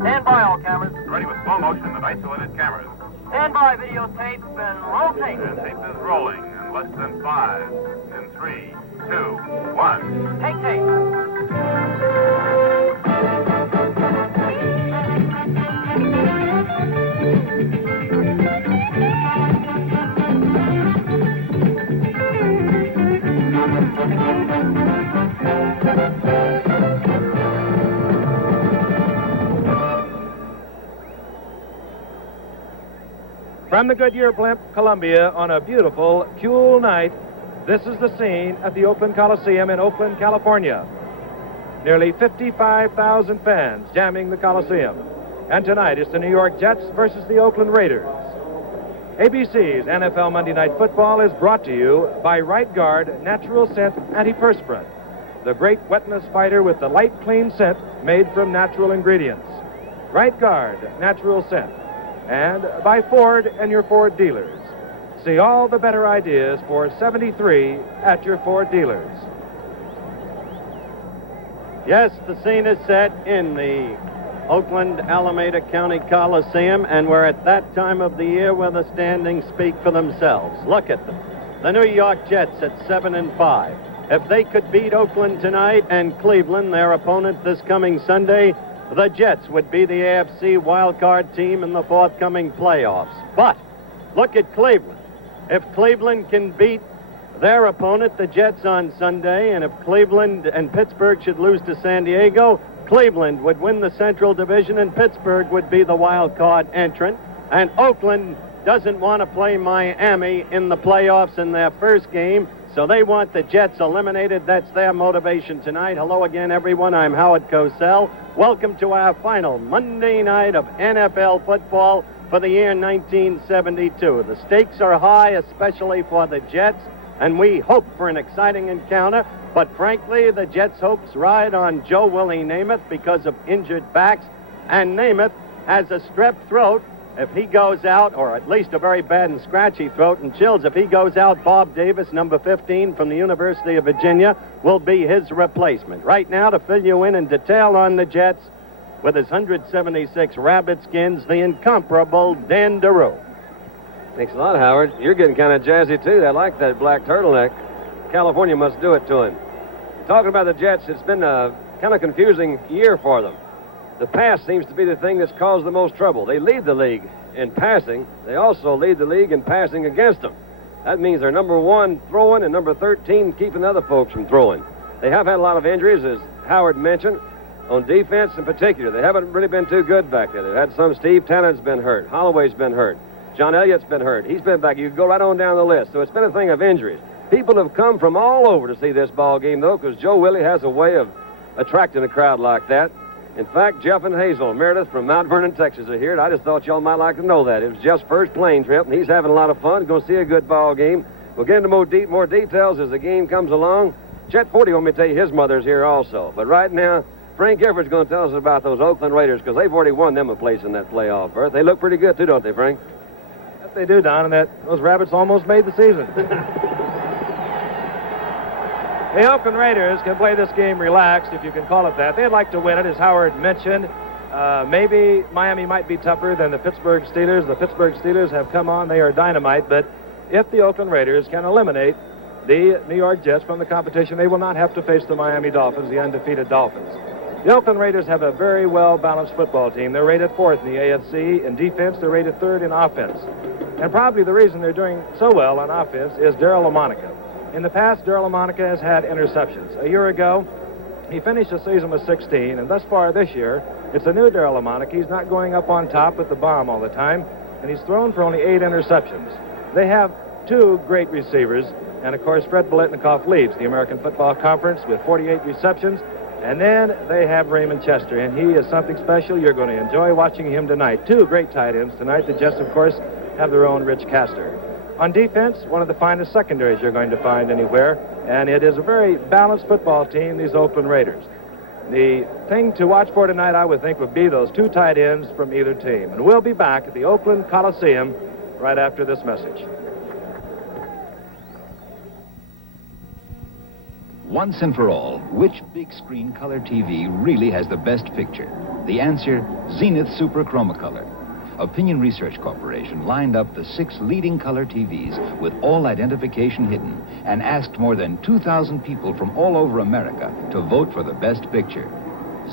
Stand by, all cameras. Ready with slow motion and isolated cameras. Stand by, videotape, and roll tape. And tape is rolling in less than 5, in 3, 2, 1. Take tape. From the Goodyear blimp, Columbia, on a beautiful, cool night, this is the scene at the Oakland Coliseum in Oakland, California. Nearly 55,000 fans jamming the Coliseum. And tonight it's the New York Jets versus the Oakland Raiders. ABC's NFL Monday Night Football is brought to you by Right Guard Natural Scent Antiperspirant, the great wetness fighter with the light, clean scent made from natural ingredients. Right Guard Natural Scent. And by Ford and your Ford dealers. See all the better ideas for 73 at your Ford dealers. Yes, the scene is set in the Oakland Alameda County Coliseum, and we're at that time of the year where the standings speak for themselves. Look at them. The New York Jets at 7-5. If they could beat Oakland tonight and Cleveland, their opponent this coming Sunday, the Jets would be the AFC wildcard team in the forthcoming playoffs. But look at Cleveland. If Cleveland can beat their opponent, the Jets, on Sunday, and if Cleveland and Pittsburgh should lose to San Diego, Cleveland would win the Central Division and Pittsburgh would be the wildcard entrant. And Oakland doesn't want to play Miami in the playoffs in their first game, so they want the Jets eliminated. That's their motivation tonight. Hello again, everyone. I'm Howard Cosell. Welcome to our final Monday night of NFL football for the year 1972. The stakes are high, especially for the Jets, and we hope for an exciting encounter. But frankly, the Jets' hopes ride on Joe Willie Namath because of injured backs, and Namath has a strep throat. If he goes out, or at least a very bad and scratchy throat and chills, if he goes out, Bob Davis, number 15 from the University of Virginia, will be his replacement. Right now, to fill you in detail on the Jets, with his 176 rabbit skins, the incomparable Dan DeRue. Thanks a lot, Howard. You're getting kind of jazzy, too. I like that black turtleneck. California must do it to him. Talking about the Jets, it's been a kind of confusing year for them. The pass seems to be the thing that's caused the most trouble. They lead the league in passing. They also lead the league in passing against them. That means they're number 1 throwing and number 13 keeping other folks from throwing. They have had a lot of injuries, as Howard mentioned, on defense in particular. They haven't really been too good back there. They've had some. Steve Tannen's been hurt. Holloway's been hurt. John Elliott's been hurt. He's been back. You can go right on down the list. So it's been a thing of injuries. People have come from all over to see this ball game, though, because Joe Willie has a way of attracting a crowd like that. In fact, Jeff and Hazel Meredith from Mount Vernon, Texas are here, and I just thought y'all might like to know that. It was Jeff's first plane trip, and he's having a lot of fun. Going to see a good ball game. We'll get into more details as the game comes along. Chet Forty want me to tell you his mother's here also. But right now, Frank Everett's going to tell us about those Oakland Raiders, because they've already won them a place in that playoff berth. They look pretty good, too, don't they, Frank? Yes, they do, Don, and those rabbits almost made the season. The Oakland Raiders can play this game relaxed, if you can call it that. They'd like to win it, as Howard mentioned. Maybe Miami might be tougher than the Pittsburgh Steelers. The Pittsburgh Steelers have come on. They are dynamite. But if the Oakland Raiders can eliminate the New York Jets from the competition, they will not have to face the Miami Dolphins, the undefeated Dolphins. The Oakland Raiders have a very well-balanced football team. They're rated 4th in the AFC. In defense, they're rated 3rd in offense. And probably the reason they're doing so well on offense is Daryle Lamonica. In the past, Daryle Lamonica has had interceptions. A year ago, he finished the season with 16, and thus far this year, it's a new Daryle Lamonica. He's not going up on top with the bomb all the time, and he's thrown for only 8 interceptions. They have 2 great receivers, and of course, Fred Biletnikoff leads the American Football Conference with 48 receptions, and then they have Raymond Chester, and he is something special. You're going to enjoy watching him tonight. 2 great tight ends tonight. The Jets, of course, have their own Rich Castor. On defense, one of the finest secondaries you're going to find anywhere, and it is a very balanced football team, these Oakland Raiders. The thing to watch for tonight, I would think, would be those 2 tight ends from either team. And we'll be back at the Oakland Coliseum right after this message. Once and for all, which big screen color TV really has the best picture? The answer, Zenith Super Chromacolor. Opinion Research Corporation lined up the 6 leading color TVs with all identification hidden and asked more than 2,000 people from all over America to vote for the best picture.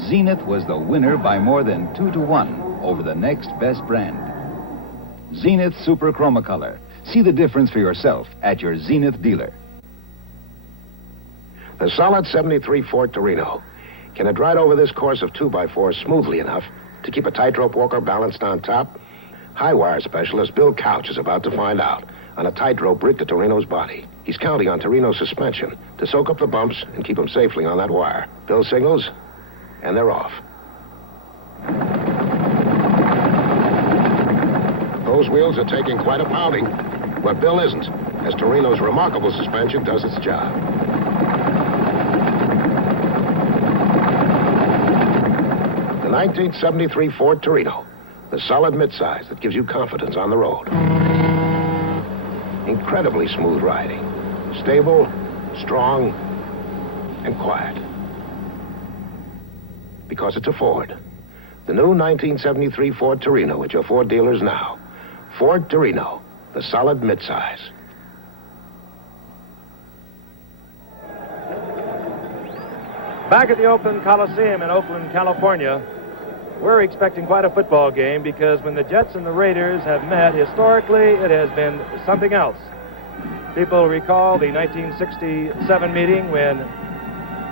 Zenith was the winner by more than 2-to-1 over the next best brand. Zenith Super Chromacolor. See the difference for yourself at your Zenith dealer. The solid 73 Ford Torino. Can it ride over this course of 2x4 smoothly enough to keep a tightrope walker balanced on top? High wire specialist Bill Couch is about to find out on a tightrope rigged to Torino's body. He's counting on Torino's suspension to soak up the bumps and keep them safely on that wire. Bill signals, and they're off. Those wheels are taking quite a pounding, but Bill isn't, as Torino's remarkable suspension does its job. The 1973 Ford Torino, the solid midsize that gives you confidence on the road. Incredibly smooth riding, stable, strong, and quiet. Because it's a Ford. The new 1973 Ford Torino at your Ford dealers now. Ford Torino, the solid midsize. Back at the Oakland Coliseum in Oakland, California, we're expecting quite a football game because when the Jets and the Raiders have met, historically, it has been something else. People recall the 1967 meeting when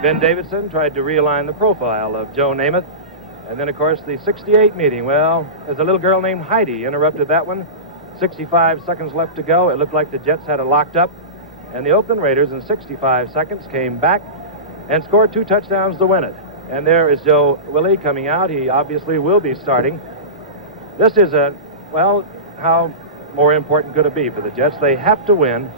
Ben Davidson tried to realign the profile of Joe Namath. And then, of course, the 68 meeting. Well, there's a little girl named Heidi interrupted that one. 65 seconds left to go. It looked like the Jets had it locked up. And the Oakland Raiders in 65 seconds came back and scored 2 touchdowns to win it. And there is Joe Willie coming out. He obviously will be starting. This is how more important could it be for the Jets? They have to win.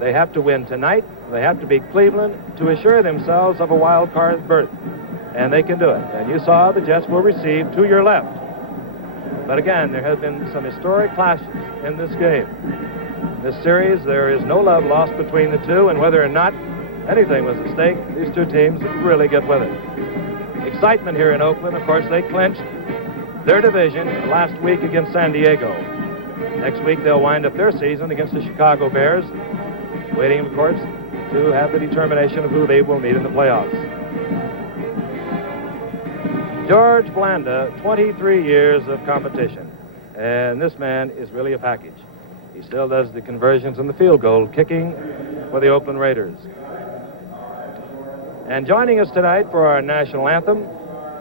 They have to win tonight. They have to beat Cleveland to assure themselves of a wild card berth. And they can do it. And you saw the Jets will receive to your left. But again, there have been some historic clashes in this game. This series, there is no love lost between the two, and whether or not anything was at stake, these two teams really get with it. Excitement here in Oakland. Of course, they clinched their division last week against San Diego. Next week, they'll wind up their season against the Chicago Bears, waiting, of course, to have the determination of who they will meet in the playoffs. George Blanda, 23 years of competition. And this man is really a package. He still does the conversions and the field goal kicking for the Oakland Raiders. And joining us tonight for our national anthem,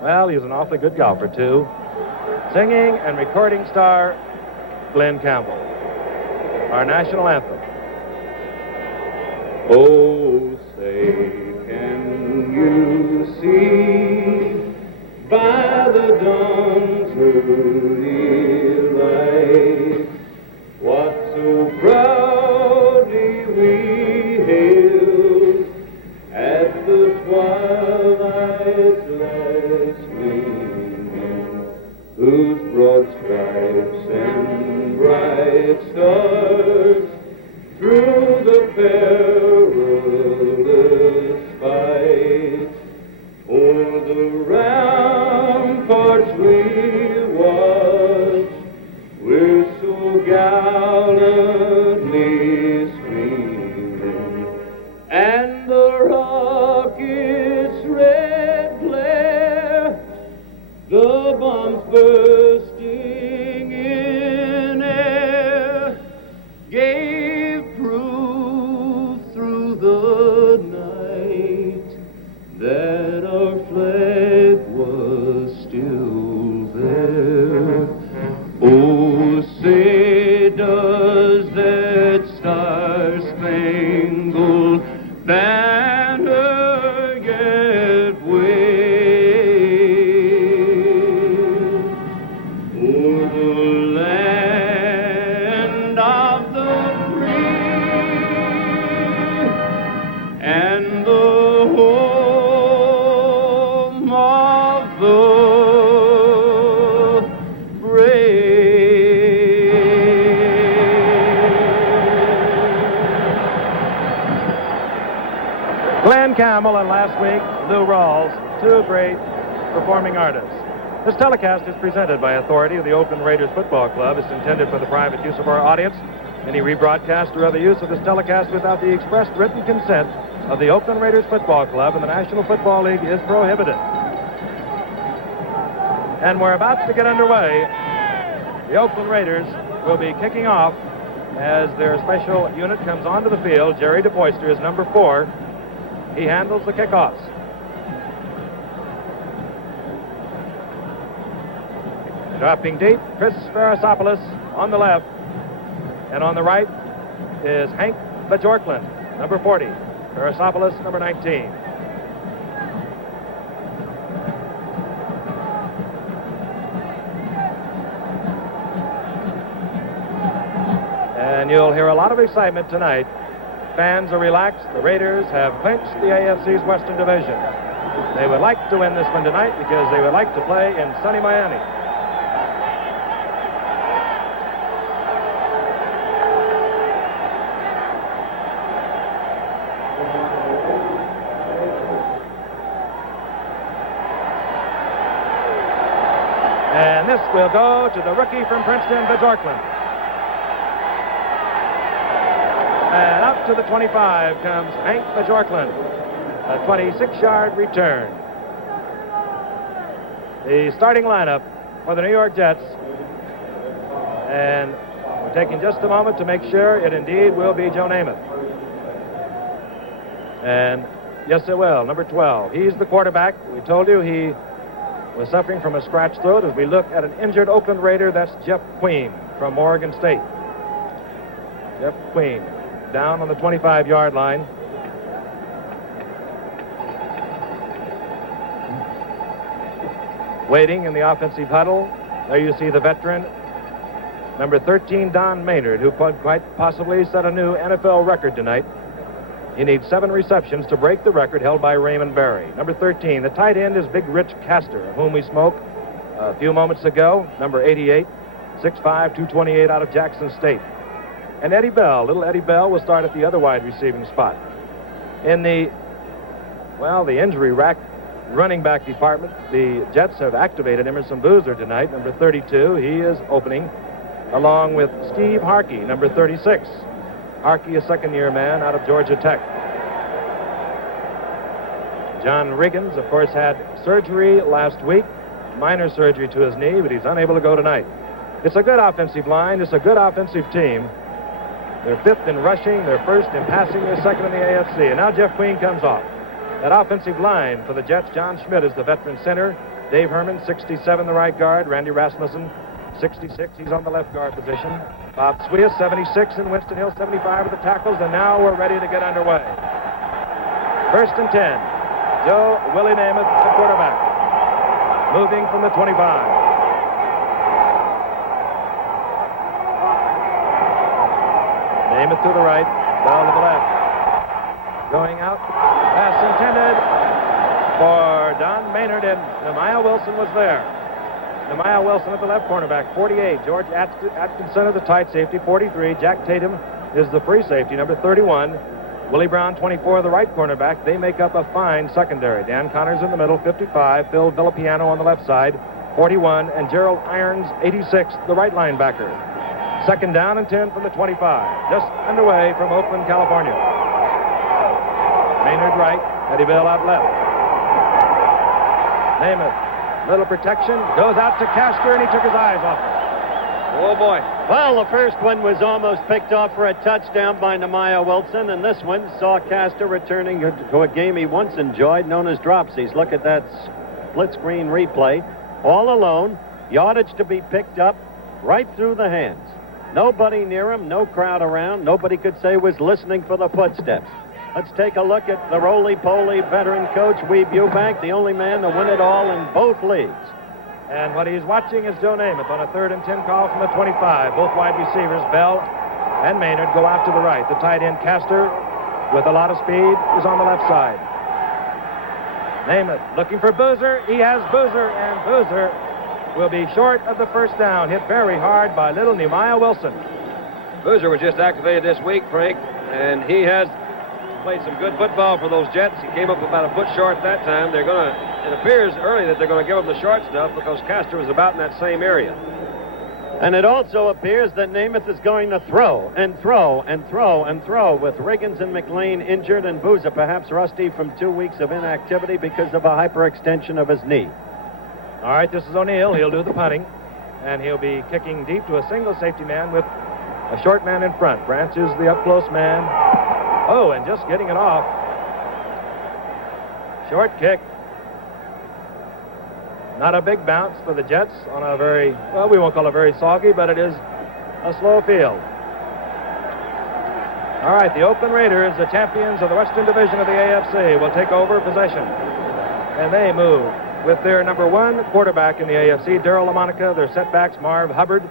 well, he's an awfully good golfer, too. Singing and recording star, Glenn Campbell. Our national anthem. Oh, say, can you see by the dawn's early light what so proudly we hailed at the twilight's last gleaming, whose broad stripes and bright stars through the perilous fight o'er the ramparts we watched, we're so gallantly streaming, and the rocket's red glare, the bombs bursting in air, gave proof through the night that our flag was still there. Oh, say does that star-spangled banner yet wave Trammell and last week, Lou Rawls, two great performing artists. This telecast is presented by authority of the Oakland Raiders Football Club. It's intended for the private use of our audience. Any rebroadcast or other use of this telecast without the expressed written consent of the Oakland Raiders Football Club and the National Football League is prohibited. And we're about to get underway. The Oakland Raiders will be kicking off as their special unit comes onto the field. Jerry DePoyster is number 4. He handles the kickoffs. Dropping deep, Chris Farasopoulos on the left. And on the right is Hank Bajorkland, number 40. Farasopoulos, number 19. And you'll hear a lot of excitement tonight. Fans are relaxed. The Raiders have clinched the AFC's Western Division. They would like to win this one tonight because they would like to play in sunny Miami. And this will go to the rookie from Princeton, Bajorkland. And up to the 25 comes Hank Bajorkland, a 26-yard return. The starting lineup for the New York Jets. And we're taking just a moment to make sure it indeed will be Joe Namath. And yes, it will. Number 12. He's the quarterback. We told you he was suffering from a scratch throat as we look at an injured Oakland Raider. That's Jeff Queen from Oregon State. Jeff Queen down on the 25-yard line. Waiting in the offensive huddle. There you see the veteran, number 13, Don Maynard, who could quite possibly set a new NFL record tonight. He needs 7 receptions to break the record held by Raymond Berry. Number 13, the tight end is Big Rich Castor, of whom we spoke a few moments ago. Number 88, 6'5", 228 out of Jackson State. And Eddie Bell, little Eddie Bell, will start at the other wide receiving spot. In the injury rack running back department, the Jets have activated Emerson Boozer tonight, number 32. He is opening, along with Steve Harkey, number 36. Harkey, a second-year man out of Georgia Tech. John Riggins, of course, had surgery last week, minor surgery to his knee, but he's unable to go tonight. It's a good offensive line. It's a good offensive team. They're 5th in rushing. They're 1st in passing. They're 2nd in the AFC. And now Jeff Queen comes off. That offensive line for the Jets, John Schmidt is the veteran center. Dave Herman, 67, the right guard. Randy Rasmussen, 66. He's on the left guard position. Bob Sweas, 76, and Winston Hill, 75 with the tackles. And now we're ready to get underway. 1st and 10. Joe Willie Namath, the quarterback. Moving from the 25. Namath to the right, Bell to the left. Going out, pass intended for Don Maynard, and Nehemiah Wilson was there. Nehemiah Wilson at the left cornerback, 48. George Atkinson at the tight safety, 43. Jack Tatum is the free safety, number 31. Willie Brown, 24, the right cornerback. They make up a fine secondary. Dan Connors in the middle, 55. Phil Villapiano on the left side, 41. And Gerald Irons, 86, the right linebacker. 2nd down and 10 from the 25. Just underway from Oakland, California. Maynard right, Eddie Bell out left. Namath, little protection, goes out to Castor, and he took his eyes off it. Oh, boy. Well, the first one was almost picked off for a touchdown by Nehemiah Wilson, and this one saw Castor returning to a game he once enjoyed known as dropsies. Look at that split-screen replay. All alone, yardage to be picked up right through the hands. Nobody near him, no crowd around. Nobody could say was listening for the footsteps. Let's take a look at the roly-poly veteran coach, Weeb Eubank, the only man to win it all in both leagues. And what he's watching is Joe Namath on a 3rd and 10 call from the 25. Both wide receivers, Bell and Maynard, go out to the right. The tight end, Castor, with a lot of speed, is on the left side. Namath looking for Boozer. He has Boozer, and Boozer will be short of the 1st down. Hit very hard by little Nehemiah Wilson. Boozer was just activated this week, Frank, and he has played some good football for those Jets. He came up about a foot short that time. It appears early that they're going to give him the short stuff because Castor was about in that same area. And it also appears that Namath is going to throw and throw and throw and throw, with Riggins and McLean injured and Boozer perhaps rusty from 2 weeks of inactivity because of a hyperextension of his knee. All right, this is O'Neill. He'll do the punting, and he'll be kicking deep to a single safety man with a short man in front. Branch is the up-close man. Oh, and just getting it off. Short kick. Not a big bounce for the Jets on a very, well, we won't call it very soggy, but it is a slow field. All right, the Oakland Raiders, the champions of the Western Division of the AFC, will take over possession. And they move with their number one quarterback in the AFC, Daryle Lamonica. Their setbacks, Marv Hubbard.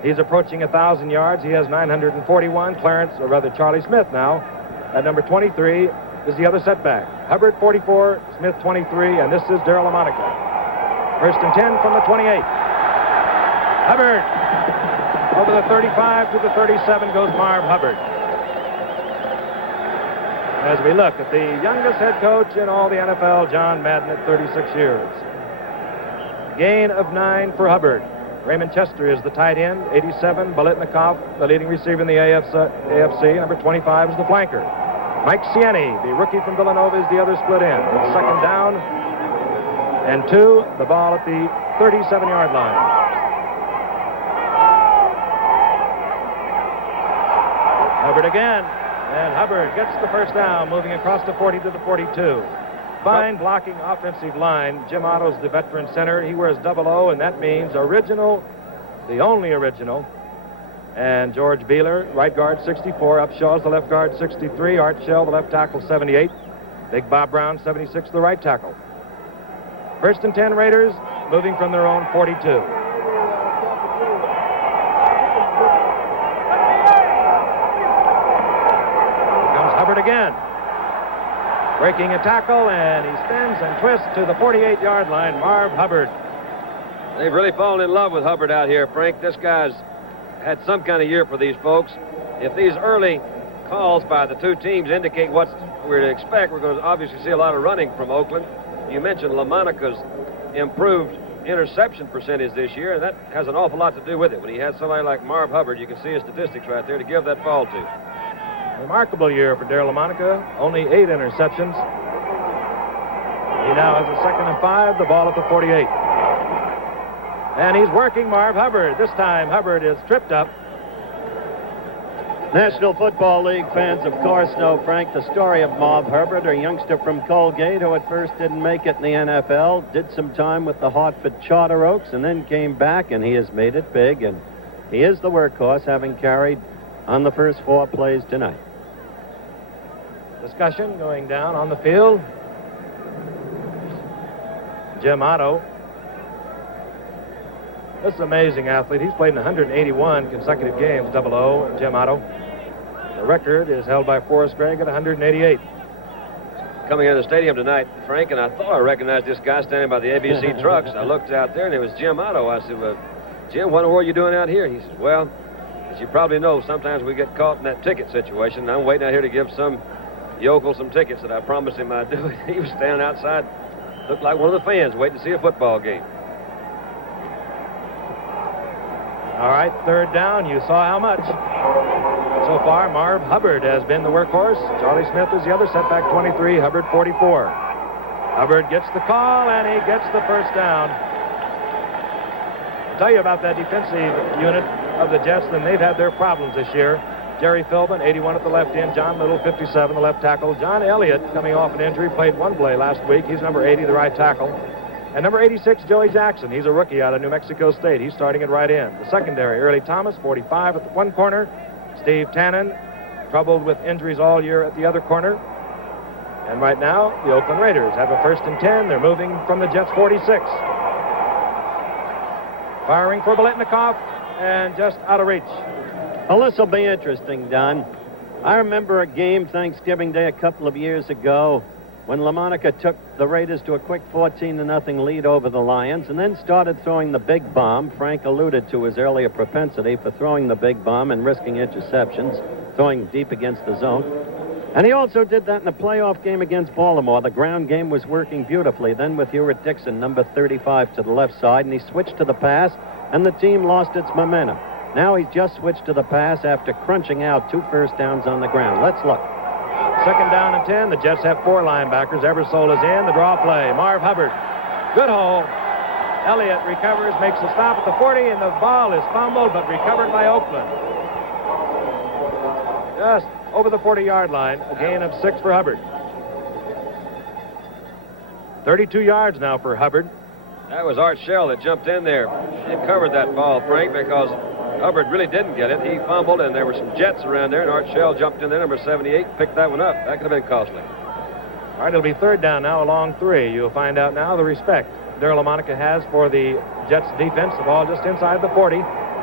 He's approaching 1,000 yards. He has 941. Charlie Smith now at number 23 is the other setback. Hubbard 44, Smith 23, and this is Daryle Lamonica. First and 10 from the 28. Hubbard. Over the 35 to the 37 goes Marv Hubbard. As we look at the youngest head coach in all the NFL, John Madden, at 36 years. Gain of 9 for Hubbard. Raymond Chester is the tight end. 87, Bolitnikov, the leading receiver in the AFC. Number 25 is the flanker. Mike Sieni, the rookie from Villanova, is the other split end. It's second down and 2, the ball at the 37-yard line. Hubbard again, and Hubbard gets the first down, moving across the 40 to the 42. Fine blocking offensive line. Jim Otto's the veteran center. He wears 00, and that means original, the only original. And George Beeler, right guard, 64. Upshaw's the left guard, 63. Art Shell, the left tackle, 78. Big Bob Brown, 76, the right tackle. First and 10 Raiders, moving from their own 42. Here comes Hubbard again. Breaking a tackle, and he spins and twists to the 48-yard line. Marv Hubbard. They've really fallen in love with Hubbard out here, Frank. This guy's had some kind of year for these folks. If these early calls by the two teams indicate what we're to expect, we're going to obviously see a lot of running from Oakland. You mentioned Lamonica's improved interception percentage this year, and that has an awful lot to do with it. When he has somebody like Marv Hubbard, you can see his statistics right there to give that ball to. Remarkable year for Daryle Lamonica. Only 8 interceptions. He now has a second and 5, the ball at the 48. And he's working Marv Hubbard. This time, Hubbard is tripped up. National Football League fans, of course, know, Frank, the story of Marv Hubbard, a youngster from Colgate who at first didn't make it in the NFL, did some time with the Hartford Charter Oaks, and then came back, and he has made it big, and he is the workhorse, having carried on the first 4 plays tonight. Discussion going down on the field. Jim Otto. This is an amazing athlete. He's played in 181 consecutive games, 00, Jim Otto. The record is held by Forrest Gregg at 188. Coming into the stadium tonight, Frank, and I thought I recognized this guy standing by the ABC trucks. I looked out there, and it was Jim Otto. I said, well, Jim, what are you doing out here? He says, well, as you probably know, sometimes we get caught in that ticket situation. I'm waiting out here to give some yokel some tickets that I promised him I'd do. He was standing outside, looked like one of the fans waiting to see a football game. All right, third down. You saw how much. So far, Marv Hubbard has been the workhorse. Charlie Smith is the other, setback 23, Hubbard 44. Hubbard gets the call, and he gets the first down. I'll tell you about that defensive unit of the Jets, and they've had their problems this year. Jerry Philbin, 81 at the left end. John Little, 57, the left tackle. John Elliott, coming off an injury, played one play last week. He's number 80, the right tackle. And number 86, Joey Jackson. He's a rookie out of New Mexico State. He's starting at right end. The secondary, Early Thomas, 45 at the one corner. Steve Tannen, troubled with injuries all year at the other corner. And right now, the Oakland Raiders have a first and 10. They're moving from the Jets' 46. Firing for Bolitnikov, and just out of reach. Well, this will be interesting, Don. I remember a game Thanksgiving Day a couple of years ago when Lamonica took the Raiders to a quick 14-0 lead over the Lions and then started throwing the big bomb. Frank alluded to his earlier propensity for throwing the big bomb and risking interceptions, throwing deep against the zone. And he also did that in the playoff game against Baltimore. The ground game was working beautifully. Then with Hewitt Dixon, number 35, to the left side, and he switched to the pass, and the team lost its momentum. Now he's just switched to the pass after crunching out 2 first downs on the ground. Let's look. 2nd down and 10. The Jets have 4 linebackers. Eversole is in. The draw play. Marv Hubbard. Good hole. Elliott recovers, makes a stop at the 40, and the ball is fumbled, but recovered by Oakland. Just over the 40-yard line. A gain of 6 for Hubbard. 32 yards now for Hubbard. That was Art Shell that jumped in there and covered that ball, Frank, because Hubbard really didn't get it. He fumbled, and there were some Jets around there, and Art Shell jumped in there, number 78, picked that one up. That could have been costly. All right, it'll be 3rd down now, a long 3. You'll find out now the respect Darryl LaMonica has for the Jets defense. The ball just inside the 40.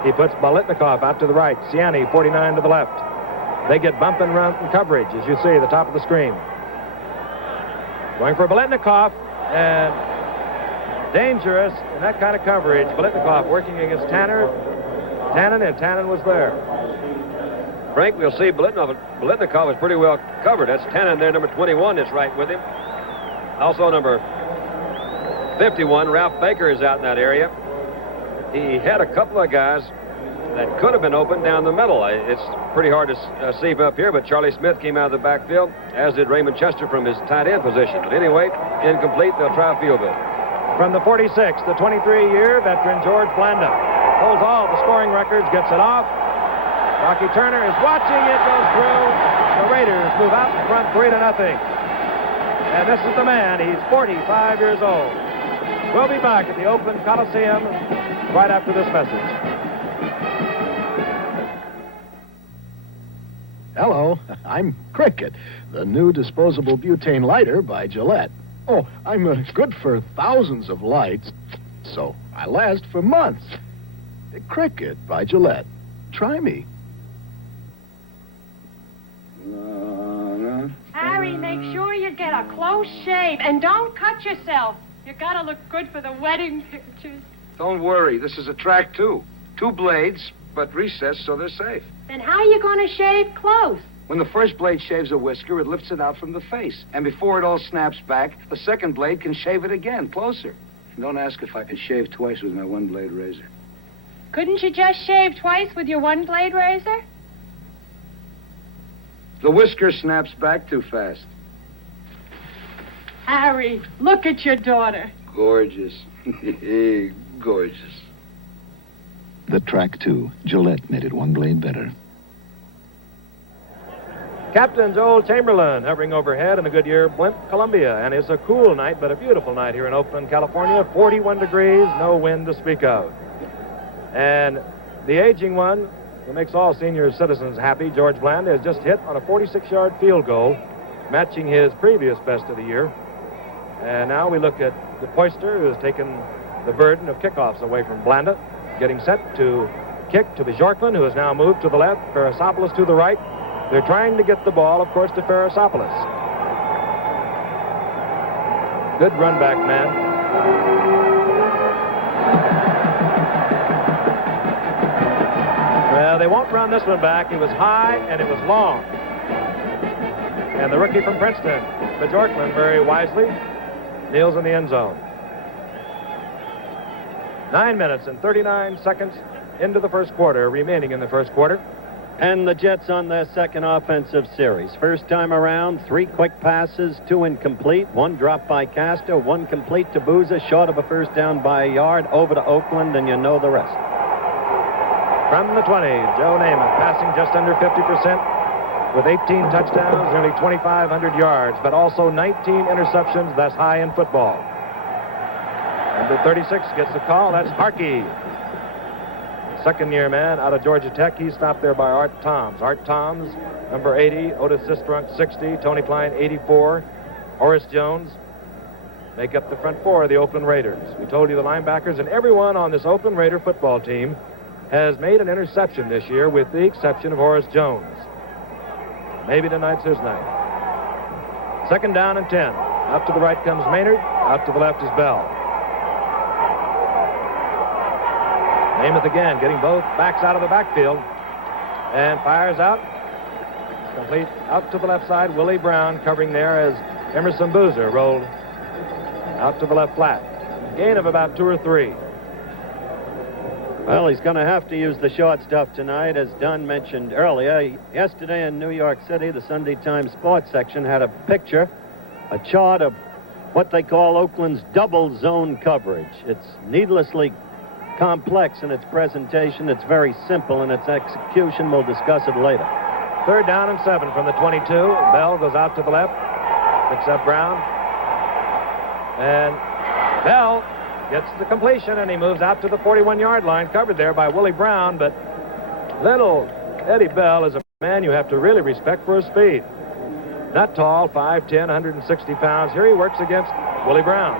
He puts Bolitnikov out to the right. Ciani, 49 to the left. They get bump and run coverage, as you see, the top of the screen. Going for Bolitnikov, and dangerous in that kind of coverage. Bolitnikov working against Tannen, and Tannen was there. Frank, we'll see Bolitnikov is pretty well covered. That's Tannen there, number 21 is right with him. Also number 51, Ralph Baker, is out in that area. He had a couple of guys that could have been open down the middle. It's pretty hard to see from up here, but Charlie Smith came out of the backfield, as did Raymond Chester from his tight end position. But anyway, incomplete. They'll try a field goal. From the 46, the 23-year veteran George Blanda holds all the scoring records, gets it off. Rocky Turner is watching it, goes through. The Raiders move out in front 3-0. And this is the man. He's 45 years old. We'll be back at the Oakland Coliseum right after this message. Hello, I'm Cricket, the new disposable butane lighter by Gillette. Oh, I'm good for thousands of lights, so I last for months. Cricket by Gillette. Try me. Harry, make sure you get a close shave and don't cut yourself. You gotta look good for the wedding pictures. Don't worry, this is a track too. 2 blades, but recessed so they're safe. Then how are you gonna shave close? When the first blade shaves a whisker, it lifts it out from the face. And before it all snaps back, the second blade can shave it again, closer. And don't ask if I can shave twice with my 1-blade razor. Couldn't you just shave twice with your 1-blade razor? The whisker snaps back too fast. Harry, look at your daughter. Gorgeous. Gorgeous. The track 2. Gillette made it 1 blade better. Captain Joel Chamberlain hovering overhead in a Goodyear blimp, Columbia. And it's a cool night, but a beautiful night here in Oakland, California. 41 degrees, no wind to speak of. And the aging one, who makes all senior citizens happy, George Bland, has just hit on a 46-yard field goal, matching his previous best of the year. And now we look at the Poister, who has taken the burden of kickoffs away from Blanda, getting set to kick to Bjorklund, who has now moved to the left, Ferrasopoulos to the right. They're trying to get the ball, of course, to Ferrasopoulos. Good run back, man. Well, they won't run this one back. It was high and it was long. And the rookie from Princeton, Bjorklund, very wisely kneels in the end zone. 9 minutes and 39 seconds into the first quarter, remaining in the first quarter. And the Jets on their second offensive series. First time around, 3 quick passes, 2 incomplete, 1 dropped by Castor, 1 complete to Boozer, short of a first down by a yard, over to Oakland, and you know the rest. From the 20, Joe Namath passing just under 50% with 18 touchdowns, nearly 2,500 yards, but also 19 interceptions. That's high in football. Number 36 gets the call. That's Harkey. Second-year man out of Georgia Tech. He's stopped there by Art Toms. Art Toms, number 80. Otis Sistrunk, 60. Tony Klein, 84. Horace Jones make up the front 4 of the Oakland Raiders. We told you the linebackers, and everyone on this Oakland Raider football team has made an interception this year, with the exception of Horace Jones. Maybe tonight's his night. Second down and 10. Out to the right comes Maynard. Out to the left is Bell. Namath again, getting both backs out of the backfield, and fires out. complete out to the left side. Willie Brown covering there as Emerson Boozer rolled out to the left flat. Gain of about 2 or 3. Well, he's going to have to use the short stuff tonight, as Don mentioned earlier. Yesterday in New York City, the Sunday Times sports section had a picture, a chart of what they call Oakland's double zone coverage. It's needlessly complex in its presentation. It's very simple in its execution. We'll discuss it later. 3rd down and 7 from the 22. Bell goes out to the left, picks up Brown. And Bell gets the completion, and he moves out to the 41-yard line, covered there by Willie Brown. But little Eddie Bell is a man you have to really respect for his speed. Not tall, 5'10", 160 pounds. Here he works against Willie Brown.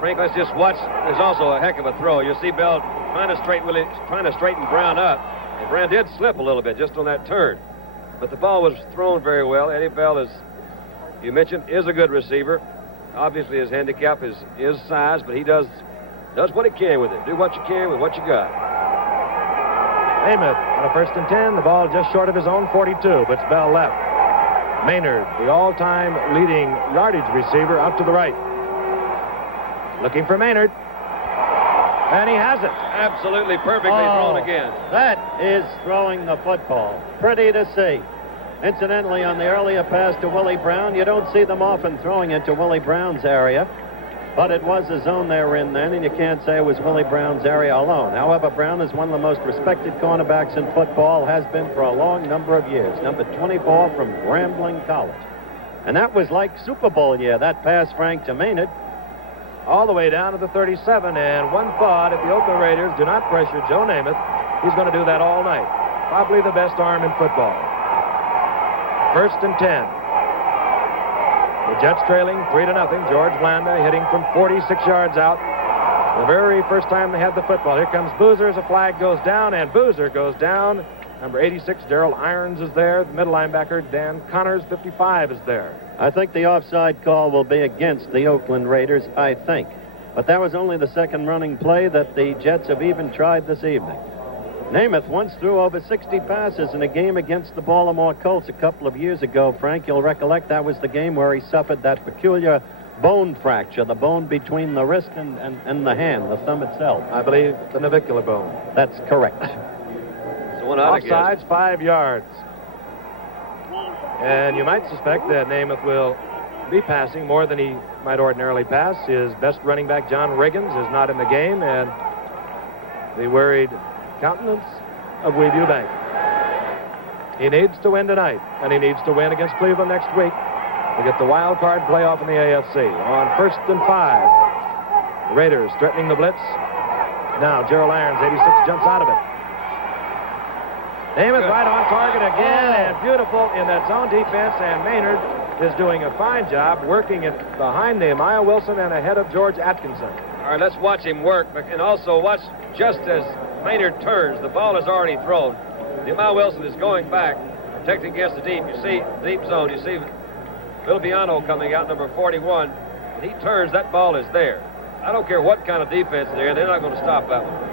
Frank, let's just watch. There's also a heck of a throw. You see Bell trying to straighten Brown up. And Brown did slip a little bit just on that turn. But the ball was thrown very well. Eddie Bell, as you mentioned, is a good receiver. Obviously, his handicap is size, but he does what he can with it. Do what you can with what you got. Namath on a 1st and 10. The ball just short of his own 42, but it's Bell left. Maynard, the all-time leading yardage receiver, out to the right. Looking for Maynard. And he has it. Absolutely perfectly thrown again. That is throwing the football. Pretty to see. Incidentally, on the earlier pass to Willie Brown, you don't see them often throwing into Willie Brown's area. But it was a zone they were in then, and you can't say it was Willie Brown's area alone. However, Brown is one of the most respected cornerbacks in football, has been for a long number of years. Number 24 from Grambling College. And that was like Super Bowl year, that pass, Frank, to Maynard. All the way down to the 37, and one thought, if the Oakland Raiders do not pressure Joe Namath, he's going to do that all night. Probably the best arm in football. 1st and 10. The Jets trailing 3-0. George Blanda hitting from 46 yards out. The very first time they had the football. Here comes Boozer as a flag goes down, and Boozer goes down. Number 86, Darrell Irons, is there. The middle linebacker, Dan Connors, 55, is there. I think the offside call will be against the Oakland Raiders, I think. But that was only the second running play that the Jets have even tried this evening. Namath once threw over 60 passes in a game against the Baltimore Colts a couple of years ago. Frank, you'll recollect that was the game where he suffered that peculiar bone fracture, the bone between the wrist and the hand, the thumb itself. I believe the navicular bone. That's correct. Offsides, 5 yards. And you might suspect that Namath will be passing more than he might ordinarily pass. His best running back, John Riggins, is not in the game, and the worried countenance of Weeview Bank. He needs to win tonight, and he needs to win against Cleveland next week to get the wild card playoff in the AFC. On 1st and 5, the Raiders threatening the blitz. Now Gerald Irons, 86, jumps out of it. Namath right on target again, and beautiful in that zone defense, and Maynard is doing a fine job working it behind Nehemiah Wilson and ahead of George Atkinson. All right, let's watch him work, and also watch just as Maynard turns. The ball is already thrown. Nehemiah Wilson is going back, protecting against the deep. You see, deep zone. You see Bill Biano coming out, number 41. When he turns, that ball is there. I don't care what kind of defense they're in. They're not going to stop that one.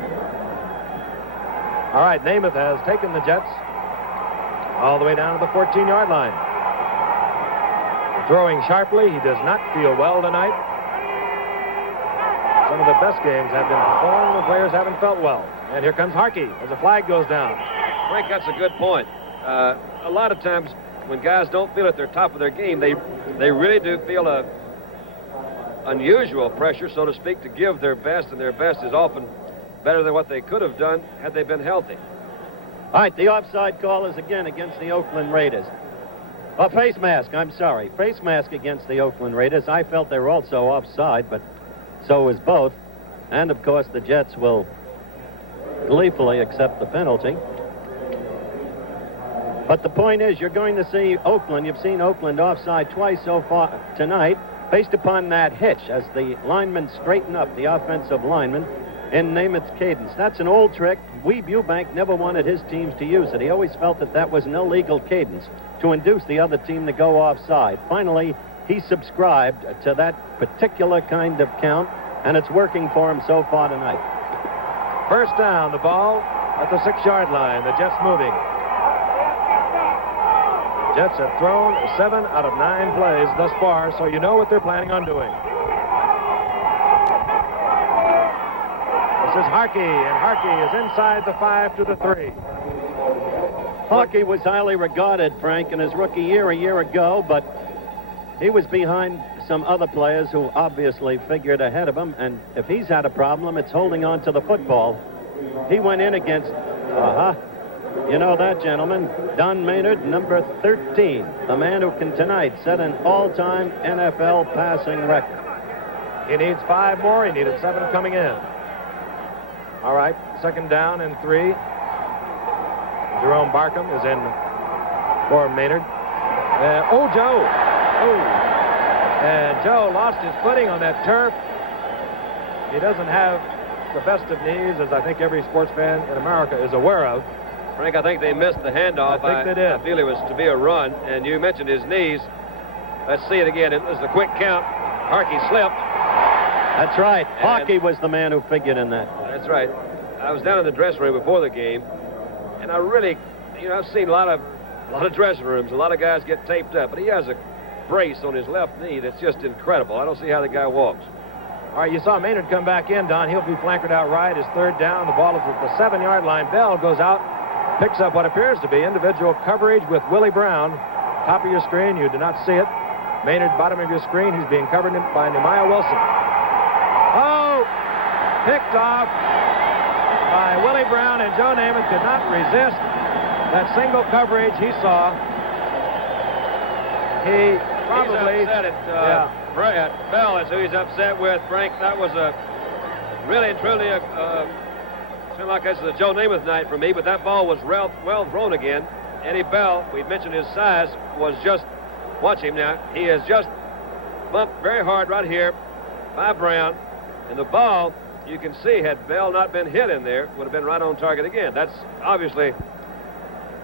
All right, Namath has taken the Jets all the way down to the 14-yard line. Throwing sharply. He does not feel well tonight. Some of the best games have been performed when players haven't felt well. And here comes Harkey as the flag goes down. Frank, that's a good point. A lot of times when guys don't feel at their top of their game, they really do feel a unusual pressure, so to speak, to give their best, and their best is often better than what they could have done had they been healthy. All right, the offside call is again against the Oakland Raiders. Face mask, I'm sorry. Face mask against the Oakland Raiders. I felt they were also offside, but so was both. And, of course, the Jets will gleefully accept the penalty. But the point is, you're going to see Oakland. You've seen Oakland offside twice so far tonight, based upon that hitch as the linemen straighten up, the offensive linemen, in Namath's cadence. That's an old trick. Weeb Eubank never wanted his teams to use it. He always felt that that was an illegal cadence to induce the other team to go offside. Finally, he subscribed to that particular kind of count, and it's working for him so far tonight. First down, the ball at the 6-yard line. The Jets moving. Jets have thrown 7 out of 9 plays thus far, so you know what they're planning on doing. This is Harkey, and Harkey is inside the 5 to the 3. Harkey was highly regarded, Frank, in his rookie year a year ago, but he was behind some other players who obviously figured ahead of him, and if he's had a problem, it's holding on to the football. He went in against, you know that, gentlemen, Don Maynard, number 13, the man who can tonight set an all-time NFL passing record. He needs 5 more. He needed 7 coming in. All right, 2nd down and 3. Jerome Barkham is in for Maynard. Joe. And Joe lost his footing on that turf. He doesn't have the best of knees, as I think every sports fan in America is aware of. Frank, I think they missed the handoff. I think they did. I feel it was to be a run, and you mentioned his knees. Let's see it again. It was a quick count. Harkey slipped. That's right. Harkey was the man who figured in that. That's right. I was down in the dressing room before the game, and I really, I've seen a lot of dressing rooms. A lot of guys get taped up, but he has a brace on his left knee that's just incredible. I don't see how the guy walks. All right, you saw Maynard come back in, Don. He'll be flankered out right. His 3rd down. The ball is at the 7-yard line. Bell goes out, picks up what appears to be individual coverage with Willie Brown. Top of your screen, you do not see it. Maynard, bottom of your screen, he's being covered by Nehemiah Wilson. Oh, picked off by Willie Brown, and Joe Namath could not resist that single coverage he saw. He probably... He's upset at Bell is who he's upset with, Frank. That was a really and truly seemed like this is a Joe Namath night for me, but that ball was well thrown again. Eddie Bell, we've mentioned his size, was just... Watch him now. He is just bumped very hard right here by Brown. And the ball, you can see, had Bell not been hit in there, would have been right on target again. That's obviously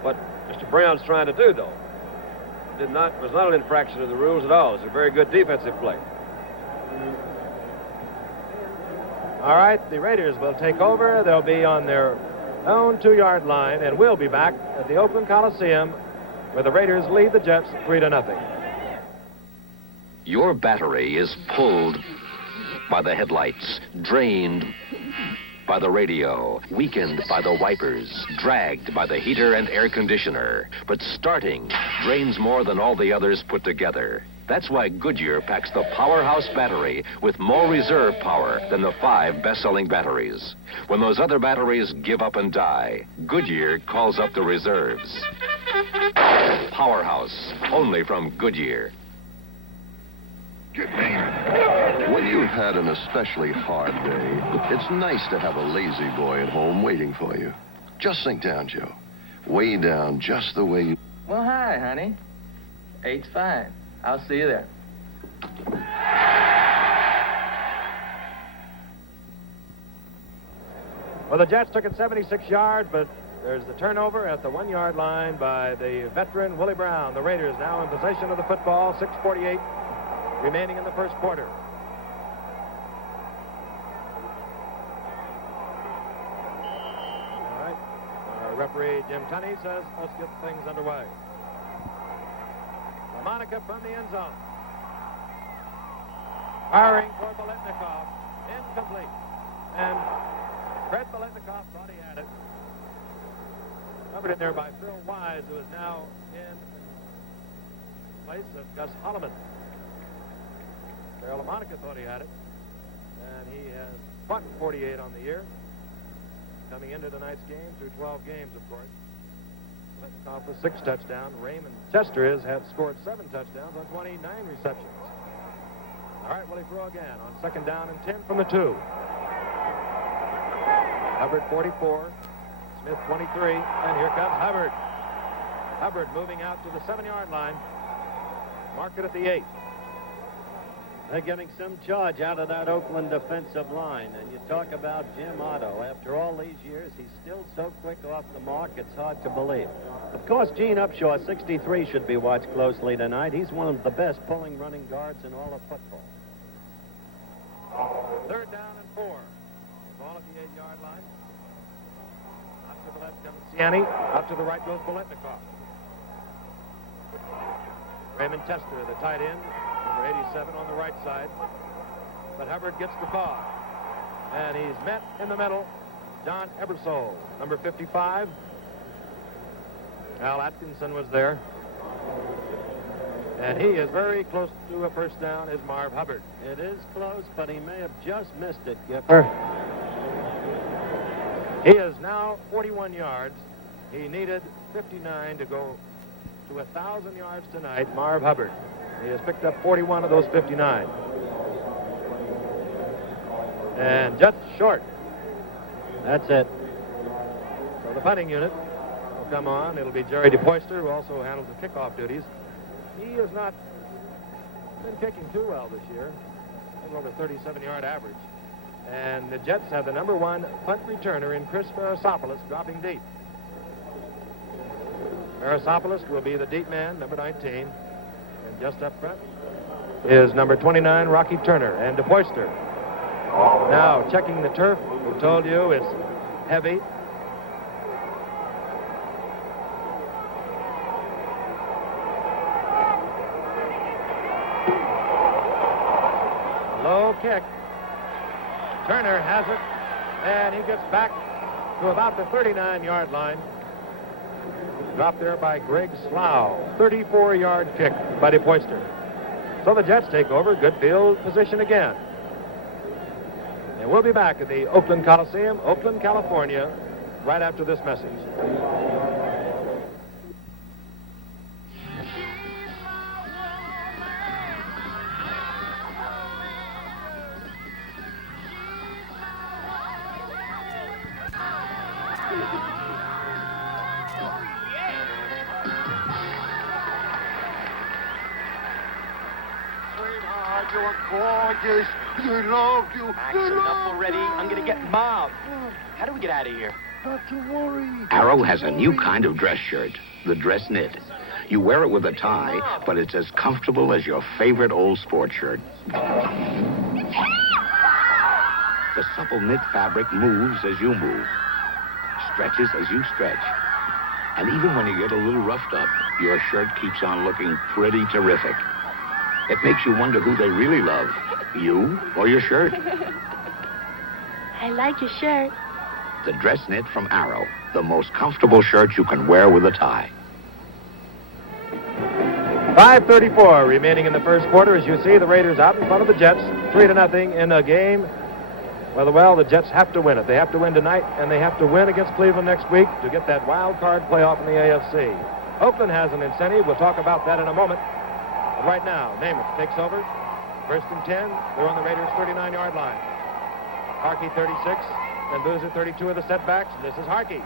what Mr. Brown's trying to do, though. Was not an infraction of the rules at all. It's a very good defensive play. All right, the Raiders will take over. They'll be on their own 2-yard line, and we'll be back at the Oakland Coliseum, where the Raiders lead the Jets 3-0. Your battery is pulled by the headlights, drained by the radio, weakened by the wipers, dragged by the heater and air conditioner. But starting drains more than all the others put together. That's why Goodyear packs the Powerhouse battery with more reserve power than the 5 best-selling batteries. When those other batteries give up and die, Goodyear calls up the reserves. Powerhouse, only from Goodyear. When you've had an especially hard day, it's nice to have a lazy boy at home waiting for you. Just sink down, Joe. Way down, just the way you... Well, hi, honey. 8's fine. I'll see you there. Well, the Jets took it 76 yards, but there's the turnover at the 1-yard line by the veteran Willie Brown. The Raiders now in possession of the football, 6:48 remaining in the first quarter. All right. Referee Jim Tunney says, let's get things underway. Monica from the end zone. Firing for Biletnikoff. Incomplete. And Fred Biletnikoff thought he had it. Covered in there by Phil Wise, who is now in place of Gus Holloman. Darryl LaMonica thought he had it. And he has bucked 48 on the year. Coming into tonight's game through 12 games, of course. Biletnikoff with 6 touchdowns. Raymond Chester has scored 7 touchdowns on 29 receptions. All right, Willie throw again on 2nd down and 10 from the 2. Hubbard 44, Smith 23, and here comes Hubbard. Hubbard moving out to the 7-yard line. Mark it at the 8. They're getting some charge out of that Oakland defensive line. And you talk about Jim Otto. After all these years, he's still so quick off the mark, it's hard to believe. Of course, Gene Upshaw, 63, should be watched closely tonight. He's one of the best pulling running guards in all of football. 3rd down and 4. Ball at the 8-yard line. Out to the left comes Ciani. Out to the right goes Biletnikoff. Raymond Tester, the tight end, number 87 on the right side. But Hubbard gets the call. And he's met in the middle. John Ebersole, number 55. Al Atkinson was there. And he is very close to a first down, is Marv Hubbard. It is close, but he may have just missed it, Gipper. He is now 41 yards. He needed 59 to go to 1,000 yards tonight, Marv Hubbard. He has picked up 41 of those 59. And just short. That's it. So the punting unit will come on. It'll be Jerry DePoyster, who also handles the kickoff duties. He has not been kicking too well this year. A little over 37-yard average. And the Jets have the number 1 punt returner in Chris Farasopoulos dropping deep. Farasopoulos will be the deep man, number 19. And just up front is number 29, Rocky Turner. And DePoyster now checking the turf. We told you it's heavy. Low kick. Turner has it, and he gets back to about the 39-yard line. Dropped there by Greg Slough. 34-yard kick by DePoyster. So the Jets take over. Good field position again. And we'll be back at the Oakland Coliseum, Oakland, California, right after this message. You're gorgeous. You love you. Max, enough already. I'm going to get mobbed. How do we get out of here? Not to worry. Arrow has a new kind of dress shirt, the dress knit. You wear it with a tie, but it's as comfortable as your favorite old sports shirt. The supple knit fabric moves as you move, stretches as you stretch. And even when you get a little roughed up, your shirt keeps on looking pretty terrific. It makes you wonder who they really love, you or your shirt. I like your shirt. The dress knit from Arrow, the most comfortable shirt you can wear with a tie. 5:34 remaining in the first quarter. As you see, the Raiders out in front of the Jets, 3-0 in a game. Well, the Jets have to win it. They have to win tonight, and they have to win against Cleveland next week to get that wild card playoff in the AFC. Oakland has an incentive. We'll talk about that in a moment. But right now, Namath takes over. 1st and 10. They're on the Raiders' 39-yard line. Harkey 36 and Boozer 32 of the setbacks. This is Harkey.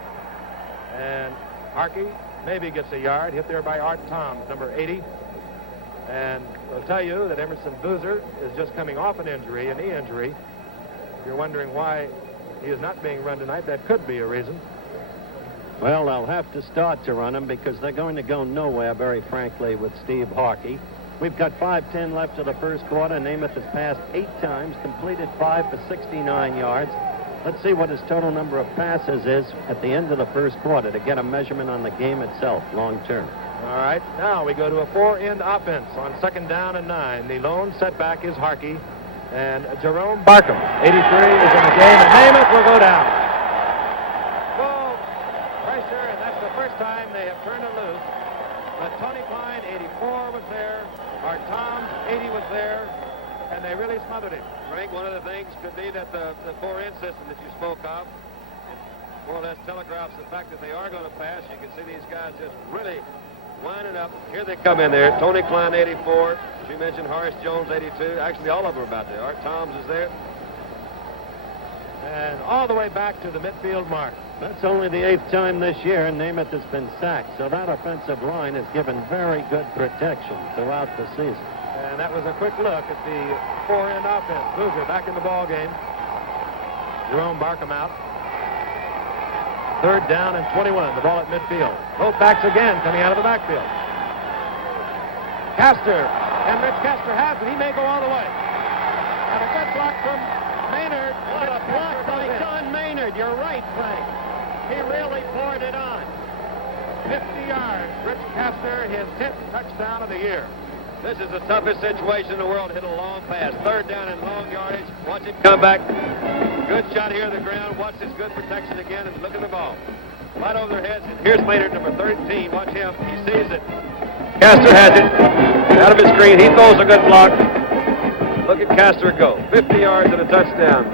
And Harkey maybe gets a yard, hit there by Art Toms, number 80. And I'll tell you that Emerson Boozer is just coming off an injury, a knee injury. If you're wondering why he is not being run tonight, that could be a reason. Well, they'll have to start to run him because they're going to go nowhere, very frankly, with Steve Harkey. We've got 5:10 left of the first quarter. Namath has passed 8 times, completed 5 for 69 yards. Let's see what his total number of passes is at the end of the first quarter to get a measurement on the game itself, long term. All right, now we go to a 4-end offense on 2nd down and 9. The lone setback is Harkey. And Jerome Barkham, 83, is in the game, and Namath will go down. Full pressure, and that's the first time they have turned it loose. But Tony Klein, 84, was there. Art Toms, 80, was there. And they really smothered him. Frank, one of the things could be that the 4-end system that you spoke of more or less telegraphs the fact that they are going to pass. You can see these guys just really winding up. Here they come in there. Tony Klein, 84. As you mentioned, Horace Jones, 82. Actually, all of them are about there. Art Toms is there. And all the way back to the midfield mark. That's only the 8th time this year, and Namath has been sacked. So that offensive line has given very good protection throughout the season. And that was a quick look at the 4-end offense. Boozer back in the ball game. Jerome Barkham out. 3rd down and 21. The ball at midfield. Both backs again coming out of the backfield. Castor. And Rich Castor has it. He may go all the way. And a good block from Maynard. What a block by John Maynard. You're right, Frank. He really poured it on. 50 yards. Rich Castor, his 10th touchdown of the year. This is the toughest situation in the world to hit a long pass. Third down and long yardage. Watch it come back. Good shot here on the ground. Watch this good protection again, and look at the ball. Right over their heads. And here's Maynard, number 13. Watch him. He sees it. Castor has it. Out of his screen. He throws a good block. Look at Castor go. 50 yards and a touchdown.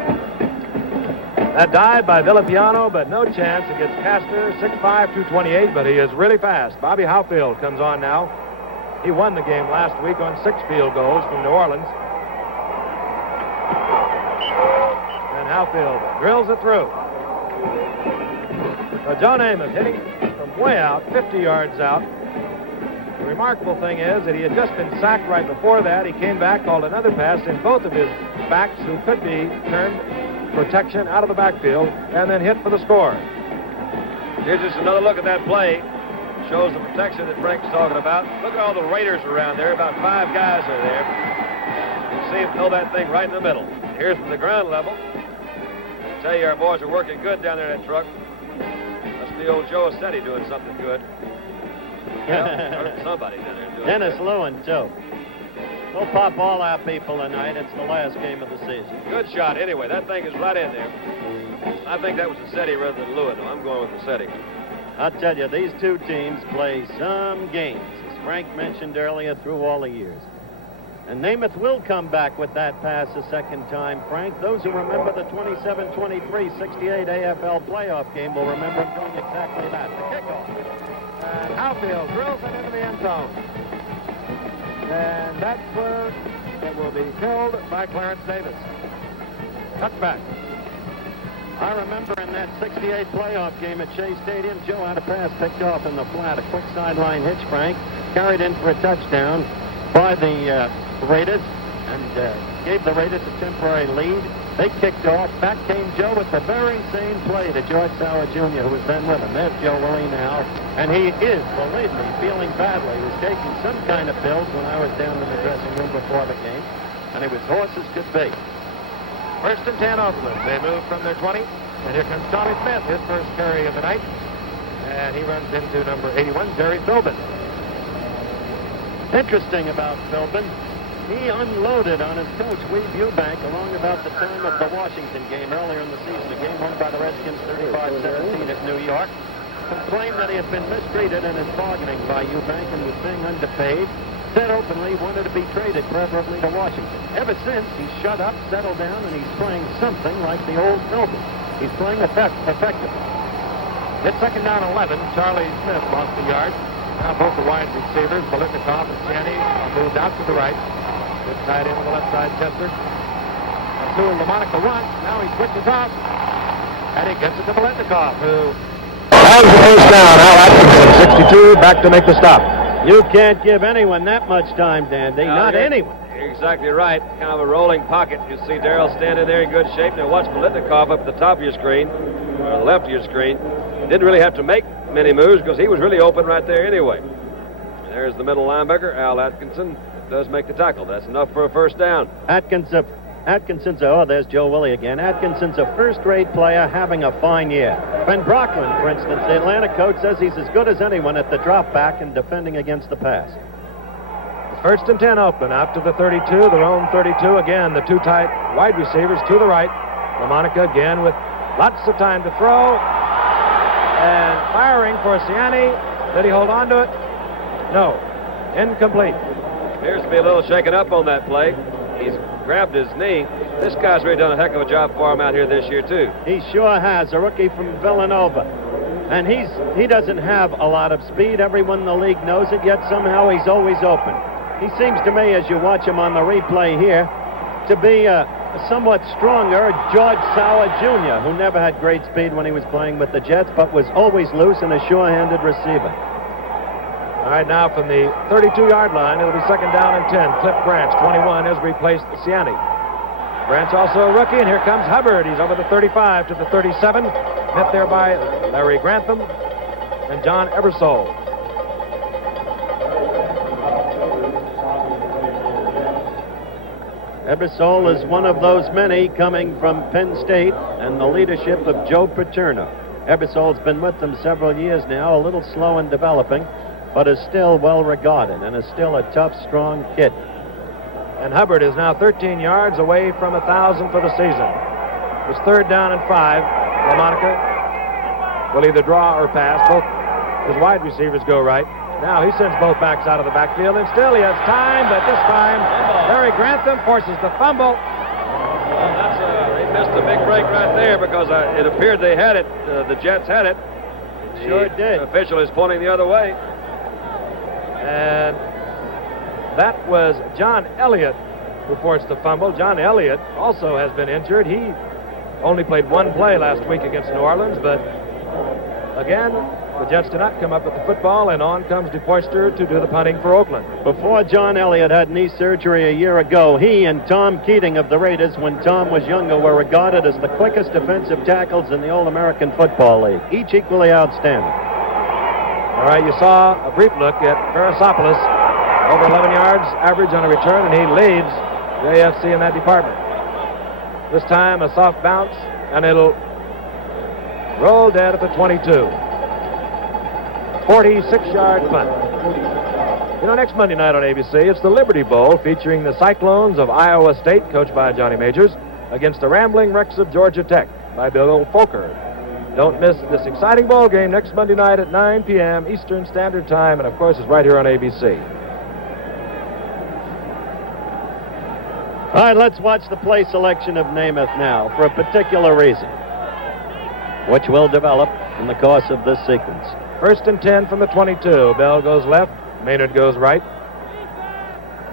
That dive by Villapiano, but no chance against Castor, 6'5", 228, but he is really fast. Bobby Howfield comes on now. He won the game last week on 6 field goals from New Orleans. And Howfield drills it through. So Joe Namath hitting from way out, 50 yards out. The remarkable thing is that he had just been sacked right before that. He came back, called another pass, and both of his backs, who could be turned protection out of the backfield, and then hit for the score. Here's just another look at that play. Shows the protection that Frank's talking about. Look at all the Raiders around there. About 5 guys are there. You can see him throw that thing right in the middle. Here's from the ground level. I tell you, our boys are working good down there in that truck. That's the old Joe Assetti doing something good. Yeah, somebody down there doing Dennis good. Lewin, too. We'll pop all our people tonight. It's the last game of the season. Good shot anyway. That thing is right in there. I think that was Assetti rather than Lewin. No, I'm going with Assetti. I'll tell you, these two teams play some games, as Frank mentioned earlier, through all the years. And Namath will come back with that pass a second time, Frank. Those who remember the 27-23 68 AFL playoff game will remember him doing exactly that. The kickoff. And Howfield drills it into the end zone. And that's where it will be filled by Clarence Davis. Touchback. I remember in that 68 playoff game at Shea Stadium, Joe had a pass picked off in the flat, a quick sideline hitch, Frank, carried in for a touchdown by the Raiders, and gave the Raiders a temporary lead. They kicked off. Back came Joe with the very same play to George Sauer Jr., who was then with him. There's Joe Willie now, and he is, believe me, feeling badly. He was taking some kind of pills when I was down in the dressing room before the game, and he was hoarse as could be. First and 10 Oakland. They move from their 20, and here comes Tommy Smith, his first carry of the night, and he runs into number 81, Jerry Philbin. Interesting about Philbin, he unloaded on his coach, Weave Eubank, along about the time of the Washington game earlier in the season, a game won by the Redskins 35-17 at New York. Complained that he had been mistreated in his bargaining by Eubank and was being underpaid. Said openly he wanted to be traded, preferably to Washington. Ever since, he's shut up, settled down, and he's playing something like the old Philbin. He's playing effectively. It's second down 11. Charlie Smith lost the yard. Now both the wide receivers, Bolitnikov and Siani, moved out to the right. Good tight end on the left side, Chester. That's who LaMonica wants. Now he switches off. And he gets it to Bolitnikov, who has the first down. Al Atkinson, 62, back to make the stop. You can't give anyone that much time, Dandy. Not anyone. You're exactly right. Kind of a rolling pocket. You see Darrell standing there in good shape. Now watch Bolitnikov up at the top of your screen, or the left of your screen. Didn't really have to make many moves because he was really open right there anyway. And there's the middle linebacker, Al Atkinson. Does make the tackle. That's enough for a first down. Atkinson's, oh, there's Joe Willie again. Atkinson's a first-rate player having a fine year. Ben Brocklin, for instance, the Atlanta coach says he's as good as anyone at the drop back and defending against the pass. It's first and 10 Oakland out to the 32, their own 32. Again, the two tight wide receivers to the right. LaMonica again with lots of time to throw. And firing for Siani. Did he hold on to it? No. Incomplete. Appears to be a little shaken up on that play. He's grabbed his knee. This guy's really done a heck of a job for him out here this year, too. He sure has, a rookie from Villanova. And he doesn't have a lot of speed. Everyone in the league knows it, yet somehow he's always open. He seems to me, as you watch him on the replay here, to be a somewhat stronger George Sauer Jr., who never had great speed when he was playing with the Jets, but was always loose and a sure-handed receiver. All right, now from the 32-yard line, it'll be second down and 10. Cliff Branch, 21, has replaced Siani. Branch also a rookie, and here comes Hubbard. He's over the 35 to the 37. Met there by Larry Grantham and John Ebersole. Ebersole is one of those many coming from Penn State and the leadership of Joe Paterno. Ebersole's been with them several years now, a little slow in developing. but is still well regarded and is still a tough, strong kid. And Hubbard is now 13 yards away from 1,000 for the season. It's 3rd down and 5. LaMonica will either draw or pass. Both his wide receivers go right. Now he sends both backs out of the backfield, and still he has time, but this time Larry Grantham forces the fumble. They missed a big break right there because it appeared they had it. The Jets had it. Sure did. The official is pointing the other way. And that was John Elliott who forced the fumble. John Elliott also has been injured. He only played one play last week against New Orleans, but again, the Jets did not come up with the football, and on comes DePoyster to do the punting for Oakland. Before John Elliott had knee surgery a year ago, he and Tom Keating of the Raiders, when Tom was younger, were regarded as the quickest defensive tackles in the All-American Football League, each equally outstanding. All right, you saw a brief look at Verisopoulos, over 11 yards average on a return, and he leads the AFC in that department. This time, a soft bounce, and it'll roll dead at the 22. 46-yard punt. You know, next Monday night on ABC, it's the Liberty Bowl featuring the Cyclones of Iowa State, coached by Johnny Majors, against the Rambling Wrecks of Georgia Tech by Bill Foker. Don't miss this exciting ball game next Monday night at 9 p.m. Eastern Standard Time, and of course, it's right here on ABC. All right, let's watch the play selection of Namath now for a particular reason, which will develop in the course of this sequence. 1st and 10 from the 22. Bell goes left. Maynard goes right.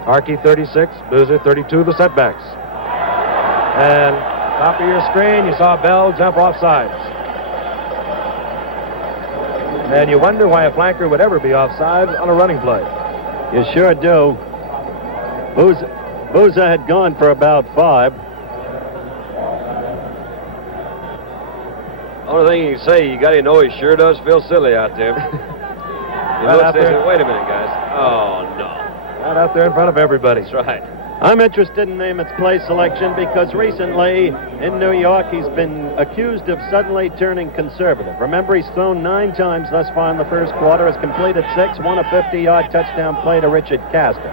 Harkey 36. Boozer 32. The setbacks. And top of your screen, you saw Bell jump off sides. And you wonder why a flanker would ever be offside on a running play. You sure do. Boozer had gone for about 5. Only thing you can say, you got to know he sure does feel silly out there. Wait a minute, guys. Oh, no. Right out there in front of everybody. That's right. I'm interested in Namath's play selection because recently in New York he's been accused of suddenly turning conservative. Remember, he's thrown 9 times thus far in the first quarter, has completed 6, won a 50-yard touchdown play to Richard Castor.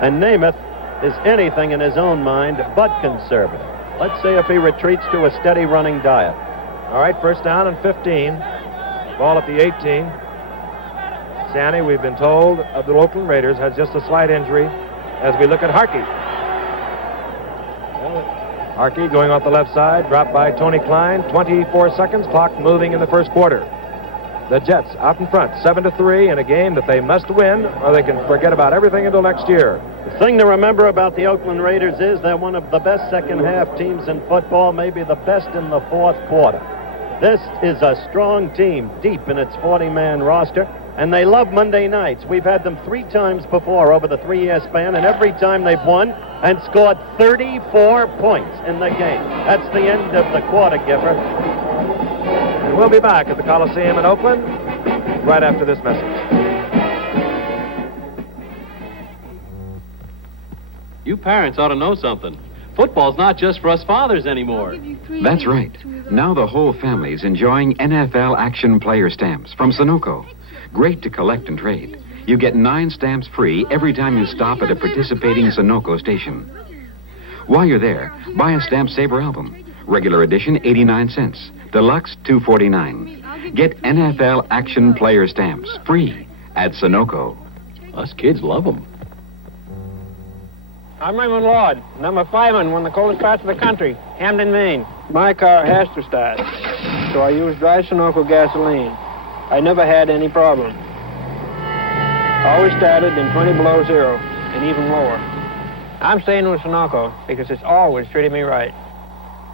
And Namath is anything in his own mind but conservative. Let's see if he retreats to a steady running diet. All right, 1st down and 15. Ball at the 18. Sandy, we've been told, of the Oakland Raiders, has just a slight injury as we look at Harkey. Harkey going off the left side, dropped by Tony Klein. 24 seconds, clock moving in the first quarter. The Jets out in front, 7-3 in a game that they must win or they can forget about everything until next year. The thing to remember about the Oakland Raiders is they're one of the best second-half teams in football, maybe the best in the fourth quarter. This is a strong team deep in its 40-man roster, and they love Monday nights. We've had them 3 times before over the 3-year span, and every time they've won and scored 34 points in the game. That's the end of the quarter, Gipper. And we'll be back at the Coliseum in Oakland right after this message. You parents ought to know something. Football's not just for us fathers anymore. That's right. Now the whole family's enjoying NFL Action Player Stamps from Sunoco. Great to collect and trade. You get 9 stamps free every time you stop at a participating Sunoco station. While you're there, buy a Stamp Saver album. Regular edition, 89 cents. Deluxe, $2.49. Get NFL Action Player Stamps free at Sunoco. Us kids love them. I'm Raymond Lord, number 5 in one of the coldest parts of the country, Hamden, Maine. My car has to start, so I use dry Sunoco gasoline. I never had any problem. Always started in 20 below zero, and even lower. I'm staying with Sunoco because it's always treated me right.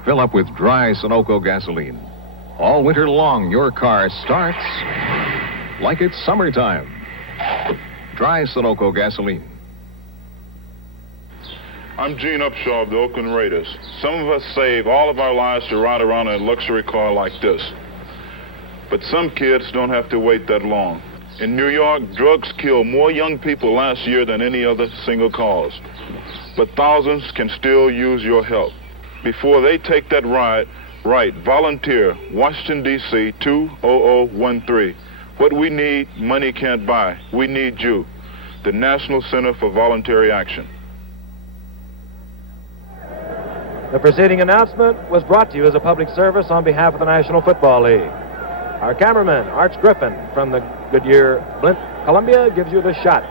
Fill up with dry Sunoco gasoline. All winter long, your car starts like it's summertime. Dry Sunoco gasoline. I'm Gene Upshaw of the Oakland Raiders. Some of us save all of our lives to ride around in a luxury car like this. But some kids don't have to wait that long. In New York, drugs killed more young people last year than any other single cause. But thousands can still use your help. Before they take that ride, write volunteer, Washington, D.C. 20013. What we need, money can't buy. We need you, the National Center for Voluntary Action. The preceding announcement was brought to you as a public service on behalf of the National Football League. Our cameraman, Arch Griffin, from the Goodyear Blimp, Columbia, gives you the shot.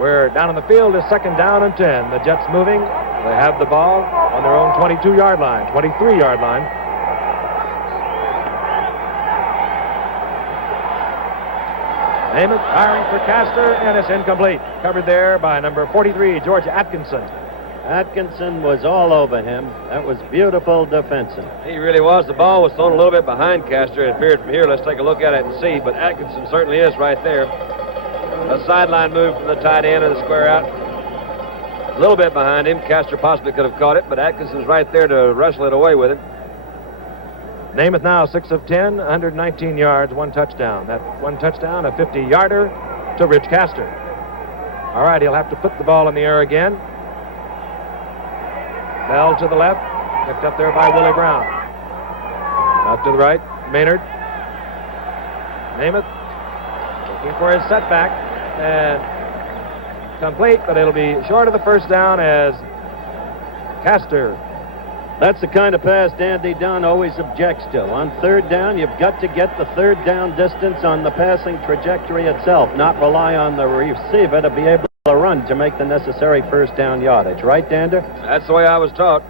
We're down on the field is 2nd down and 10. The Jets moving. They have the ball on their own 22-yard line, 23-yard line. Namath firing for Castor, and it's incomplete. Covered there by number 43, George Atkinson. Atkinson was all over him. That was beautiful defensive. He really was. The ball was thrown a little bit behind Castor. It appeared from here. Let's take a look at it and see. But Atkinson certainly is right there. A sideline move from the tight end of the square out. A little bit behind him. Castor possibly could have caught it, but Atkinson's right there to wrestle it away with him. Namath now 6 of 10, 119 yards, 1 touchdown. That 1 touchdown, a 50-yarder to Rich Castor. All right, he'll have to put the ball in the air again. Bell to the left, picked up there by Willie Brown. Out to the right, Maynard. Namath looking for his setback, and complete, but it'll be short of the first down as Castor. That's the kind of pass Dandy Dunn always objects to. On 3rd down, you've got to get the 3rd down distance on the passing trajectory itself, not rely on the receiver to be able to run to make the necessary first down yardage. Right, Dander? That's the way I was taught,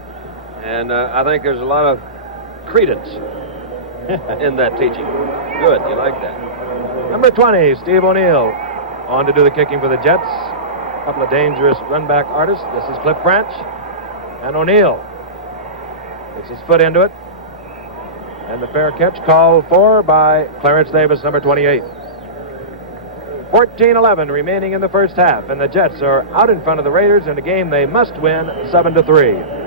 and I think there's a lot of credence in that teaching. Good, you like that. Number 20, Steve O'Neill, on to do the kicking for the Jets. A couple of dangerous run-back artists. This is Cliff Branch and O'Neill. Gets his foot into it. And the fair catch called for by Clarence Davis, number 28. 14-11 remaining in the first half, and the Jets are out in front of the Raiders in a game they must win 7-3.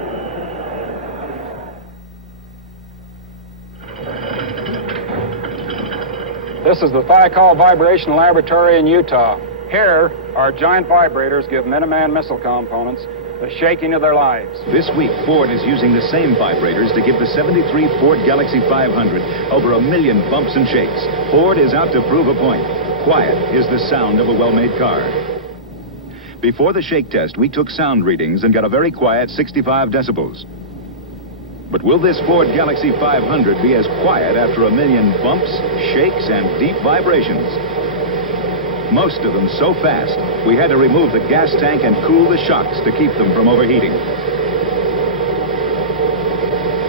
This is the Thiokol Vibration Laboratory in Utah. Here, our giant vibrators give Minuteman missile components the shaking of their lives. This week, Ford is using the same vibrators to give the 73 Ford Galaxy 500 over 1 million bumps and shakes. Ford is out to prove a point. Quiet is the sound of a well-made car. Before the shake test, we took sound readings and got a very quiet 65 decibels. But will this Ford Galaxy 500 be as quiet after 1 million bumps, shakes, and deep vibrations? Most of them so fast, we had to remove the gas tank and cool the shocks to keep them from overheating.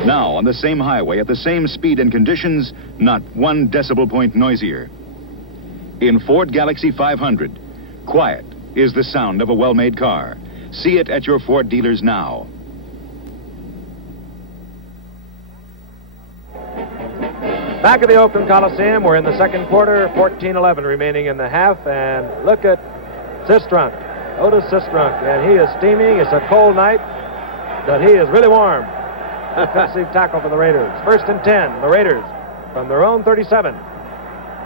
Now, on the same highway, at the same speed and conditions, not 1 decibel point noisier. In Ford Galaxy 500, quiet is the sound of a well-made car. See it at your Ford dealers now. Back at the Oakland Coliseum, we're in the second quarter, 14-11 remaining in the half, and look at Sistrunk, Otis Sistrunk, and he is steaming. It's a cold night, but he is really warm. Defensive tackle for the Raiders. 1st and 10, the Raiders from their own 37.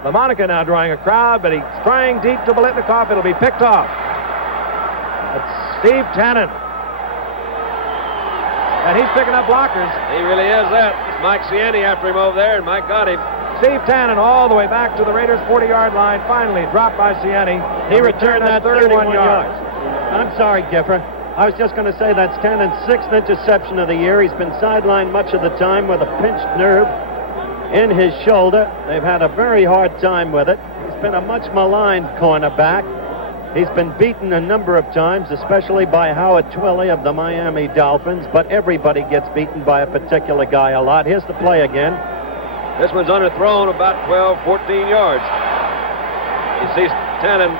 LaMonica now drawing a crowd, but he's trying deep to Biletnikoff. It'll be picked off. That's Steve Tannen. And he's picking up blockers. He really is that. It's Mike Ciani after him over there, and Mike got him. Steve Tannen all the way back to the Raiders' 40-yard line. Finally dropped by Ciani. He returned that 31 yards. I'm sorry, Giffer. I was just going to say that's Tannen's 6th interception of the year. He's been sidelined much of the time with a pinched nerve in his shoulder. They've had a very hard time with it. He's been a much maligned cornerback. He's been beaten a number of times, especially by Howard Twilley of the Miami Dolphins, but everybody gets beaten by a particular guy a lot. Here's the play again. This one's underthrown about 12, 14 yards. You see Tannen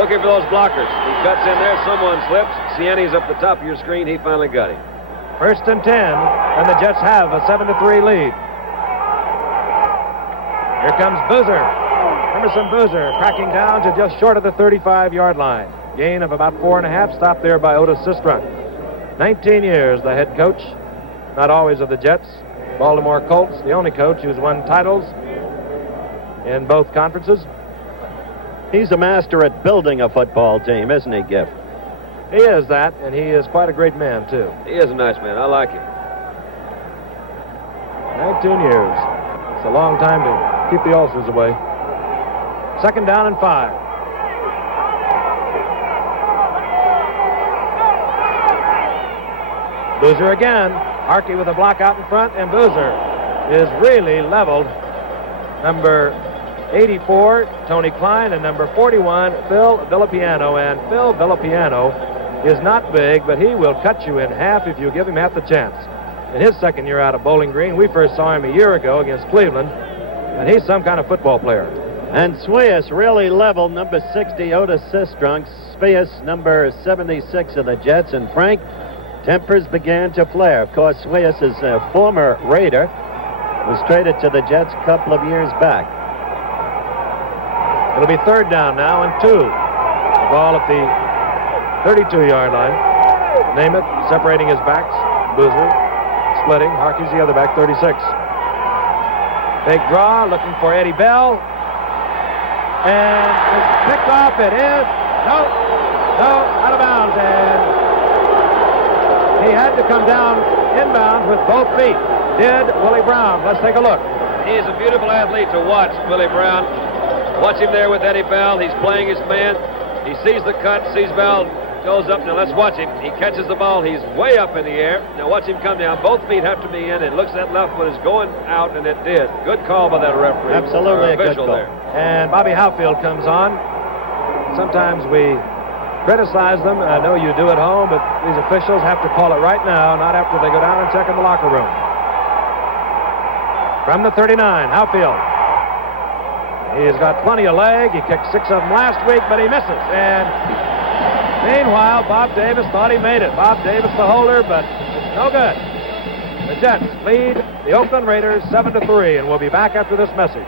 looking for those blockers. He cuts in there, someone slips. Ciani's up the top of your screen. He finally got him. 1st and 10, and the Jets have a 7-3 lead. Here comes Boozer. Emerson Boozer cracking down to just short of the 35-yard line. Gain of about 4.5, stopped there by Otis Sistrunk. 19 years, the head coach, not always of the Jets. Baltimore Colts, the only coach who's won titles in both conferences. He's a master at building a football team, isn't he, Giff? He is that, and he is quite a great man, too. He is a nice man. I like him. 19 years. It's a long time to keep the ulcers away. Second down and 5. Boozer again. Harkey with a block out in front, and Boozer is really leveled. Number 84, Tony Klein, and number 41, Phil Villapiano. And Phil Villapiano is not big, but he will cut you in half if you give him half the chance. In his second year out of Bowling Green, we first saw him a year ago against Cleveland, and he's some kind of football player. And Swias really leveled number 60, Otis Sistrunk. Swias, number 76 of the Jets. And Frank, tempers began to flare. Of course, Swias is a former Raider, was traded to the Jets a couple of years back. It'll be third down now and 2. The ball at the 32-yard line. Namath separating his backs. Boozer splitting. Harkey's the other back, 36. Big draw, looking for Eddie Bell. And it's picked off. It is. No, out of bounds. And he had to come down inbounds with both feet. Did Willie Brown. Let's take a look. He is a beautiful athlete to watch, Willie Brown. Watch him there with Eddie Bell. He's playing his man. He sees the cut, sees Bell, goes up. Now let's watch him. He catches the ball. He's way up in the air. Now watch him come down. Both feet have to be in. It looks that left foot is going out, and it did. Good call by that referee. Absolutely a good call. There. And Bobby Howfield comes on. Sometimes we criticize them. I know you do at home, but these officials have to call it right now, not after they go down and check in the locker room. From the 39, Howfield. He's got plenty of leg. He kicked 6 of them last week, but he misses. And meanwhile, Bob Davis thought he made it. Bob Davis, the holder, but it's no good. The Jets lead the Oakland Raiders 7-3, and we'll be back after this message.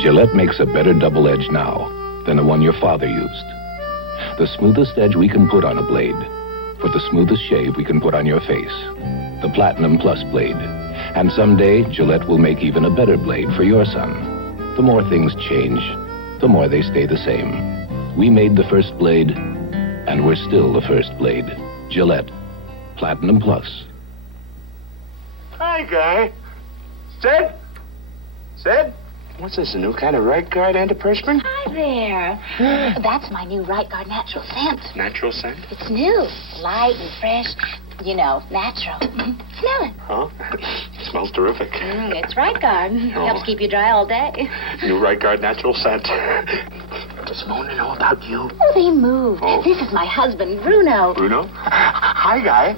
Gillette makes a better double edge now than the one your father used. The smoothest edge we can put on a blade for the smoothest shave we can put on your face. The Platinum Plus blade. And someday, Gillette will make even a better blade for your son. The more things change, the more they stay the same. We made the first blade, and we're still the first blade. Gillette. Platinum Plus. Hi, Guy. Sid? Sid? What's this, a new kind of right guard antiperspirant? Hi there. That's my new Right Guard natural scent. Natural scent? It's new, light and fresh. You know, natural. Smell it. Huh? It smells terrific. It's Right Guard. Helps keep you dry all day. New Right Guard natural scent. Does Mona know about you? Oh, they moved. Oh? This is my husband, Bruno. Bruno? Hi, Guy.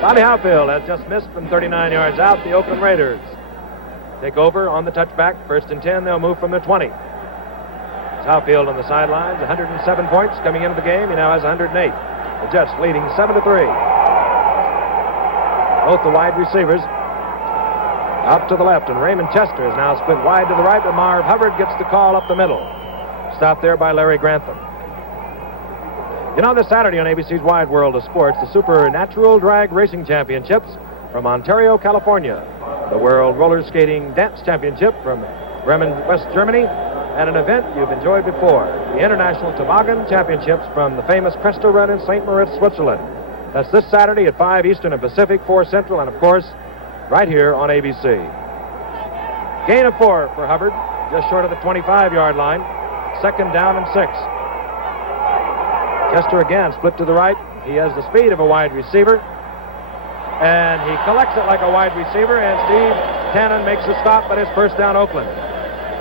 Bobby Howfield has just missed from 39 yards out. The Oakland Raiders take over on the touchback. 1st and 10. They'll move from the 20. It's Howfield on the sidelines. 107 points coming into the game. He now has 108. The Jets leading 7-3. Both the wide receivers out to the left, and Raymond Chester is now split wide to the right, but Marv Hubbard gets the call up the middle. Stopped there by Larry Grantham. You know, this Saturday on ABC's Wide World of Sports, the Supernatural Drag Racing Championships from Ontario, California, the World Roller Skating Dance Championship from Bremen, West Germany, and an event you've enjoyed before, the International Toboggan Championships from the famous Cresta Run in St. Moritz, Switzerland. That's this Saturday at 5 Eastern and Pacific, 4 Central, and of course, right here on ABC. Gain of 4 for Hubbard, just short of the 25-yard line. 2nd down and 6. Chester again split to the right. He has the speed of a wide receiver. And he collects it like a wide receiver, and Steve Tannen makes a stop, but it's first down Oakland.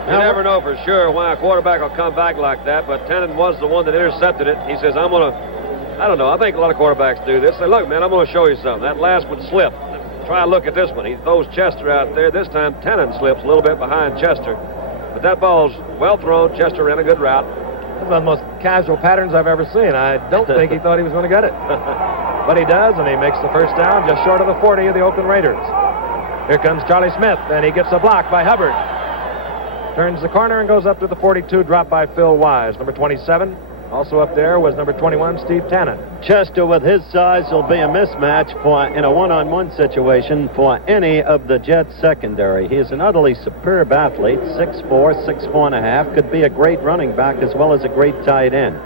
You never know for sure why a quarterback will come back like that, but Tannen was the one that intercepted it. He says, I don't know, I think a lot of quarterbacks do this. They say, look, man, I'm going to show you something. That last one slipped. Try a look at this one. He throws Chester out there. This time Tannen slips a little bit behind Chester. But that ball's well thrown. Chester ran a good route. That's one of the most casual patterns I've ever seen. I don't think he thought he was going to get it. But he does, and he makes the first down just short of the 40 of the Oakland Raiders. Here comes Charlie Smith, and he gets a block by Hubbard. Turns the corner and goes up to the 42, dropped by Phil Wise. Number 27, also up there was number 21, Steve Tannen. Chester, with his size, will be a mismatch in a one-on-one situation for any of the Jets secondary. He is an utterly superb athlete, 6'4", 6'4.5", could be a great running back as well as a great tight end.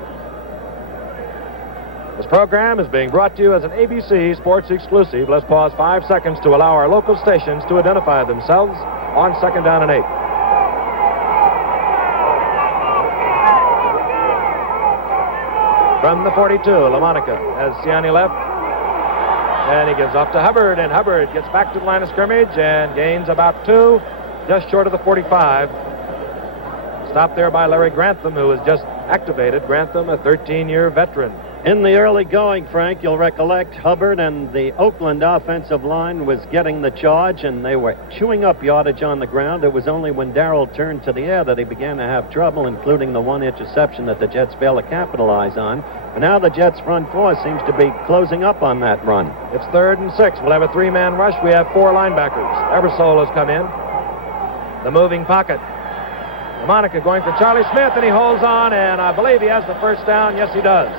This program is being brought to you as an ABC Sports exclusive. Let's pause 5 seconds to allow our local stations to identify themselves on 2nd down and 8. From the 42, LaMonica has Ciani left. And he gives off to Hubbard, and Hubbard gets back to the line of scrimmage and gains about 2, just short of the 45. Stopped there by Larry Grantham, who was just activated. Grantham, a 13-year veteran. In the early going, Frank, you'll recollect Hubbard and the Oakland offensive line was getting the charge, and they were chewing up yardage on the ground. It was only when Darrell turned to the air that he began to have trouble, including the one interception that the Jets failed to capitalize on. But now the Jets' front four seems to be closing up on that run. It's 3rd and 6. We'll have a 3-man rush. We have 4 linebackers. Ebersole has come in. The moving pocket. LaMonica going for Charlie Smith, and he holds on, and I believe he has the first down. Yes, he does.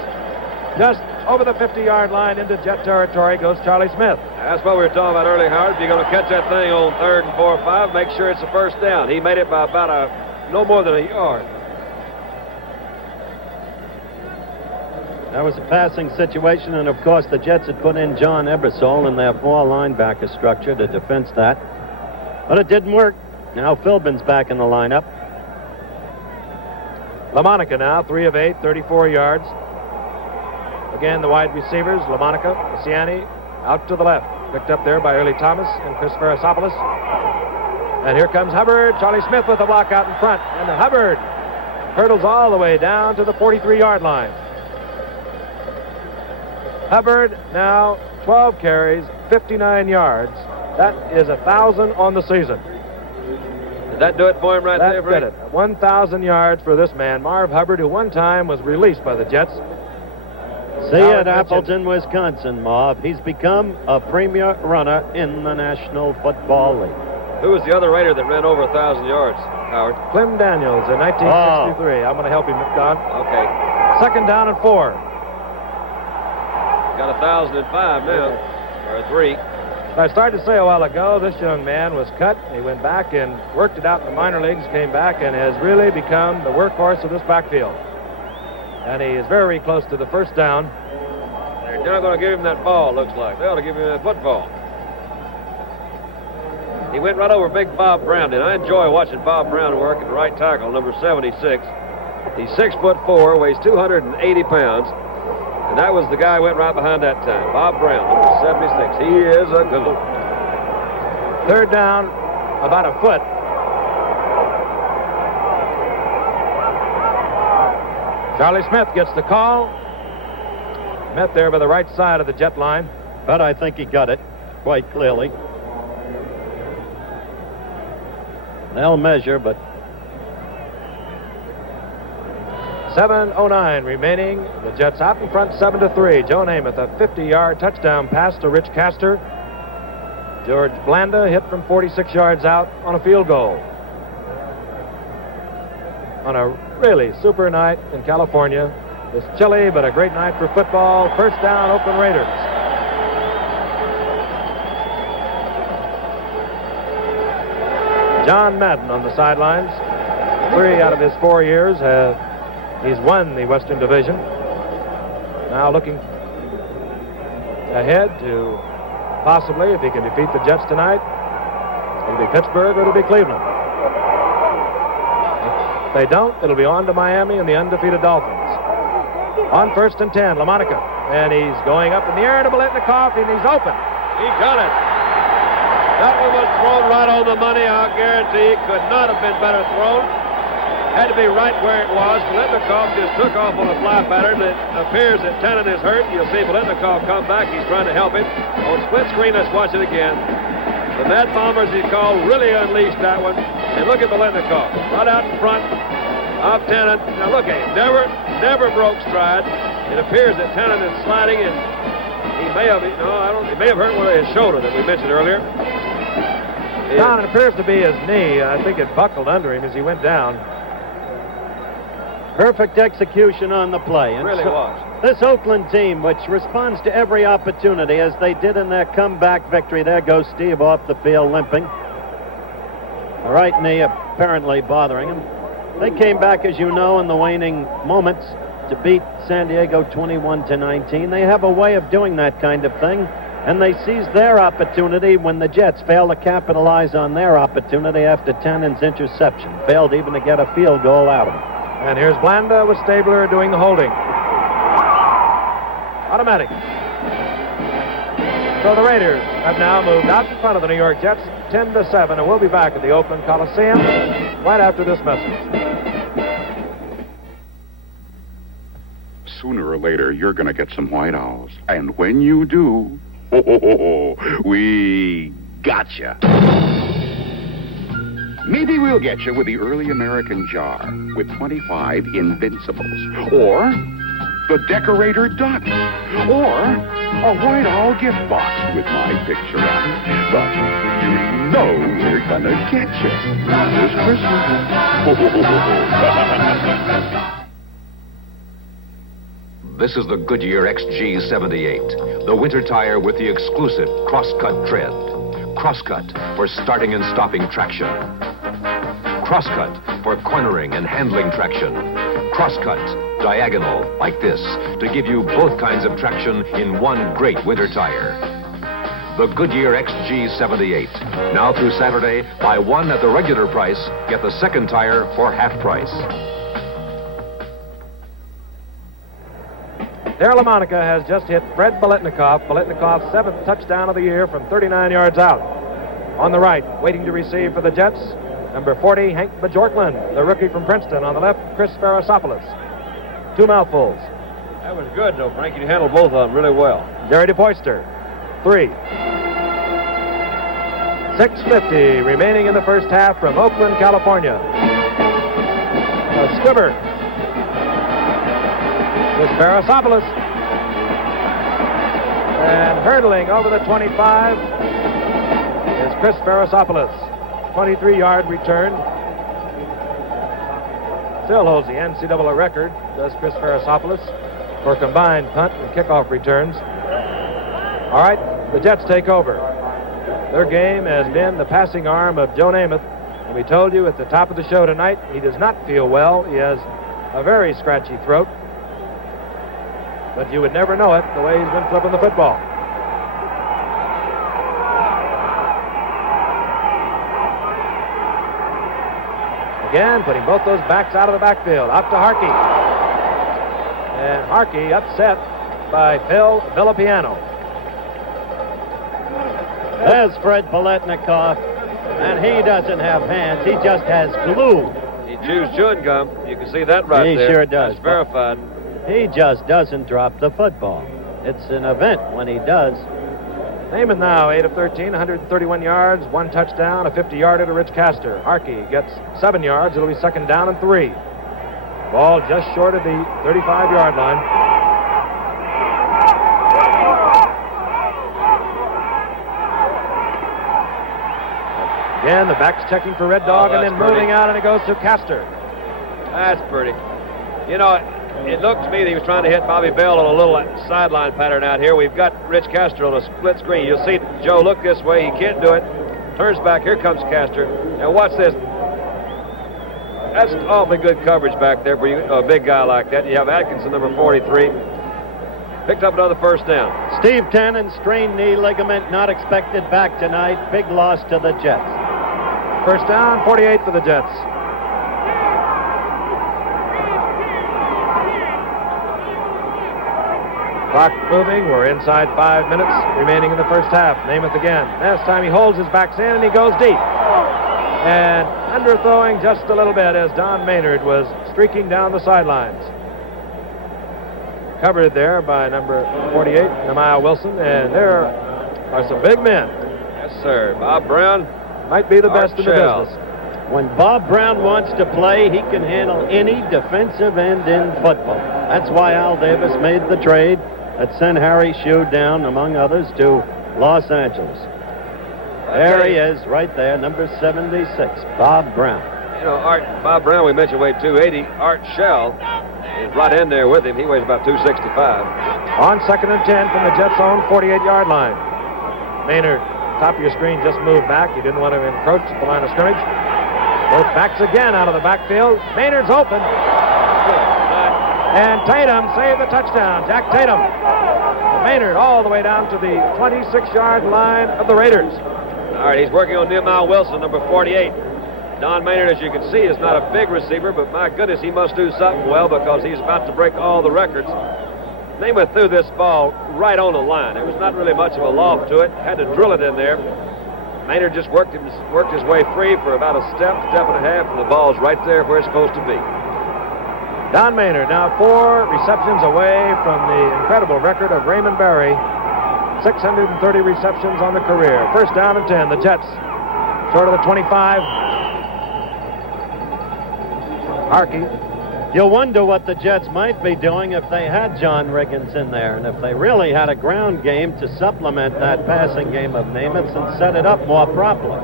Just over the 50-yard line into Jet territory goes Charlie Smith. That's what we were talking about earlier, Howard. If you're going to catch that thing on 3rd and 4 or 5, make sure it's a first down. He made it by about no more than a yard. That was a passing situation, and of course the Jets had put in John Ebersole in their 4 linebacker structure to defense that. But it didn't work. Now Philbin's back in the lineup. LaMonica now, 3 of 8, 34 yards. Again, the wide receivers, LaMonica, Ciani, out to the left. Picked up there by Early Thomas and Chris Ferrasopoulos. And here comes Hubbard. Charlie Smith with the block out in front. And Hubbard hurdles all the way down to the 43-yard line. Hubbard now 12 carries, 59 yards. That is 1,000 on the season. Did that do it for him right there, That did it. 1,000 yards for this man, Marv Hubbard, who one time was released by the Jets. See you at Appleton, Wisconsin, Marv. He's become a premier runner in the National Football League. Who was the other Raider that ran over 1,000 yards, Howard? Clem Daniels in 1963. I'm going to help him, Don. Okay. 2nd down and 4. Got 1,005 now, or 3. I started to say a while ago, this young man was cut. He went back and worked it out in the minor leagues, came back, and has really become the workhorse of this backfield. And he is very close to the first down. They're not going to give him that ball, looks like. They ought to give him that football. He went right over big Bob Brown, and I enjoy watching Bob Brown work at right tackle, number 76. He's 6'4", weighs 280 pounds. And that was the guy who went right behind that time. Bob Brown, number 76. He is a good one. 3rd down, about a foot. Charlie Smith gets the call. Met there by the right side of the Jet line. But I think he got it quite clearly. They'll measure, but 7:09 remaining. The Jets out in front, 7-3. Joe Namath, a 50-yard touchdown pass to Rich Castor. George Blanda hit from 46 yards out on a field goal. On a really super night in California. It's chilly, but a great night for football. First down, Oakland Raiders. John Madden on the sidelines. 3 out of his 4 years he's won the Western Division. Now looking ahead to possibly, if he can defeat the Jets tonight, it'll be Pittsburgh or it'll be Cleveland. If they don't, it'll be on to Miami and the undefeated Dolphins. On 1st and 10, LaMonica. And he's going up in the air to Biletnikoff, and he's open. He got it. That one was thrown right on the money. I'll guarantee it could not have been better thrown. Had to be right where it was. Biletnikoff just took off on a fly pattern. It appears that Tannen is hurt. You'll see Biletnikoff come back. He's trying to help him. On split screen, let's watch it again. The Mad Bombers, he called, really unleashed that one. And look at Biletnikoff, right out in front of Tannen. Now look at him. Never broke stride. It appears that Tannen is sliding, and he may have, he may have hurt one of his shoulder that we mentioned earlier. Don, it appears to be his knee. I think it buckled under him as he went down. Perfect execution on the play. And really was. This Oakland team, which responds to every opportunity, as they did in their comeback victory. There goes Steve off the field limping. The right knee apparently bothering him. They came back, as you know, in the waning moments. to beat San Diego 21-19. They have a way of doing that kind of thing, and they seized their opportunity when the Jets failed to capitalize on their opportunity after Tannen's interception. Failed even to get a field goal out of it. And here's Blanda with Stabler doing the holding. Automatic. So the Raiders have now moved out in front of the New York Jets 10-7, and we'll be back at the Oakland Coliseum right after this message. Sooner or later, you're going to get some white owls. And when you do, we gotcha. Maybe we'll get you with the early American jar with 25 Invincibles. Or the Decorator Duck. Or a white owl gift box with my picture on it. But you know we're going to get you this Christmas. This is the Goodyear XG78, the winter tire with the exclusive cross-cut tread. Cross-cut for starting and stopping traction. Cross-cut for cornering and handling traction. Cross-cut, diagonal, like this, to give you both kinds of traction in one great winter tire. The Goodyear XG78. Now through Saturday, buy one at the regular price, get the second tire for half price. Darryl LaMonica has just hit Fred Biletnikoff. Biletnikoff's 7th touchdown of the year from 39 yards out. On the right, waiting to receive for the Jets, number 40, Hank Bjorklund, the rookie from Princeton. On the left, Chris Farasopoulos. 2 mouthfuls. That was good, though, Frank. You handled both of them really well. Jerry DePoyster, 3. 6:50 remaining in the first half from Oakland, California. A Squibber. Chris Farasopoulos. And hurdling over the 25 is Chris Farasopoulos. 23-yard return. Still holds the NCAA record, does Chris Farasopoulos, for combined punt and kickoff returns. All right, the Jets take over. Their game has been the passing arm of Joe Namath. And we told you at the top of the show tonight, he does not feel well. He has a very scratchy throat. But you would never know it the way he's been flipping the football. Again, putting both those backs out of the backfield. Out to Harkey. And Harkey upset by Phil Villapiano. There's Fred Biletnikoff, and he doesn't have hands. He just has glue. He chews chewing gum. You can see that right He there. sure does. That's verified. He just doesn't drop the football. It's an event when he does. Namath now, 8 of 13, 131 yards, 1 touchdown, a 50-yarder to Rich Castor. Harkey gets 7 yards. It'll be 2nd down and 3. Ball just short of the 35-yard line. Again, the back's checking for Red Dog and then moving out, and it goes to Castor. That's pretty. You know, it looked to me that he was trying to hit Bobby Bell on a little sideline pattern out here. We've got Rich Castor on a split screen. You'll see Joe look this way. He can't do it. Turns back. Here comes Castor. Now watch this. That's awfully good coverage back there for you, a big guy like that. You have Atkinson, number 43. Picked up another first down. Steve Tannen, strained knee ligament, not expected back tonight. Big loss to the Jets. First down, 48 for the Jets. Clock moving. We're inside 5 minutes remaining in the first half. Namath again. Last time he holds his backs in and he goes deep. And underthrowing just a little bit as Don Maynard was streaking down the sidelines. Covered there by number 48, Nehemiah Wilson. And there are some big men. Yes, sir. Bob Brown might be the best in the business. When Bob Brown wants to play, he can handle any defensive end in football. That's why Al Davis made the trade that sent Harry Shue down, among others, to Los Angeles. There he is, right there, number 76, Bob Brown. You know, Bob Brown, we mentioned, weighed 280. Art Shell is right in there with him. He weighs about 265. On 2nd and 10 from the Jets' own 48-yard line. Maynard, top of your screen, just moved back. He didn't want to encroach at the line of scrimmage. Both backs again out of the backfield. Maynard's open. And Tatum saved the touchdown. Jack Tatum. Maynard all the way down to the 26-yard line of the Raiders. All right, he's working on Nehemiah Wilson, number 48. Don Maynard, as you can see, is not a big receiver, but my goodness, he must do something well because he's about to break all the records. Namath threw this ball right on the line. There was not really much of a loft to it. Had to drill it in there. Maynard just worked his way free for about a step and a half, and the ball's right there where it's supposed to be. Don Maynard now 4 receptions away from the incredible record of Raymond Berry. 630 receptions on the career. First down and 10. The Jets short of the 25. Harkey. You'll wonder what the Jets might be doing if they had John Riggins in there and if they really had a ground game to supplement that passing game of Namath's and set it up more properly.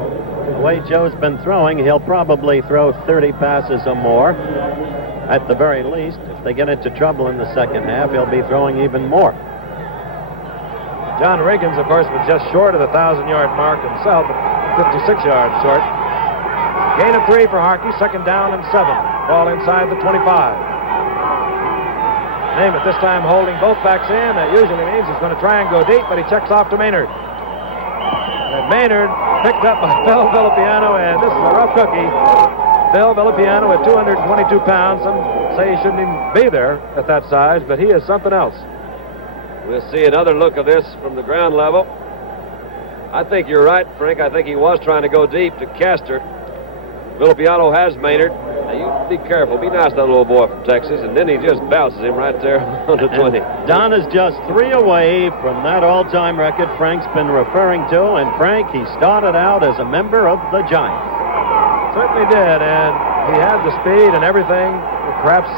The way Joe's been throwing, he'll probably throw 30 passes or more. At the very least, if they get into trouble in the second half, he'll be throwing even more. John Riggins, of course, was just short of the 1,000-yard mark himself, 56 yards short. Gain of 3 for Harkey, second down and 7. Ball inside the 25. Namath this time holding both backs in. That usually means he's going to try and go deep, but he checks off to Maynard. And Maynard picked up by Phil Villapiano, and this is a rough cookie. Phil Villapiano at 222 pounds. Some say he shouldn't even be there at that size, but he is something else. We'll see another look of this from the ground level. I think you're right, Frank. I think he was trying to go deep to Castor. Villapiano has Maynard. Now, you be careful. Be nice to that little boy from Texas. And then he just bounces him right there on the 20. Don is just 3 away from that all-time record Frank's been referring to. And Frank, he started out as a member of the Giants. Certainly did, and he had the speed and everything, perhaps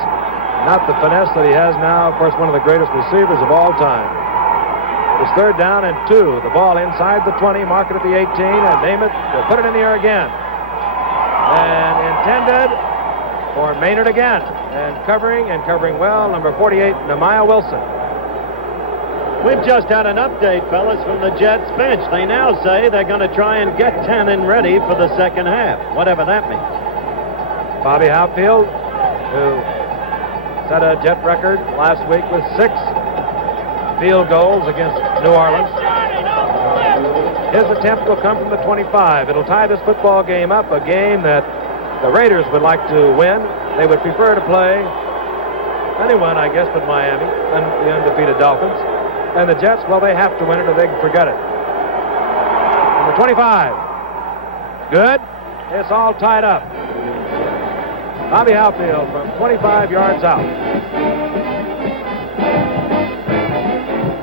not the finesse that he has now. Of course, one of the greatest receivers of all time. It's third down and 2. The ball inside the 20, mark it at the 18, and Namath will put it in the air again. And intended for Maynard again. And covering well, number 48, Nehemiah Wilson. We've just had an update, fellas, from the Jets bench. They now say they're going to try and get Tannen ready for the second half, whatever that means. Bobby Hatfield, who set a Jet record last week with 6 field goals against New Orleans. His attempt will come from the 25. It'll tie this football game up, a game that the Raiders would like to win. They would prefer to play anyone, I guess, but Miami and the undefeated Dolphins. And the Jets, well, they have to win it or they can forget it. Number 25. Good. It's all tied up. Bobby Hatfield from 25 yards out.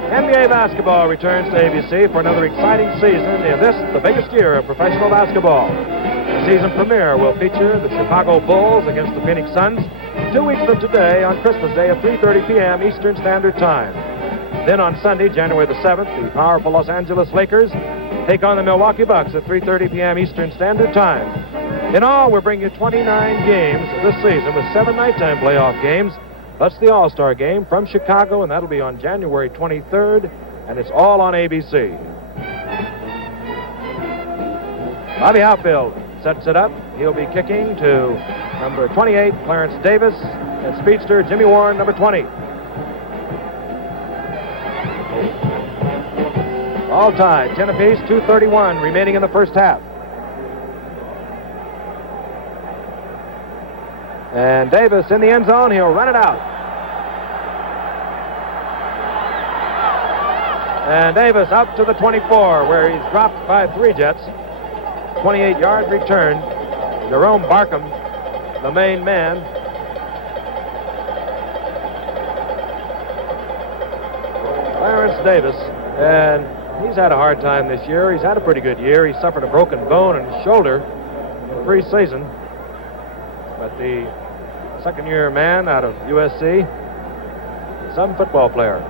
NBA basketball returns to ABC for another exciting season in this, the biggest year of professional basketball. The season premiere will feature the Chicago Bulls against the Phoenix Suns 2 weeks from today on Christmas Day at 3:30 p.m. Eastern Standard Time. Then on Sunday, January the 7th, the powerful Los Angeles Lakers take on the Milwaukee Bucks at 3:30 p.m. Eastern Standard Time. In all, we're bringing you 29 games this season with 7 nighttime playoff games. That's the All-Star game from Chicago, and that'll be on January 23rd, and it's all on ABC. Bobby Hatfield sets it up. He'll be kicking to number 28, Clarence Davis, and speedster Jimmy Warren, number 20. All tied, 10 apiece, 2:31 remaining in the first half. And Davis in the end zone, he'll run it out. And Davis up to the 24, where he's dropped by 3 Jets. 28-yard return. Jerome Barkham, the main man. Clarence Davis, and he's had a hard time this year. He's had a pretty good year. He suffered a broken bone in his shoulder in pre-season. But the second-year man out of USC, some football player.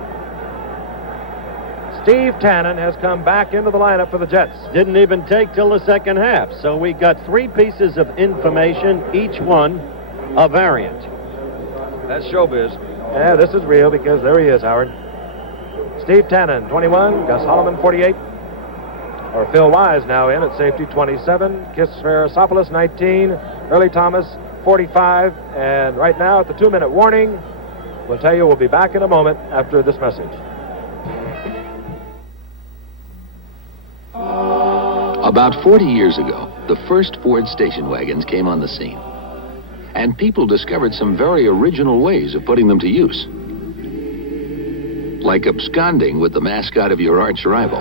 Steve Tannen has come back into the lineup for the Jets. Didn't even take till the second half. So we got 3 pieces of information, each one a variant. That's showbiz. Yeah, this is real because there he is, Howard. Steve Tannen, 21. Gus Holloman, 48. Or Phil Wise now in at safety, 27. Kis Farasopoulos, 19. Early Thomas, 45. And right now at the 2-minute warning, We'll tell you we'll be back in a moment after this message. About 40 years ago, the first Ford station wagons came on the scene. And people discovered some very original ways of putting them to use. Like absconding with the mascot of your arch rival.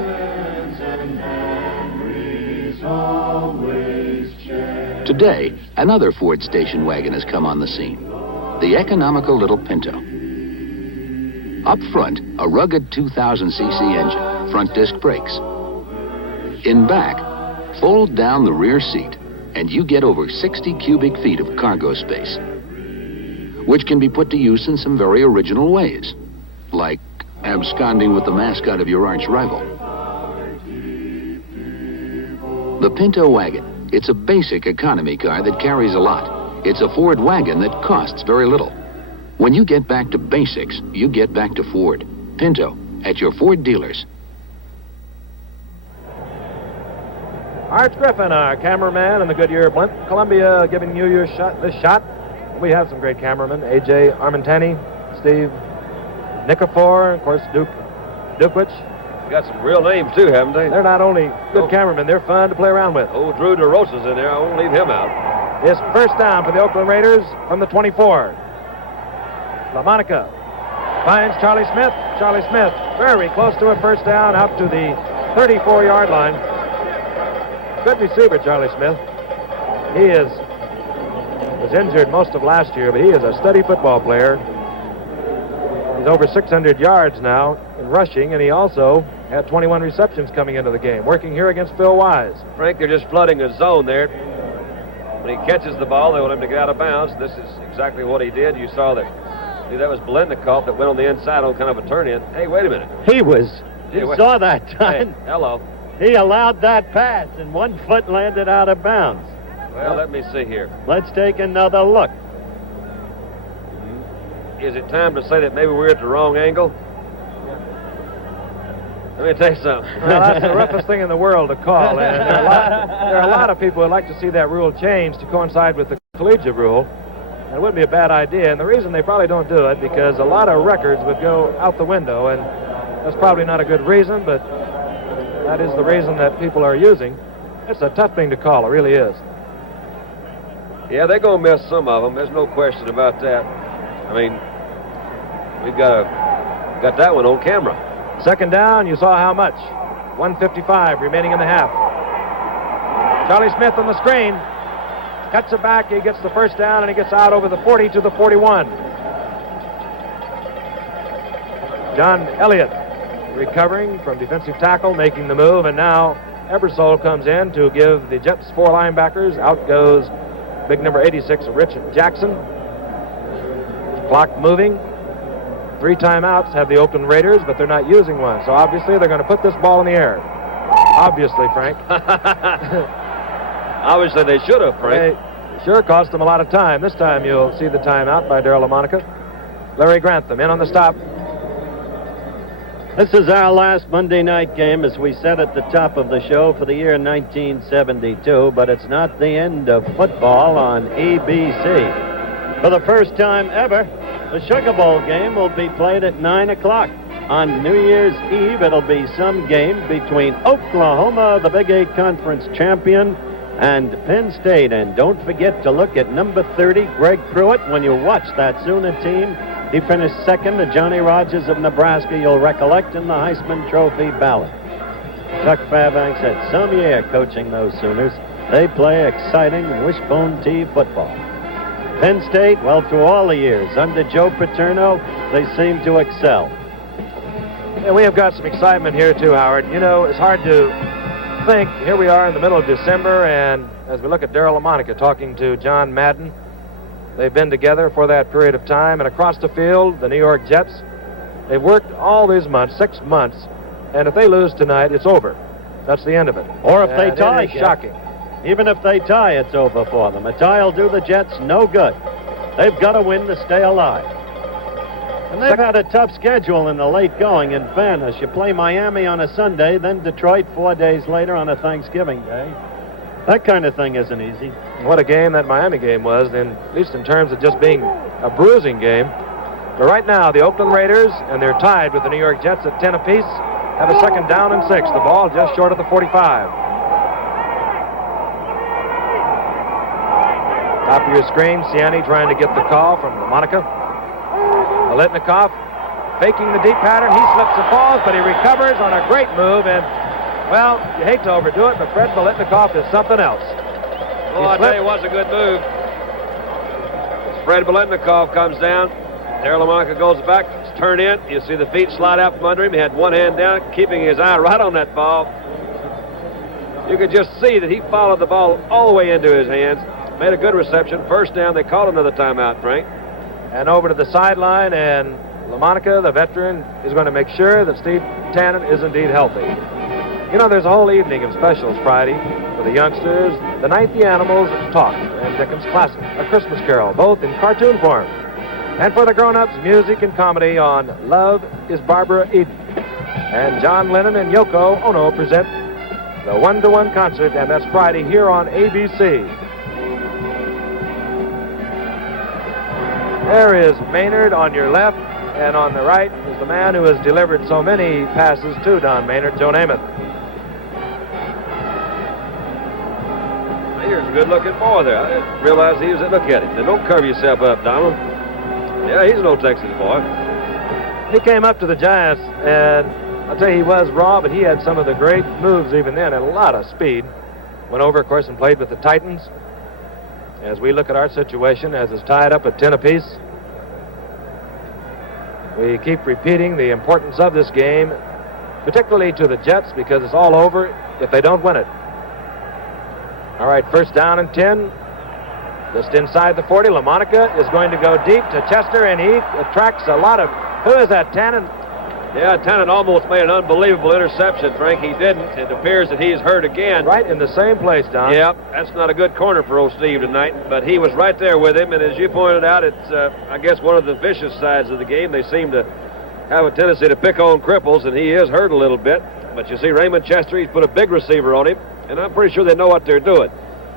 Today, another Ford station wagon has come on the scene. The economical little Pinto. Up front, a rugged 2,000cc engine, front disc brakes. In back, fold down the rear seat, and you get over 60 cubic feet of cargo space, which can be put to use in some very original ways, like absconding with the mascot of your arch rival. The Pinto wagon. It's a basic economy car that carries a lot. It's a Ford wagon that costs very little. When you get back to basics, you get back to Ford. Pinto, at your Ford dealers. Art Griffin, our cameraman in the Goodyear blimp. Columbia giving you this shot. We have some great cameramen. A.J. Armentani, Steve Nikifor, of course, Dukwich. Got some real names, too, haven't they? They're not only good cameramen, they're fun to play around with. Oh, Drew DeRosa's in there. I won't leave him out. It's first down for the Oakland Raiders from the 24. LaMonica finds Charlie Smith. Charlie Smith very close to a first down out to the 34-yard line. Good receiver, Charlie Smith. He was injured most of last year, but he is a steady football player. He's over 600 yards now in rushing, and he also had 21 receptions coming into the game, working here against Phil Wise. Frank, they're just flooding a zone there. When he catches the ball, they want him to get out of bounds. This is exactly what he did. You saw that. See, that was Belendikov that went on the inside on kind of a turn-in. Hey, wait a minute. You saw that time. Hey, hello. He allowed that pass, and one foot landed out of bounds. Well, let me see here. Let's take another look. Is it time to say that maybe we're at the wrong angle? Let me tell you something. Well, that's the roughest thing in the world to call. And there are a lot of people who would like to see that rule changed to coincide with the collegiate rule. And it wouldn't be a bad idea. And the reason they probably don't do it, because a lot of records would go out the window. And that's probably not a good reason, but that is the reason that people are using. It's a tough thing to call. It really is. Yeah, they're going to miss some of them. There's no question about that. I mean, we've got that one on camera. Second down, you saw how much. 1:55 remaining in the half. Charlie Smith on the screen. Cuts it back, he gets the first down, and he gets out over the 40 to the 41. John Elliott recovering from defensive tackle, making the move, and now Ebersol comes in to give the Jets 4 linebackers. Out goes big number 86, Rich Jackson. Clock moving. 3 timeouts have the Oakland Raiders, but they're not using one. So obviously they're going to put this ball in the air. Obviously, Frank. Obviously they should have, Frank. They sure cost them a lot of time. This time you'll see the timeout by Darryl LaMonica. Larry Grantham in on the stop. This is our last Monday night game, as we said at the top of the show, for the year 1972, but it's not the end of football on ABC. For the first time ever, the Sugar Bowl game will be played at 9 o'clock. On New Year's Eve, it'll be some game between Oklahoma, the Big 8 Conference champion, and Penn State. And don't forget to look at number 30, Greg Pruitt, when you watch that Sooner team. He finished second to Johnny Rodgers of Nebraska, you'll recollect, in the Heisman Trophy ballot. Chuck Fairbanks had some year coaching those Sooners. They play exciting wishbone tee football. Penn State, well, through all the years, under Joe Paterno, they seem to excel. Yeah, we have got some excitement here, too, Howard. You know, it's hard to think. Here we are in the middle of December, and as we look at Darryl LaMonica talking to John Madden, they've been together for that period of time, and across the field, the New York Jets, they've worked all these months, 6 months, and if they lose tonight, it's over. That's the end of it. Or if they tie, it's shocking. Even if they tie, it's over for them. A tie will do the Jets no good. They've got to win to stay alive. And they've had a tough schedule in the late going, in fairness. You play Miami on a Sunday, then Detroit 4 days later on a Thanksgiving Day. That kind of thing isn't easy. What a game that Miami game was, at least in terms of just being a bruising game. But right now, the Oakland Raiders, and they're tied with the New York Jets at 10 apiece, have a second down and 6. The ball just short of the 45. Top of your screen, Ciani trying to get the call from LaMonica. Biletnikoff faking the deep pattern. He slips and falls, but he recovers on a great move. And, well, you hate to overdo it, but Fred Biletnikoff is something else. Oh, I tell you, it was a good move. Fred Biletnikoff comes down. Darryl LaMonica goes back. It's turned in. You see the feet slide out from under him. He had one hand down, keeping his eye right on that ball. You could just see that he followed the ball all the way into his hands. Made a good reception. First down, they called another timeout, Frank. And over to the sideline, and LaMonica, the veteran, is going to make sure that Steve Tannen is indeed healthy. You know, there's a whole evening of specials Friday for the youngsters. The Night the Animals Talk, and Dickens Classic, A Christmas Carol, both in cartoon form. And for the grown-ups, music and comedy on Love is Barbara Eden. And John Lennon and Yoko Ono present the one-to-one concert, and that's Friday here on ABC. There is Maynard on your left, and on the right is the man who has delivered so many passes to Don Maynard, Joe Namath. Here's a good-looking boy there. I didn't realize he was. Look at him. Now, don't curve yourself up, Donald. Yeah, he's an old Texas boy. He came up to the Giants, and I'll tell you, he was raw, but he had some of the great moves even then, and a lot of speed. Went over, of course, and played with the Titans. As we look at our situation, as it's tied up at 10 apiece, we keep repeating the importance of this game, particularly to the Jets, because it's all over if they don't win it. All right, first down and 10. Just inside the 40, LaMonica is going to go deep to Chester, and he attracts a lot of... Who is that, Tannen? Yeah, Tannen almost made an unbelievable interception, Frank. He didn't. It appears that he's hurt again. Right in the same place, Don. Yep, that's not a good corner for old Steve tonight, but he was right there with him, and as you pointed out, it's, I guess, one of the vicious sides of the game. They seem to have a tendency to pick on cripples, and he is hurt a little bit. But you see Raymond Chester, he's put a big receiver on him, and I'm pretty sure they know what they're doing.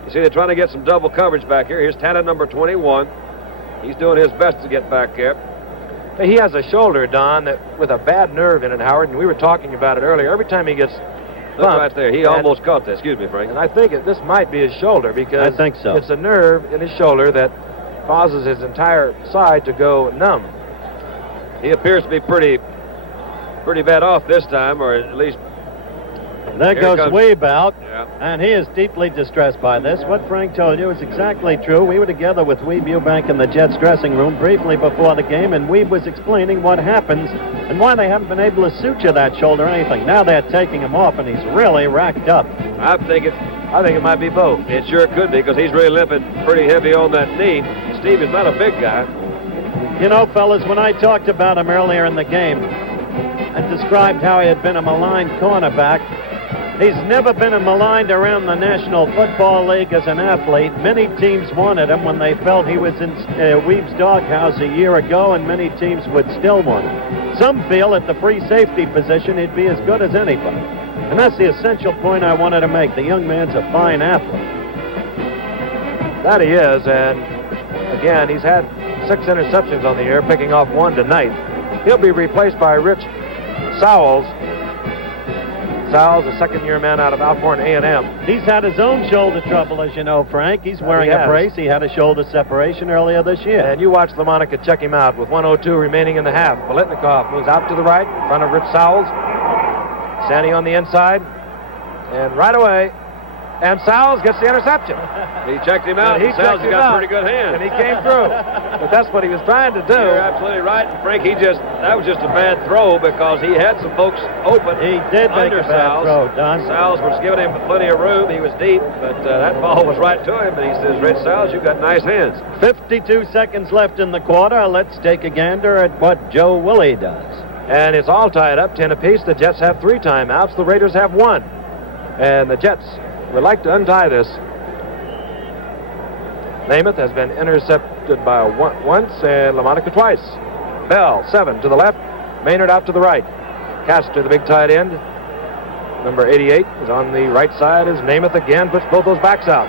You see, they're trying to get some double coverage back here. Here's Tannen, number 21. He's doing his best to get back there. He has a shoulder, Don, that with a bad nerve in it, Howard, and we were talking about it earlier. Every time he gets bumped... Look right there. He almost caught that. Excuse me, Frank. And I think this might be his shoulder, because I think so. It's a nerve in his shoulder that causes his entire side to go numb. He appears to be pretty bad off this time, or at least... There goes Weeb out, yeah. And he is deeply distressed by this. What Frank told you is exactly true. We were together with Weeb Eubank in the Jets dressing room briefly before the game, and Weeb was explaining what happens and why they haven't been able to suture that shoulder or anything. Now they're taking him off, and he's really racked up. I think it might be both. It sure could be, because he's really limping pretty heavy on that knee. Steve is not a big guy. You know, fellas, when I talked about him earlier in the game and described how he had been a maligned cornerback, he's never been maligned around the National Football League as an athlete. Many teams wanted him when they felt he was in Weeb's doghouse a year ago, and many teams would still want him. Some feel at the free safety position he'd be as good as anybody. And that's the essential point I wanted to make. The young man's a fine athlete. That he is, and again, he's had 6 interceptions on the year, picking off 1 tonight. He'll be replaced by Rich Sowles. Sowles, a second-year man out of Alcorn A&M. He's had his own shoulder trouble, as you know, Frank. He's wearing a brace. He had a shoulder separation earlier this year. And you watch LaMonica check him out with 1:02 remaining in the half. Biletnikoff moves out to the right in front of Rich Sowles. Standing on the inside. And right away, and Sowles gets the interception. He checked him out. Sowles has got pretty good hands. And he came through. But that's what he was trying to do. You're absolutely right. And Frank, that was just a bad throw, because he had some folks open. He did make a bad throw, Don. Sowles was giving him plenty of room. He was deep, but that ball was right to him. And he says, Rich Sowles, you've got nice hands. 52 seconds left in the quarter. Let's take a gander at what Joe Willie does. And it's all tied up, 10 apiece. The Jets have 3 timeouts. The Raiders have 1. And the Jets would like to untie this. Namath has been intercepted by once, and LaMonica twice. Bell, 7 to the left. Maynard out to the right. Castor, the big tight end, number 88, is on the right side as Namath again puts both those backs out.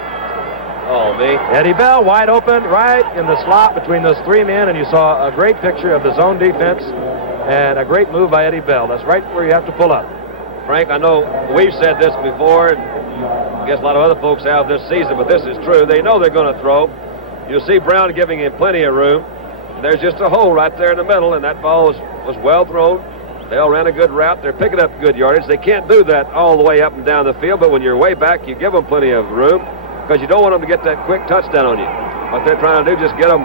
Oh, me. Eddie Bell wide open right in the slot between those three men, and you saw a great picture of the zone defense and a great move by Eddie Bell. That's right where you have to pull up. Frank, I know we've said this before, and I guess a lot of other folks have this season, but this is true. They know they're going to throw. You'll see Brown giving him plenty of room. There's just a hole right there in the middle, and that ball was well thrown. Bell ran a good route. They're picking up good yardage. They can't do that all the way up and down the field, but when you're way back, you give them plenty of room because you don't want them to get that quick touchdown on you. What they're trying to do, just get them.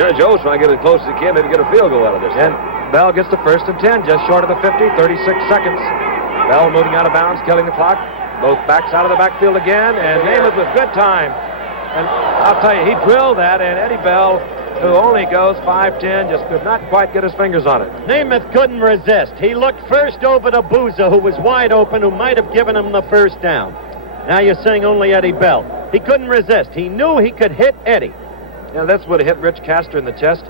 Judge O's trying to get as close as he can, maybe get a field goal out of this. And Bell gets the 1st and 10, just short of the 50, 36 seconds. Bell moving out of bounds, killing the clock. Both backs out of the backfield again, and Namath with good time. And I'll tell you, he drilled that, and Eddie Bell, who only goes 5'10", just could not quite get his fingers on it. Namath couldn't resist. He looked first over to Boozer, who was wide open, who might have given him the first down. Now you're saying only Eddie Bell. He couldn't resist. He knew he could hit Eddie. Yeah, that's what hit Rich Castor in the chest.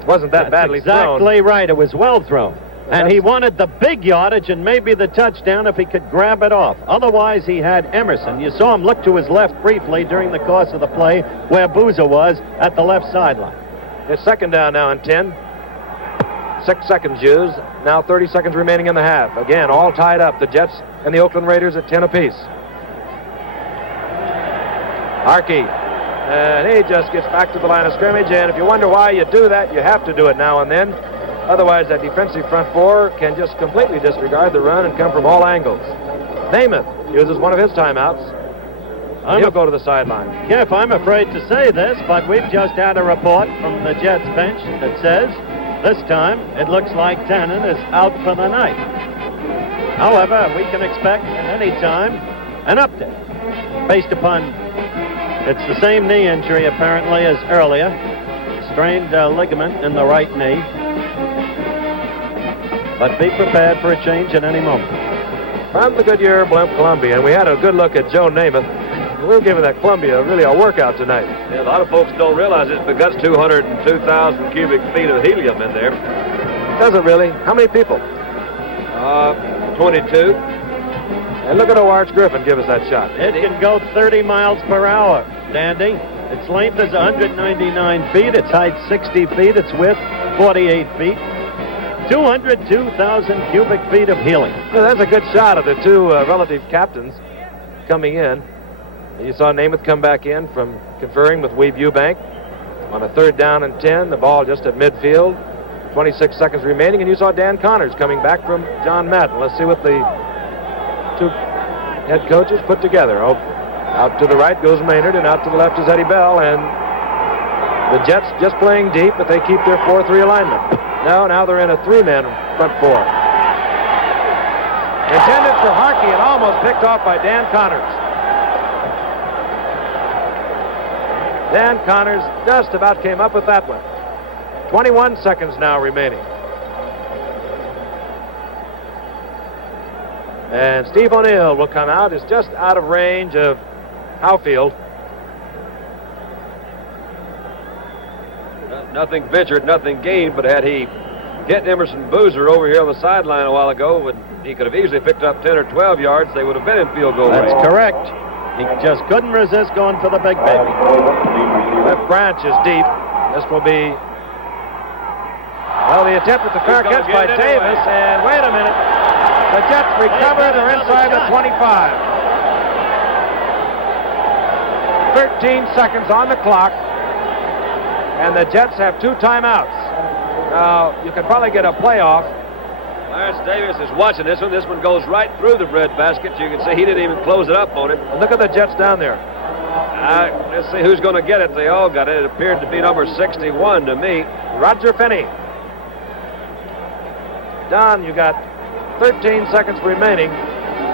It wasn't that badly thrown. Exactly right. It was well thrown. And he wanted the big yardage and maybe the touchdown if he could grab it off. Otherwise, he had Emerson. You saw him look to his left briefly during the course of the play where Boozer was at the left sideline. It's 2nd down now and 10. 6 seconds used. Now 30 seconds remaining in the half. Again, all tied up. The Jets and the Oakland Raiders at 10 apiece. Harkey. And he just gets back to the line of scrimmage. And if you wonder why you do that, you have to do it now and then. Otherwise, that defensive front four can just completely disregard the run and come from all angles. Namath uses one of his timeouts. He'll go to the sideline. Jeff, I'm afraid to say this, but we've just had a report from the Jets bench that says this time it looks like Tannen is out for the night. However, we can expect at any time an update based upon it's the same knee injury apparently as earlier. Strained ligament in the right knee. But be prepared for a change at any moment. From the Goodyear Blimp Columbia, and we had a good look at Joe Namath. We're giving that Columbia really a workout tonight. Yeah, a lot of folks don't realize it, but that's 202,000 cubic feet of helium in there. Does it really? How many people? 22. And look at Arch Griffin give us that shot. It can go 30 miles per hour, Dandy. Its length is 199 feet, its height 60 feet, its width 48 feet. 202,000 cubic feet of helium. Well, that's a good shot of the two relative captains coming in. You saw Namath come back in from conferring with Weeb Eubank on a 3rd down and 10. The ball just at midfield. 26 seconds remaining, and you saw Dan Connors coming back from John Madden. Let's see what the two head coaches put together. Oh, out to the right goes Maynard, and out to the left is Eddie Bell, and the Jets just playing deep, but they keep their 4-3 alignment. Now they're in a 3-man front four. Intended for Harkey and almost picked off by Dan Connors. Dan Connors just about came up with that one. 21 seconds now remaining. And Steve O'Neill will come out. It's just out of range of Howfield. Nothing ventured, nothing gained, but had he hit Emerson Boozer over here on the sideline a while ago, he could have easily picked up 10 or 12 yards. They would have been in field goal range. That's correct. He just couldn't resist going for the big baby. Left branch is deep. This will be, well, the attempt at the fair catch by Davis, and wait a minute. The Jets recover. They're inside the 25. 13 seconds on the clock. And the Jets have 2 timeouts. Now, you can probably get a playoff. Clarence Davis is watching this one. This one goes right through the breadbasket. You can see he didn't even close it up on it. And look at the Jets down there. Let's see who's going to get it. They all got it. It appeared to be number 61 to me. Roger Finney. Don, you got 13 seconds remaining.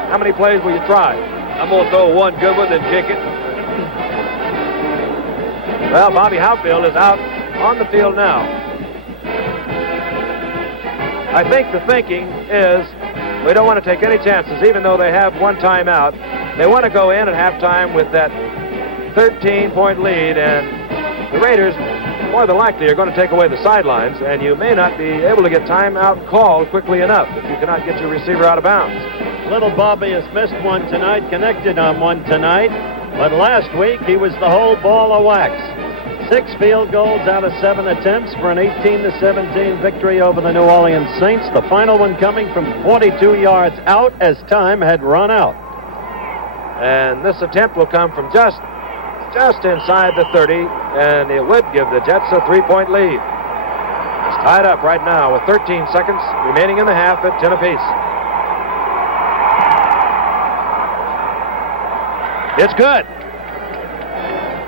How many plays will you try? I'm going to throw one good one, then kick it. Well, Bobby Howfield is out on the field now. I think the thinking is we don't want to take any chances, even though they have 1 timeout. They want to go in at halftime with that 13-point lead, and the Raiders, more than likely, are going to take away the sidelines, and you may not be able to get timeout called quickly enough if you cannot get your receiver out of bounds. Little Bobby has missed one tonight, connected on one tonight, but last week he was the whole ball of wax. 6 field goals out of 7 attempts for an 18-17 victory over the New Orleans Saints. The final one coming from 42 yards out as time had run out. And this attempt will come from just inside the 30, and it would give the Jets a 3-point lead. It's tied up right now with 13 seconds remaining in the half at 10 apiece. It's good.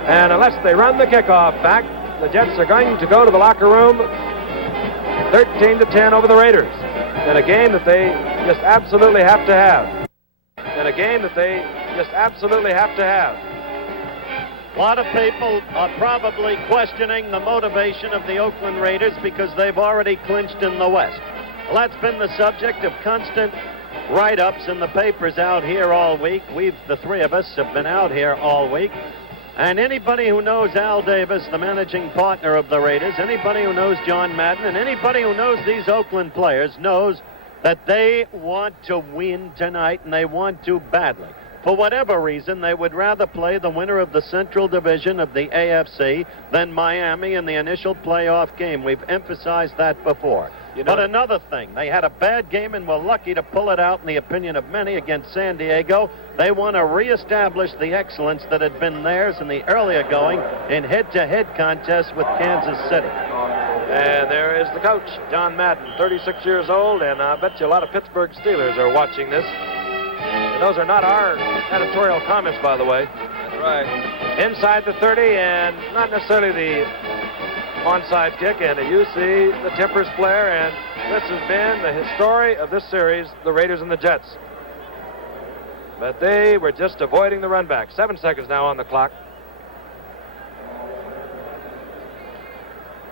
And unless they run the kickoff back, the Jets are going to go to the locker room 13-10 over the Raiders in a game that they just absolutely have to have. A lot of people are probably questioning the motivation of the Oakland Raiders because they've already clinched in the West. Well, that's been the subject of constant write-ups in the papers out here all week. The three of us have been out here all week. And anybody who knows Al Davis, the managing partner of the Raiders, anybody who knows John Madden, and anybody who knows these Oakland players knows that they want to win tonight, and they want to badly. For whatever reason, they would rather play the winner of the Central Division of the AFC than Miami in the initial playoff game. We've emphasized that before. But another thing, they had a bad game and were lucky to pull it out, in the opinion of many, against San Diego. They want to reestablish the excellence that had been theirs in the earlier going in head-to-head contests with Kansas City. And there is the coach, John Madden, 36 years old, and I bet you a lot of Pittsburgh Steelers are watching this. And those are not our editorial comments, by the way. That's right. Inside the 30, and not necessarily the onside kick, and you see the tempers flare, and this has been the story of this series, the Raiders and the Jets. But they were just avoiding the run back. 7 seconds now on the clock.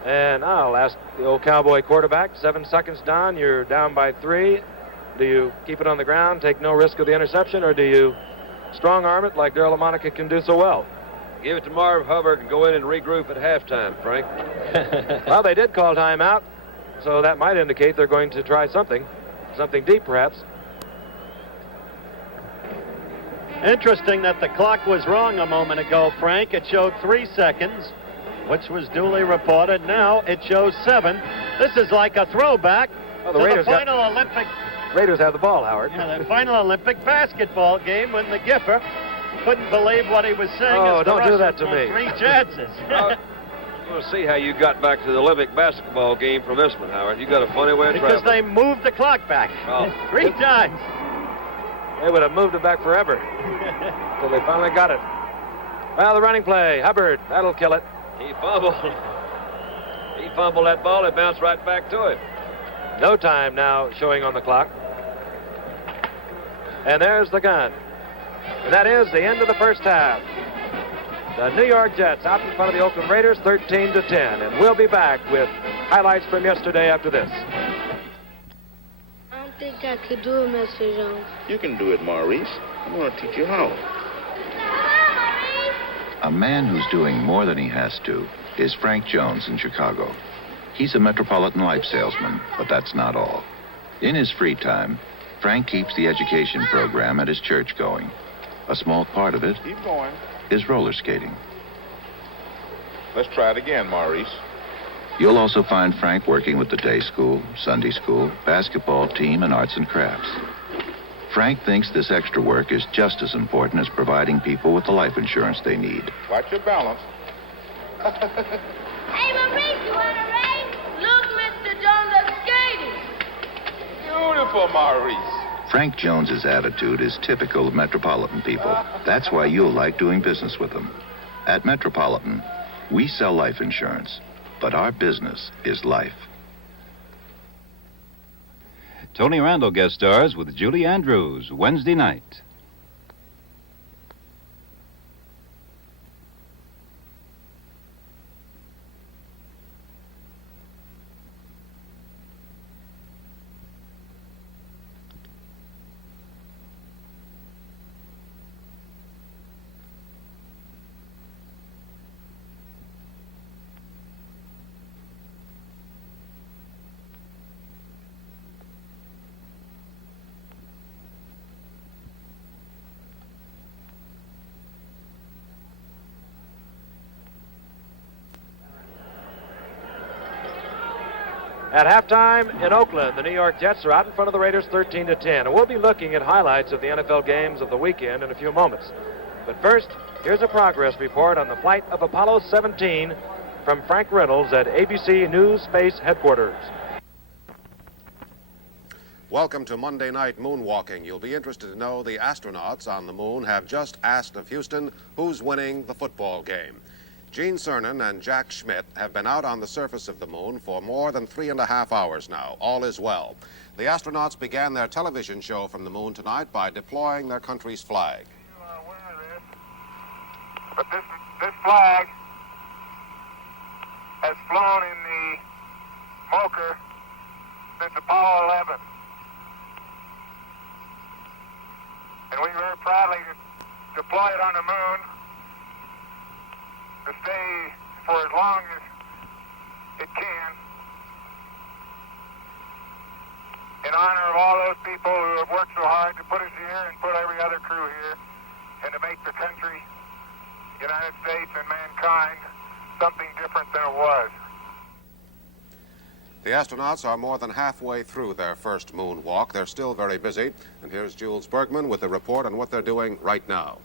And I'll ask the old Cowboy quarterback, 7 seconds down, you're down by 3. Do you keep it on the ground, take no risk of the interception, or do you strong arm it like Daryle Lamonica can do so well? Give it to Marv Hubbard and go in and regroup at halftime, Frank. Well, they did call timeout, so that might indicate they're going to try something deep perhaps. Interesting that the clock was wrong a moment ago, Frank. It showed 3 seconds, which was duly reported. Now it shows 7. This is like a throwback to the final Olympic. Raiders have the ball, Howard. Yeah, the final Olympic basketball game when the Gipper couldn't believe what he was saying. Oh, as the don't do that Russians to won me. 3 chances. I want to see how you got back to the Olympic basketball game from this one, Howard. You got a funny way of Because traveling. they moved the clock back 3 times. They would have moved it back forever until they finally got it. Well, the running play, Hubbard, that'll kill it. He fumbled. He fumbled that ball. It bounced right back to him. No time now showing on the clock. And there's the gun. And that is the end of the first half. The New York Jets out in front of the Oakland Raiders, 13-10. And we'll be back with highlights from yesterday after this. I don't think I could do it, Mr. Jones. You can do it, Maurice. I'm going to teach you how. A man who's doing more than he has to is Frank Jones in Chicago. He's a Metropolitan Life salesman, but that's not all. In his free time, Frank keeps the education program at his church going. A small part of it Keep going. is roller skating. Let's try it again, Maurice. You'll also find Frank working with the day school, Sunday school, basketball team, and arts and crafts. Frank thinks this extra work is just as important as providing people with the life insurance they need. Watch your balance. Hey, Maurice, you want to race? Look, Mr. Jones is skating. Beautiful, Maurice. Frank Jones's attitude is typical of Metropolitan people. That's why you'll like doing business with them. At Metropolitan, we sell life insurance, but our business is life. Tony Randall guest stars with Julie Andrews, Wednesday night. At halftime in Oakland, the New York Jets are out in front of the Raiders 13-10. And we'll be looking at highlights of the NFL games of the weekend in a few moments. But first, here's a progress report on the flight of Apollo 17 from Frank Reynolds at ABC News Space Headquarters. Welcome to Monday Night Moonwalking. You'll be interested to know the astronauts on the moon have just asked of Houston who's winning the football game. Gene Cernan and Jack Schmidt have been out on the surface of the moon for more than 3.5 hours now. All is well. The astronauts began their television show from the moon tonight by deploying their country's flag. But this flag has flown in the MOCR since Apollo 11. And we very proudly deploy it on the moon to stay for as long as it can in honor of all those people who have worked so hard to put us here and put every other crew here and to make the country, United States, and mankind something different than it was. The astronauts are more than halfway through their first moonwalk. They're still very busy. And here's Jules Bergman with a report on what they're doing right now.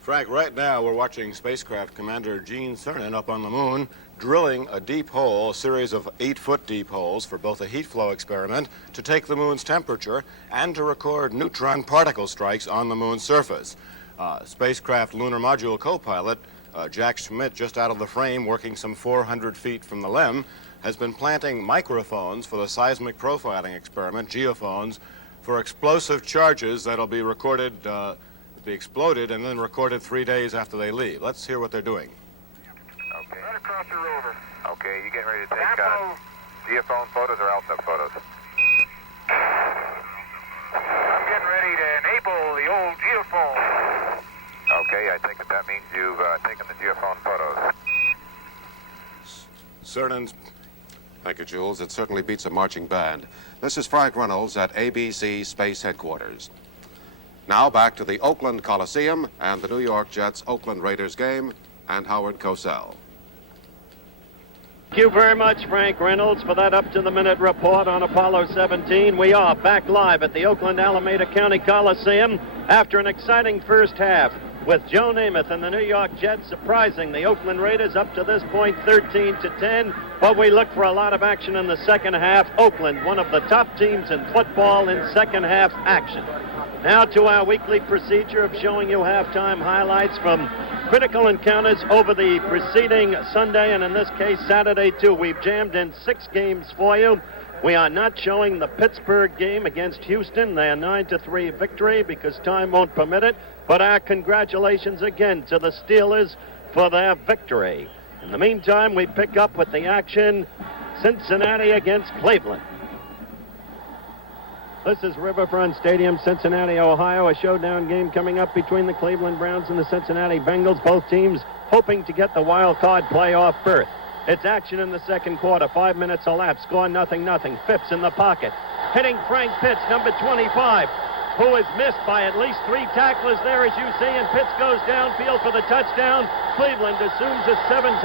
Frank, right now we're watching spacecraft Commander Gene Cernan up on the moon drilling a deep hole, a series of 8-foot deep holes for both a heat flow experiment to take the moon's temperature and to record neutron particle strikes on the moon's surface. Spacecraft lunar module co-pilot Jack Schmidt, just out of the frame, working some 400 feet from the LEM, has been planting microphones for the seismic profiling experiment, geophones, for explosive charges that'll be recorded, be exploded, and then recorded 3 days after they leave. Let's hear what they're doing. Okay. Right across the rover. Okay, you getting ready to take geophone photos or ALSA photos? I'm getting ready to enable the old geophone. Okay, I take it that means you've taken the geophone photos. Cernan's... Thank you, Jules. It certainly beats a marching band. This is Frank Reynolds at ABC Space Headquarters. Now back to the Oakland Coliseum and the New York Jets Oakland Raiders game and Howard Cosell. Thank you very much, Frank Reynolds, for that up-to-the-minute report on Apollo 17. We are back live at the Oakland Alameda County Coliseum after an exciting first half with Joe Namath and the New York Jets surprising the Oakland Raiders up to this point 13-10. But we look for a lot of action in the second half. Oakland, one of the top teams in football in second half action. Now to our weekly procedure of showing you halftime highlights from critical encounters over the preceding Sunday, and in this case Saturday too. We've jammed in 6 games for you. We are not showing the Pittsburgh game against Houston, their 9-3 victory, because time won't permit it. But our congratulations again to the Steelers for their victory. In the meantime, we pick up with the action, Cincinnati against Cleveland. This is Riverfront Stadium, Cincinnati, Ohio, a showdown game coming up between the Cleveland Browns and the Cincinnati Bengals. Both teams hoping to get the wild card playoff berth. It's action in the second quarter. 5 minutes elapsed. Score 0-0. Phipps in the pocket. Hitting Frank Pitts, number 25, who is missed by at least 3 tacklers there, as you see, and Pitts goes downfield for the touchdown. Cleveland assumes a 7-0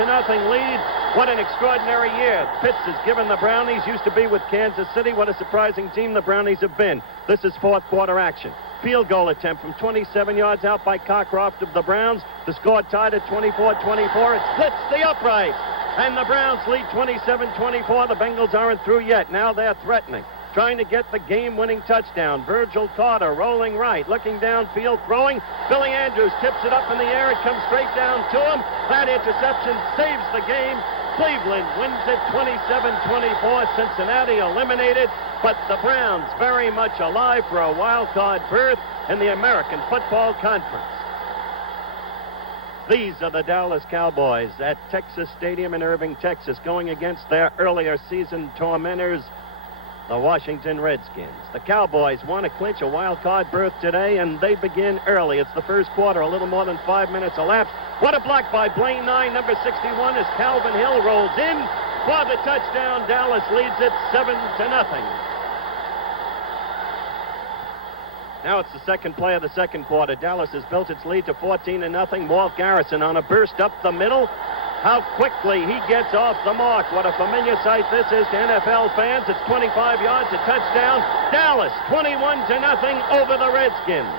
lead. What an extraordinary year Pitts has given the Brownies. Used to be with Kansas City. What a surprising team the Brownies have been. This is fourth quarter action. Field goal attempt from 27 yards out by Cockcroft of the Browns. The score tied at 24-24. It splits the upright. And the Browns lead 27-24. The Bengals aren't through yet. Now they're threatening, trying to get the game-winning touchdown. Virgil Carter rolling right, looking downfield, throwing. Billy Andrews tips it up in the air. It comes straight down to him. That interception saves the game. Cleveland wins it 27-24. Cincinnati eliminated, but the Browns very much alive for a wild card berth in the American Football Conference. These are the Dallas Cowboys at Texas Stadium in Irving, Texas, going against their earlier season tormentors, the Washington Redskins. The Cowboys want to clinch a wild card berth today, and they begin early. It's the first quarter, a little more than 5 minutes elapsed. What a block by Blaine Nye, number 61, as Calvin Hill rolls in for the touchdown. Dallas leads it 7-0. Now it's the second play of the second quarter. Dallas has built its lead to 14-0. Walt Garrison on a burst up the middle. how quickly he gets off the mark. What a familiar sight this is to NFL fans. It's 25 yards, a touchdown. Dallas, 21-0 over the Redskins.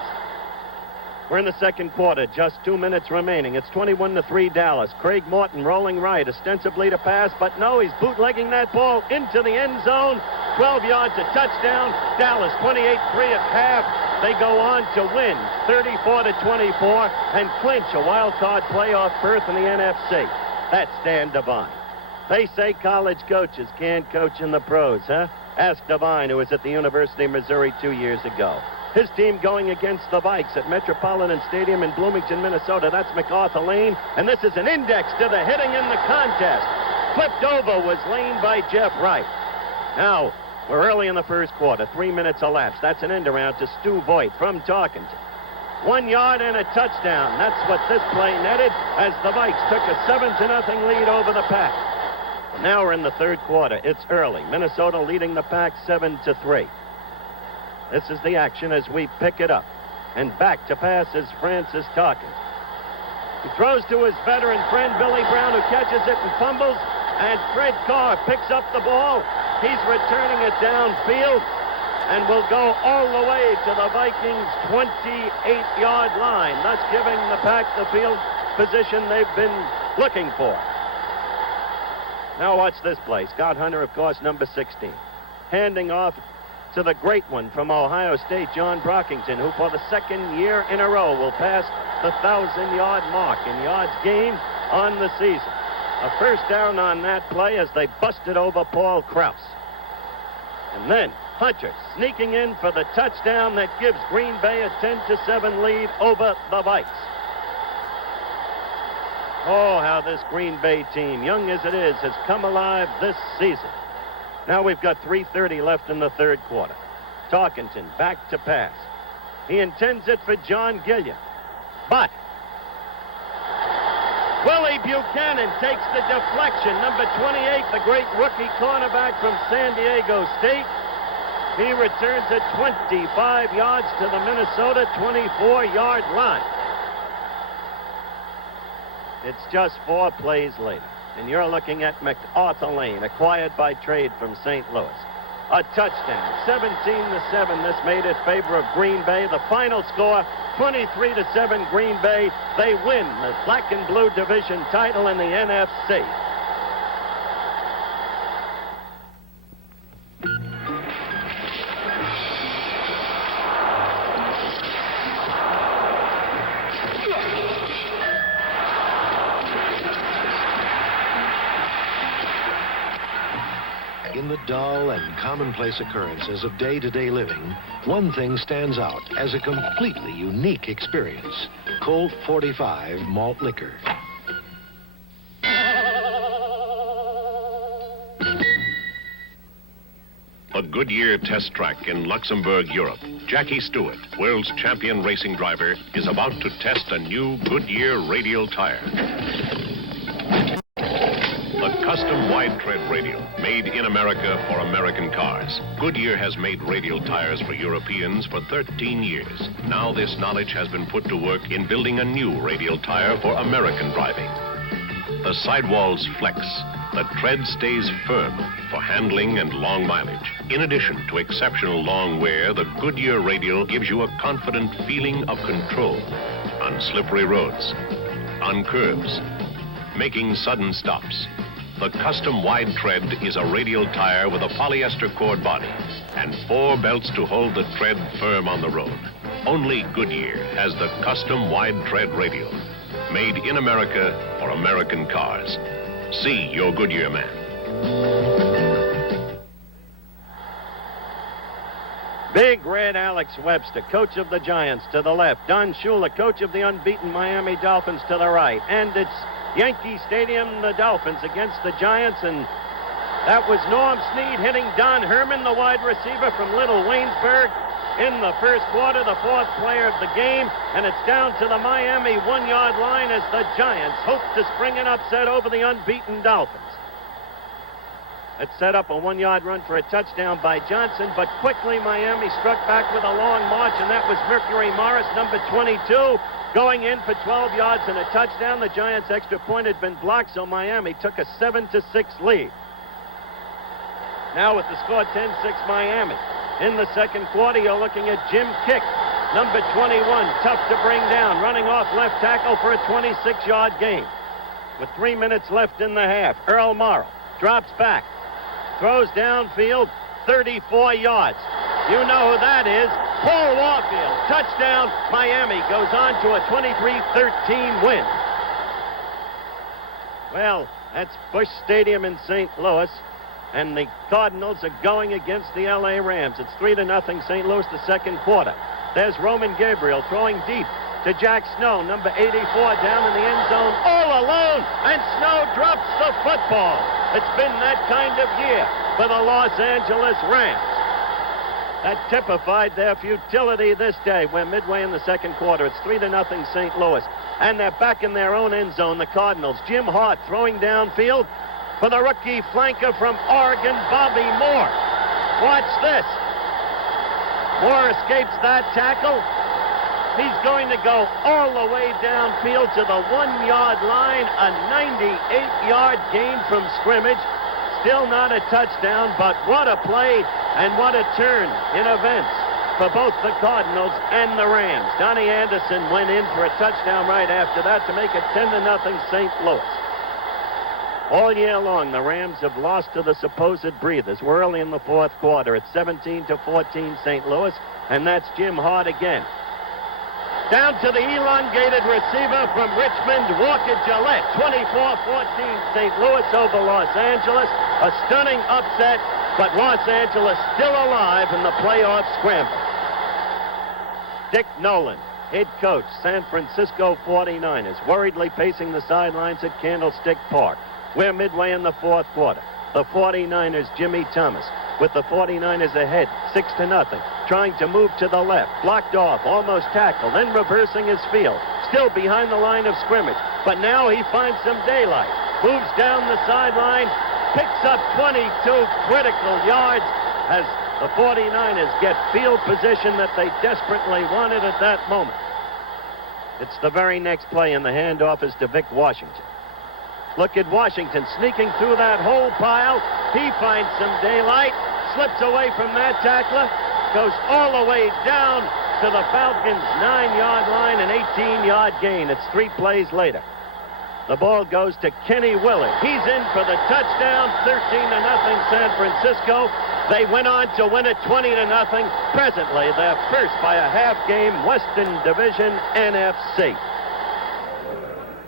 We're in the second quarter, just 2 minutes remaining. It's 21-3 Dallas. Craig Morton rolling right, ostensibly to pass, but no, he's bootlegging that ball into the end zone. 12 yards, a touchdown. Dallas 28-3 at half. They go on to win 34-24 and clinch a wild card playoff berth in the NFC. That's Dan Devine. They say college coaches can't coach in the pros, huh? Ask Devine, who was at the University of Missouri 2 years ago. His team going against the Vikes at Metropolitan Stadium in Bloomington, Minnesota. That's MacArthur Lane, and this is an index to the hitting in the contest. Flipped over was Lane by Jeff Wright. Now, we're early in the first quarter. 3 minutes elapsed. That's an end around to Stu Voigt from Tarkenton. 1 yard and a touchdown. That's what this play netted as the Vikes took a 7-0 lead over the Pack. Now we're in the third quarter. It's early. Minnesota leading the Pack 7-3. This is the action as we pick it up. And back to pass is Francis Tarkenton. He throws to his veteran friend Billy Brown, who catches it and fumbles. And Fred Carr picks up the ball. He's returning it downfield and will go all the way to the Vikings' 28-yard line, thus giving the Pack the field position they've been looking for. Now watch this play. Scott Hunter, of course, number 16. Handing off to the great one from Ohio State, John Brockington, who for the second year in a row will pass the 1,000-yard mark in yards gained on the season. A first down on that play as they busted over Paul Krause. And then Hunter sneaking in for the touchdown that gives Green Bay a 10-7 lead over the Vikes. Oh, how this Green Bay team, young as it is, has come alive this season. Now we've got 3:30 left in the third quarter. Tarkenton back to pass. He intends it for John Gilliam. But Willie Buchanan takes the deflection. Number 28, the great rookie cornerback from San Diego State. He returns it 25 yards to the Minnesota 24-yard line. It's just 4 plays later. And you're looking at MacArthur Lane, acquired by trade from St. Louis. A touchdown, 17-7. This made it favor of Green Bay. The final score, 23-7 Green Bay. They win the black and blue division title in the NFC. In the dull and commonplace occurrences of day-to-day living, one thing stands out as a completely unique experience. Colt 45 malt liquor. A Goodyear test track in Luxembourg, Europe. Jackie Stewart, world's champion racing driver, is about to test a new Goodyear radial tire. A custom wide tread radial, made in America for American cars. Goodyear has made radial tires for Europeans for 13 years. Now this knowledge has been put to work in building a new radial tire for American driving. The sidewalls flex. The tread stays firm for handling and long mileage. In addition to exceptional long wear, the Goodyear radial gives you a confident feeling of control on slippery roads, on curves, making sudden stops. The custom wide tread is a radial tire with a polyester cord body and 4 belts to hold the tread firm on the road. Only Goodyear has the custom wide tread radial, made in America for American cars. See your Goodyear man. Big Red Alex Webster, coach of the Giants, to the left. Don Shula, coach of the unbeaten Miami Dolphins, to the right. And it's Yankee Stadium, the Dolphins against the Giants, and that was Norm Snead hitting Don Herman, the wide receiver from Little Waynesburg, in the first quarter, the 4th player of the game, and it's down to the Miami 1-yard line as the Giants hope to spring an upset over the unbeaten Dolphins. It set up a 1-yard run for a touchdown by Johnson, but quickly Miami struck back with a long march, and that was Mercury Morris, number 22, going in for 12 yards and a touchdown. The Giants' extra point had been blocked, so Miami took a 7-6 lead. Now with the score 10-6 Miami. In the second quarter, you're looking at Jim Kick, number 21, tough to bring down, running off left tackle for a 26-yard gain. With 3 minutes left in the half, Earl Morrow drops back, throws downfield, 34 yards. You know who that is. Paul Warfield. Touchdown. Miami goes on to a 23-13 win. Well, that's Busch Stadium in St. Louis, and the Cardinals are going against the L.A. Rams. It's 3-0 St. Louis the second quarter. There's Roman Gabriel throwing deep to Jack Snow, number 84, down in the end zone, all alone, and Snow drops the football. It's been that kind of year for the Los Angeles Rams. That typified their futility this day. We're midway in the second quarter. It's 3-0 St. Louis. And they're back in their own end zone, the Cardinals. Jim Hart throwing downfield for the rookie flanker from Oregon, Bobby Moore. Watch this. Moore escapes that tackle. He's going to go all the way downfield to the 1-yard line, a 98-yard gain from scrimmage. Still not a touchdown, but what a play and what a turn in events for both the Cardinals and the Rams. Donnie Anderson went in for a touchdown right after that to make it 10-0 St. Louis. All year long, the Rams have lost to the supposed breathers. We're early in the fourth quarter. It's 17-14 St. Louis, and that's Jim Hart again. Down to the elongated receiver from Richmond, Walker Gillette. 24-14 St. Louis over Los Angeles. A stunning upset, but Los Angeles still alive in the playoff scramble. Dick Nolan, head coach, San Francisco 49ers, worriedly pacing the sidelines at Candlestick Park. We're midway in the fourth quarter. The 49ers, Jimmy Thomas, with the 49ers ahead, 6-0, trying to move to the left, blocked off, almost tackled, then reversing his field, still behind the line of scrimmage, but now he finds some daylight, moves down the sideline, picks up 22 critical yards as the 49ers get field position that they desperately wanted at that moment. It's the very next play, and the handoff is to Vic Washington. Look at Washington sneaking through that whole pile. He finds some daylight, slips away from that tackler, goes all the way down to the Falcons' 9-yard line, an 18-yard gain. It's 3 plays later. The ball goes to Kenny Willard. He's in for the touchdown, 13-0 San Francisco. They went on to win it 20-0. Presently, they're first by a half game, Western Division NFC.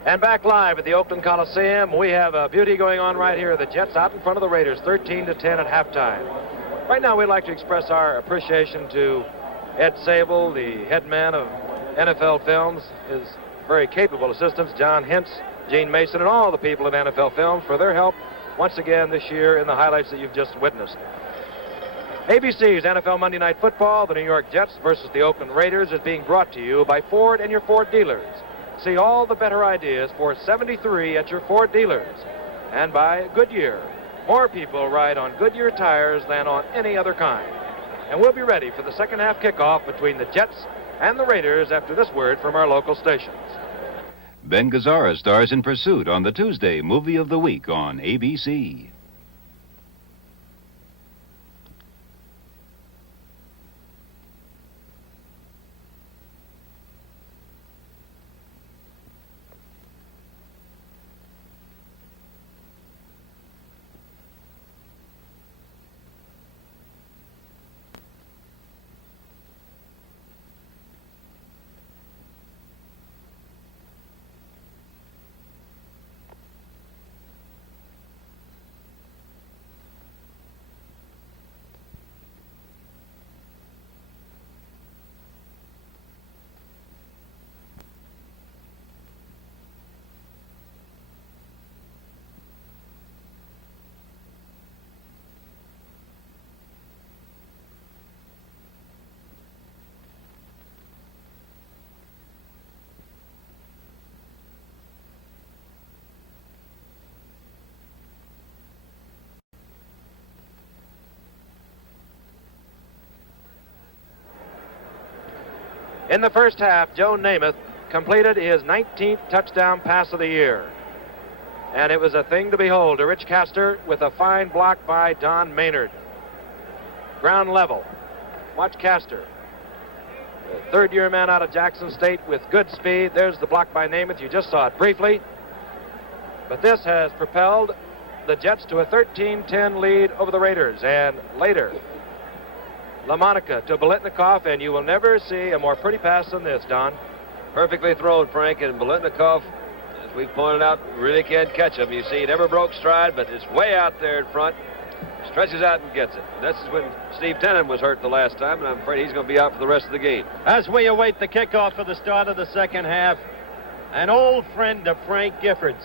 And back live at the Oakland Coliseum, we have a beauty going on right here. The Jets out in front of the Raiders, 13-10 at halftime. Right now, we'd like to express our appreciation to Ed Sable, the head man of NFL Films, his very capable assistants, John Hintz, Gene Mason, and all the people at NFL Films for their help once again this year in the highlights that you've just witnessed. ABC's NFL Monday Night Football, the New York Jets versus the Oakland Raiders, is being brought to you by Ford and your Ford dealers. See all the better ideas for 73 at your Ford dealers. And by Goodyear. More people ride on Goodyear tires than on any other kind. And we'll be ready for the second half kickoff between the Jets and the Raiders after this word from our local stations. Ben Gazzara stars in Pursuit on the Tuesday Movie of the Week on ABC. In the first half, Joe Namath completed his 19th touchdown pass of the year. And it was a thing to behold. To Rich Castor with a fine block by Don Maynard. Ground level. Watch Castor. The third-year man out of Jackson State with good speed. There's the block by Namath. You just saw it briefly. But this has propelled the Jets to a 13-10 lead over the Raiders. And later, LaMonica to Biletnikoff, and you will never see a more pretty pass than this, Don. Perfectly thrown, Frank, and Biletnikoff, as we pointed out, really can't catch him. You see, he never broke stride, but it's way out there in front. Stretches out and gets it. This is when Steve Tennant was hurt the last time, and I'm afraid he's going to be out for the rest of the game. As we await the kickoff for the start of the second half, an old friend of Frank Gifford's,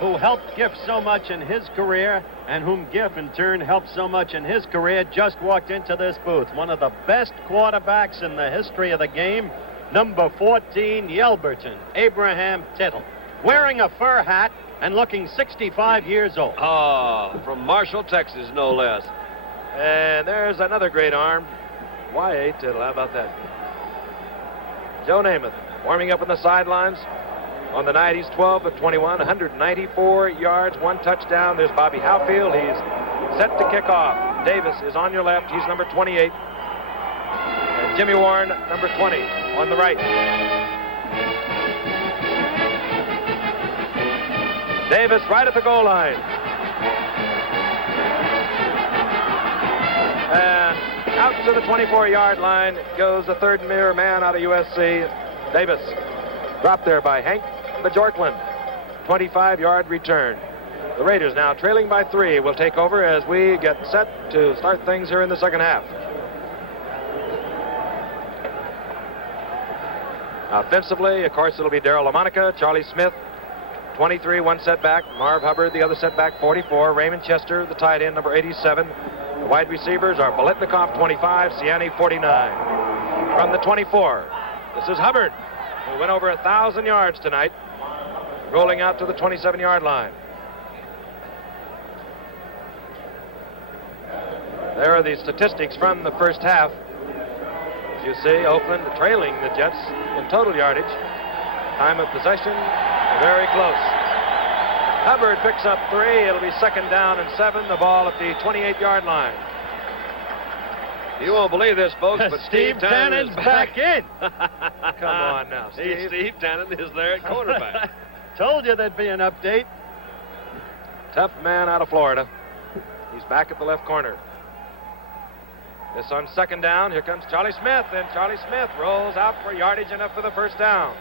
who helped Giff so much in his career, and whom Giff in turn helped so much in his career, just walked into this booth. One of the best quarterbacks in the history of the game, number 14, Yelverton, Abraham Tittle, wearing a fur hat and looking 65 years old. Oh, from Marshall, Texas, no less. And there's another great arm. Y.A. Tittle, how about that? Joe Namath warming up on the sidelines. On the night, he's 12 of 21, 194 yards, 1 touchdown. There's Bobby Howfield. He's set to kick off. Davis is on your left. He's number 28. And Jimmy Warren, number 20, on the right. Davis right at the goal line. And out to the 24-yard line goes the third-year man out of USC, Davis. Dropped there by Hank Bjorklund. 25-yard return. The Raiders now trailing by 3 will take over as we get set to start things here in the second half. Offensively, of course, it'll be Darryl LaMonica, Charlie Smith, 23, 1 setback. Marv Hubbard, the other setback, 44. Raymond Chester, the tight end, number 87. The wide receivers are Biletnikoff, 25, Ciani, 49. From the 24, this is Hubbard, who went over 1,000 yards tonight, rolling out to the 27-yard line. There are the statistics from the first half. As you see, Oakland trailing the Jets in total yardage. Time of possession, very close. Hubbard picks up 3. It'll be second down and 7. The ball at the 28-yard line. You won't believe this, folks, but Steve Tannen's back in. Come on now, Steve. Steve Tannen is there at quarterback. Told you there'd be an update. Tough man out of Florida. He's back at the left corner. This on second down. Here comes Charlie Smith, and Charlie Smith rolls out for yardage enough for the first down.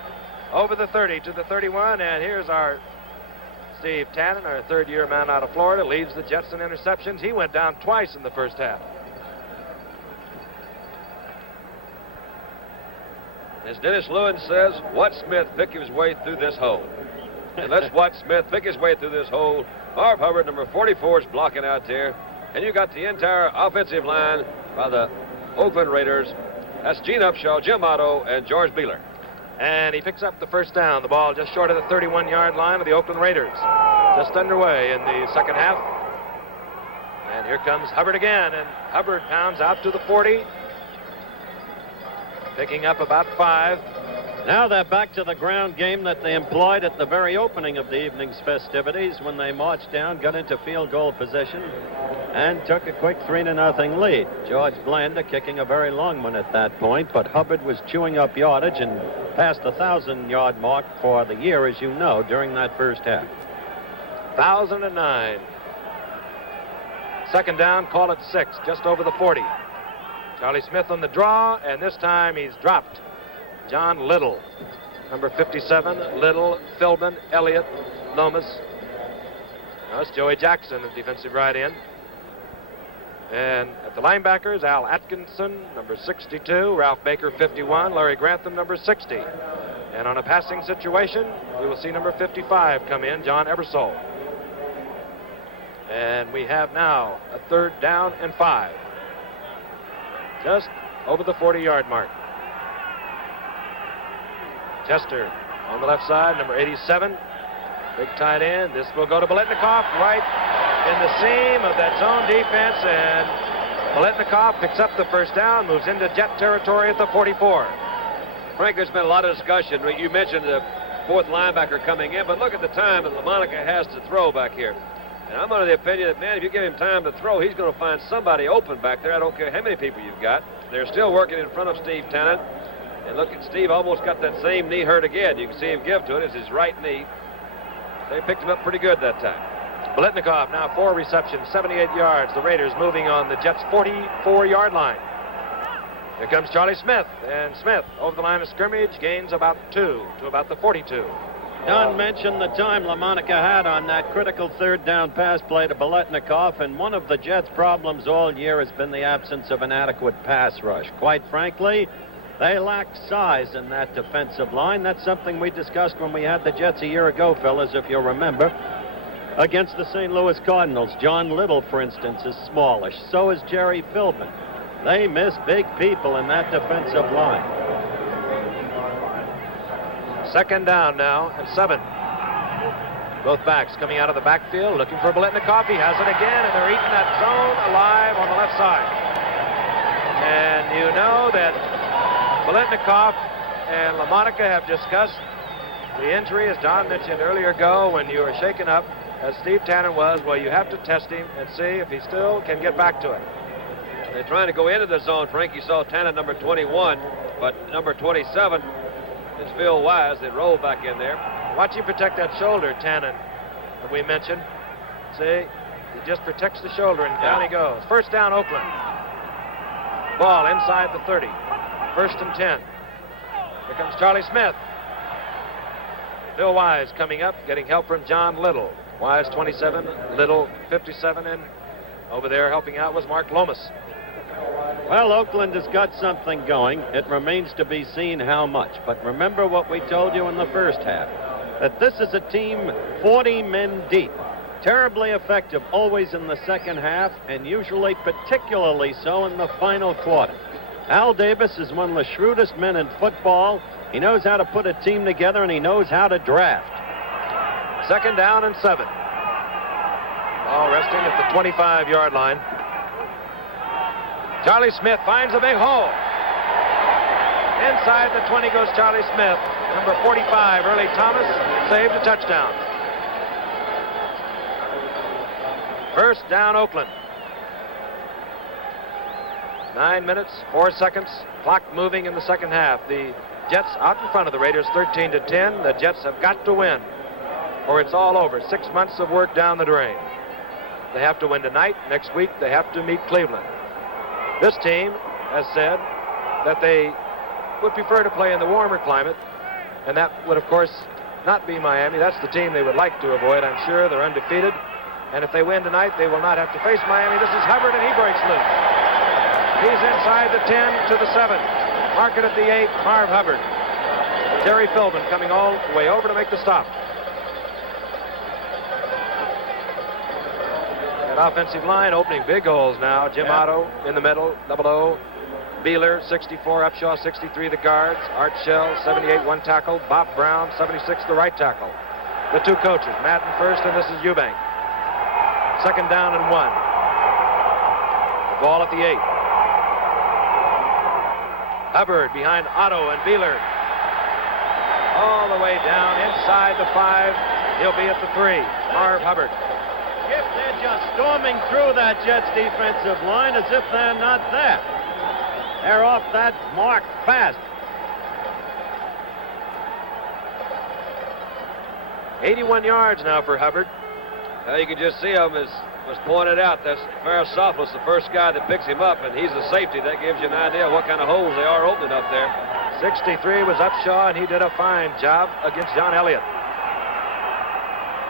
Over the 30 to the 31, and here's our Steve Tannen, our third-year man out of Florida, leads the Jets in interceptions. He went down twice in the first half. As Dennis Lewin says, watch Smith pick his way through this hole. And let's watch Smith pick his way through this hole. Marv Hubbard, number 44, is blocking out there. And you got the entire offensive line by the Oakland Raiders. That's Gene Upshaw, Jim Otto, and George Beeler. And he picks up the first down. The ball just short of the 31-yard line of the Oakland Raiders. Just underway in the second half. And here comes Hubbard again. And Hubbard pounds out to the 40. Picking up about 5. Now they're back to the ground game that they employed at the very opening of the evening's festivities when they marched down, got into field goal position, and took a quick 3-0 lead. George Blanda kicking a very long one at that point, but Hubbard was chewing up yardage and passed the 1,000-yard mark for the year, as you know, during that first half. 1,009. Second down, call it 6, just over the 40. Charlie Smith on the draw, and this time he's dropped. John Little, number 57, Little, Philbin, Elliott, Lomas. That's Joey Jackson, the defensive right end. And at the linebackers, Al Atkinson, number 62, Ralph Baker, 51, Larry Grantham, number 60. And on a passing situation, we will see number 55 come in, John Ebersole. And we have now a 3rd down and 5. Just over the 40-yard mark. Chester on the left side, number 87. Big tight end. This will go to Biletnikoff right in the seam of that zone defense. And Biletnikoff picks up the first down, moves into Jet territory at the 44. Frank, there's been a lot of discussion. You mentioned the fourth linebacker coming in, but look at the time that LaMonica has to throw back here. And I'm under the opinion that, man, if you give him time to throw, he's going to find somebody open back there. I don't care how many people you've got. They're still working in front of Steve Tannen. And look at Steve, almost got that same knee hurt again. You can see him give to it. It's his right knee. They picked him up pretty good that time. Biletnikoff now 4 receptions, 78 yards. The Raiders moving on the Jets' 44-yard line. Here comes Charlie Smith, and Smith over the line of scrimmage gains about 2 to about the 42. Don mentioned the time LaMonica had on that critical third down pass play to Biletnikoff, and one of the Jets' problems all year has been the absence of an adequate pass rush. Quite frankly, they lack size in that defensive line. That's something we discussed when we had the Jets a year ago, fellas, if you'll remember, against the St. Louis Cardinals. John Little, for instance, is smallish. So is Jerry Philbin. They miss big people in that defensive line. Second down now at 7. Both backs coming out of the backfield looking for Biletnikoff. He has it again, and they're eating that zone alive on the left side. And you know that Biletnikoff and LaMonica have discussed the injury, as Don mentioned earlier ago, when you were shaken up, as Steve Tannen was. Well, you have to test him and see if he still can get back to it. They're trying to go into the zone, Frank. You saw Tannen number 21, but number 27 is Phil Wise. They roll back in there. Watch him protect that shoulder, Tannen, that we mentioned. See, he just protects the shoulder, and down he goes. First down, Oakland. Ball inside the 30. First and 10. Here comes Charlie Smith. Phil Wise coming up, getting help from John Little. Wise 27, Little 57, and over there helping out was Mark Lomas. Well, Oakland has got something going. It remains to be seen how much. But remember what we told you in the first half, that this is a team 40 men deep. Terribly effective always in the second half, and usually particularly so in the final quarter. Al Davis is one of the shrewdest men in football. He knows how to put a team together, and he knows how to draft. Second down and 7. Ball resting at the 25-yard line. Charlie Smith finds a big hole. Inside the 20 goes Charlie Smith. Number 45, Early Thomas, saved a touchdown. First down, Oakland. 9 minutes, 4 seconds. Clock moving in the second half. The Jets out in front of the Raiders, 13-10. The Jets have got to win, or it's all over. 6 months of work down the drain. They have to win tonight. Next week, they have to meet Cleveland. This team has said that they would prefer to play in the warmer climate, and that would, of course, not be Miami. That's the team they would like to avoid, I'm sure. They're undefeated, and if they win tonight, they will not have to face Miami. This is Hubbard, and he breaks loose. He's inside the 10 to the 7. Mark it at the 8, Marv Hubbard. Jerry Philbin coming all the way over to make the stop. That offensive line opening big holes now. Jim Otto in the middle, double O. Beeler, 64, Upshaw, 63, the guards. Art Shell, 78, one tackle. Bob Brown, 76, the right tackle. The two coaches, Madden first, and this is Eubank. Second down and 1. The ball at the 8. Hubbard behind Otto and Beeler. All the way down inside the 5. He'll be at the 3. Marv Hubbard. If they're just storming through that Jets defensive line as if they're not there. They're off that mark fast. 81 yards now for Hubbard. You can just see him, as was pointed out. That's Ferris Sophos, the first guy that picks him up, and he's the safety. That gives you an idea of what kind of holes they are opening up there. 63 was Upshaw, and he did a fine job against John Elliott.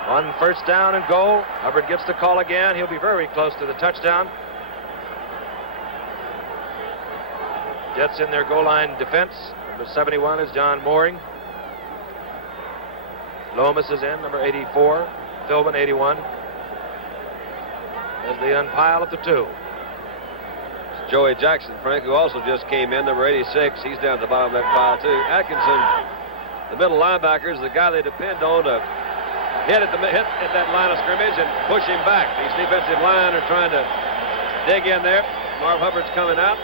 On first down and goal, Hubbard gets the call again. He'll be very close to the touchdown. Jets in their goal line defense. Number 71 is John Mooring. Lomas is in, number 84. Philbin, 81. As they unpile at the 2. It's Joey Jackson, Frank, who also just came in, number 86. He's down at the bottom of that pile, too. Atkinson, the middle linebacker, is the guy they depend on to hit at that line of scrimmage and push him back. These defensive line are trying to dig in there. Marv Hubbard's coming out.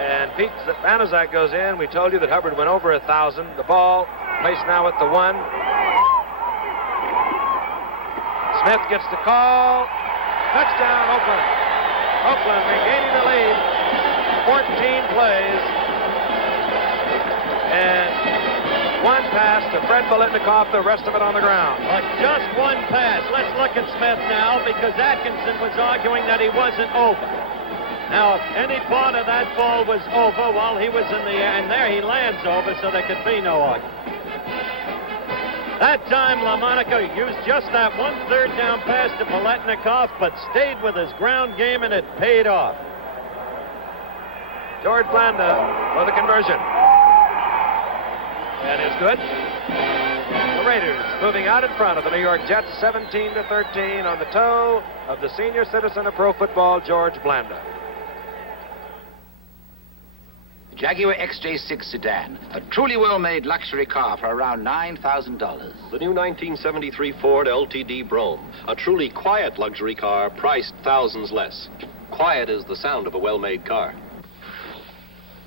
And Pete Banaszak goes in. We told you that Hubbard went over 1,000. The ball placed now at the 1. Smith gets the call. Touchdown, Oakland. Oakland regaining the lead. 14 plays. And one pass to Fred Biletnikoff, the rest of it on the ground. But just one pass. Let's look at Smith now, because Atkinson was arguing that he wasn't over. Now, if any part of that ball was over while he was in the air, and there he lands over, so there could be no argument. That time, LaMonica used just that one third down pass to Biletnikoff, but stayed with his ground game, and it paid off. George Blanda for the conversion. And it's good. The Raiders moving out in front of the New York Jets, 17-13 on the toe of the senior citizen of pro football, George Blanda. Jaguar XJ6 sedan, a truly well-made luxury car for around $9,000. The new 1973 Ford LTD Brougham, a truly quiet luxury car priced thousands less. Quiet is the sound of a well-made car.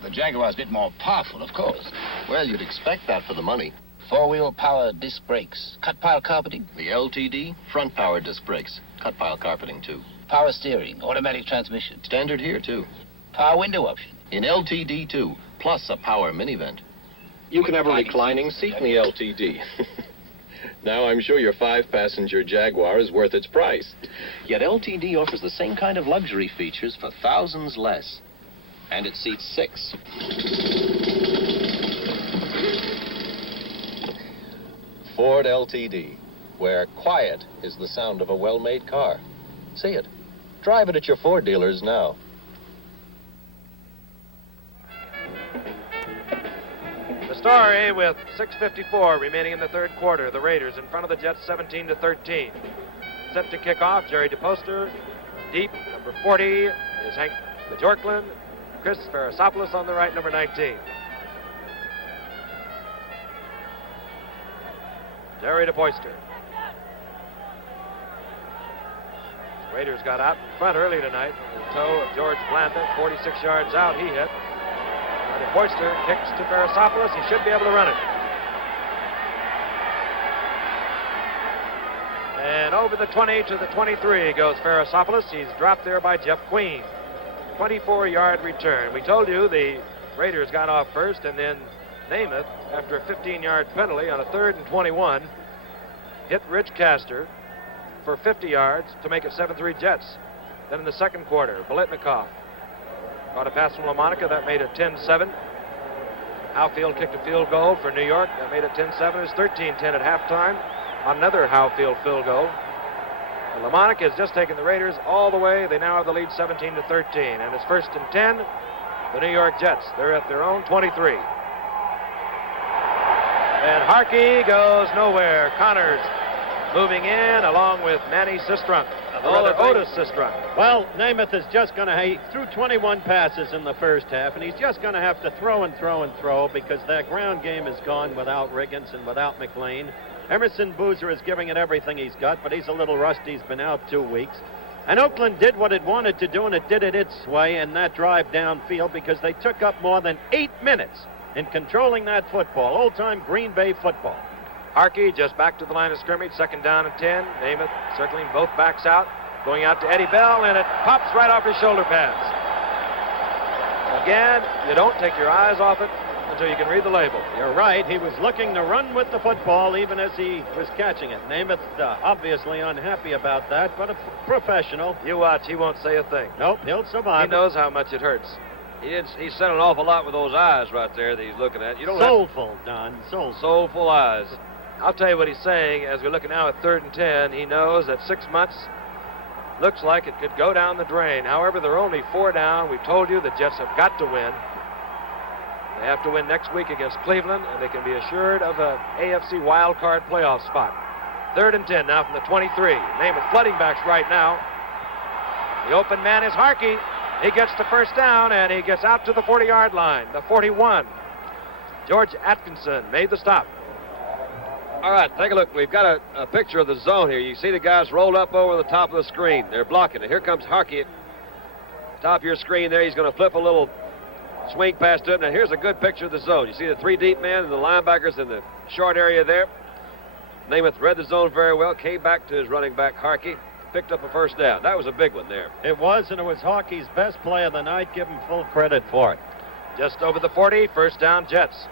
The Jaguar's a bit more powerful, of course. Well, you'd expect that for the money. Four-wheel power disc brakes, cut pile carpeting. The LTD, front power disc brakes, cut pile carpeting too. Power steering, automatic transmission. Standard here too. Power window option. In LTD too, plus a power mini vent. You can have a reclining seat in the LTD. Now I'm sure your 5-passenger Jaguar is worth its price. Yet LTD offers the same kind of luxury features for thousands less. And it seats 6. Ford LTD, where quiet is the sound of a well-made car. See it. Drive it at your Ford dealers now. The story with 6:54 remaining in the third quarter. The Raiders in front of the Jets, 17-13. Set to kick off, Jerry DePoster. Deep, number 40 is Hank Bajorklin. Chris Farasopoulos on the right, number 19. Jerry DePoster. Raiders got out in front early tonight. The toe of George Blanda, 46 yards out, he hit. DePoster kicks to Farasopoulos. He should be able to run it. And over the 20 to the 23 goes Farasopoulos. He's dropped there by Jeff Queen. 24-yard return. We told you the Raiders got off first, and then Namath, after a 15-yard penalty on a 3rd and 21, hit Rich Castor for 50 yards to make it 7-3 Jets. Then in the second quarter, Biletnikoff caught a pass from LaMonica that made it 10-7. Howfield kicked a field goal for New York that made it 10-7. It's 13-10 at halftime on another Howfield field goal. And LaMonica has just taken the Raiders all the way. They now have the lead 17-13. And it's 1st and 10. The New York Jets, they're at their own 23. And Harkey goes nowhere. Connors moving in along with Manny Sistrunk. Otis Sistrunk. Well, Namath is just going to, he threw 21 passes in the first half, and he's just going to have to throw and throw and throw because their ground game is gone without Riggins and without McLean. Emerson Boozer is giving it everything he's got, but he's a little rusty. He's been out 2 weeks. And Oakland did what it wanted to do, and it did it its way in that drive downfield because they took up more than 8 minutes in controlling that football, old-time Green Bay football. Harkey just back to the line of scrimmage, 2nd down and 10. Namath circling both backs out, going out to Eddie Bell, and it pops right off his shoulder pads. Again, you don't take your eyes off it until you can read the label. You're right. He was looking to run with the football even as he was catching it. Namath obviously unhappy about that, but a professional. You watch, he won't say a thing. Nope, he'll survive. He knows how much it hurts. He said an awful lot with those eyes right there that he's looking at. You don't soulful, Don. Soulful eyes. I'll tell you what he's saying. As we're looking now at 3rd and 10, he knows that 6 months looks like it could go down the drain. However, they're only 4 down. We told you the Jets have got to win. They have to win next week against Cleveland, and they can be assured of an AFC wild card playoff spot. 3rd and 10 now from the 23. Namath flooding backs right now. The open man is Harkey. He gets the first down, and he gets out to the 40-yard line, the 41. George Atkinson made the stop. All right, take a look. We've got a picture of the zone here. You see the guys rolled up over the top of the screen. They're blocking it. Here comes Harkey at the top of your screen there. He's going to flip a little swing past it. Now here's a good picture of the zone. You see the 3 deep men and the linebackers in the short area there. Namath read the zone very well, came back to his running back, Harkey, picked up a first down. That was a big one there. It was, and it was Harkey's best play of the night. Give him full credit for it. Just over the 40, first down, Jets.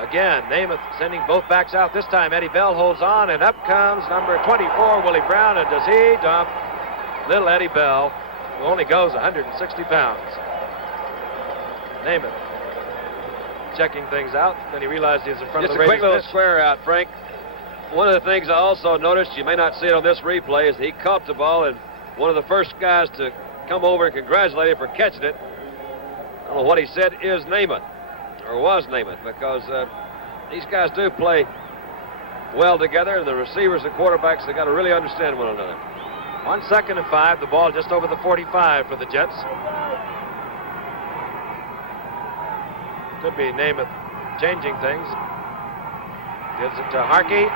Again, Namath sending both backs out. This time Eddie Bell holds on, and up comes number 24, Willie Brown, and does he dump little Eddie Bell, who only goes 160 pounds. Namath checking things out, then he realized he was in front Just of the a quick Raiders. little square out, Frank. One of the things I also noticed, you may not see it on this replay, is he caught the ball, and one of the first guys to come over and congratulate him for catching it, I don't know what he said, is Namath, or was Namath, because these guys do play well together, and the receivers and quarterbacks, they got to really understand one another. 1 second and 5, the ball just over the 45 for the Jets. Could be Namath changing things. Gives it to Harkey.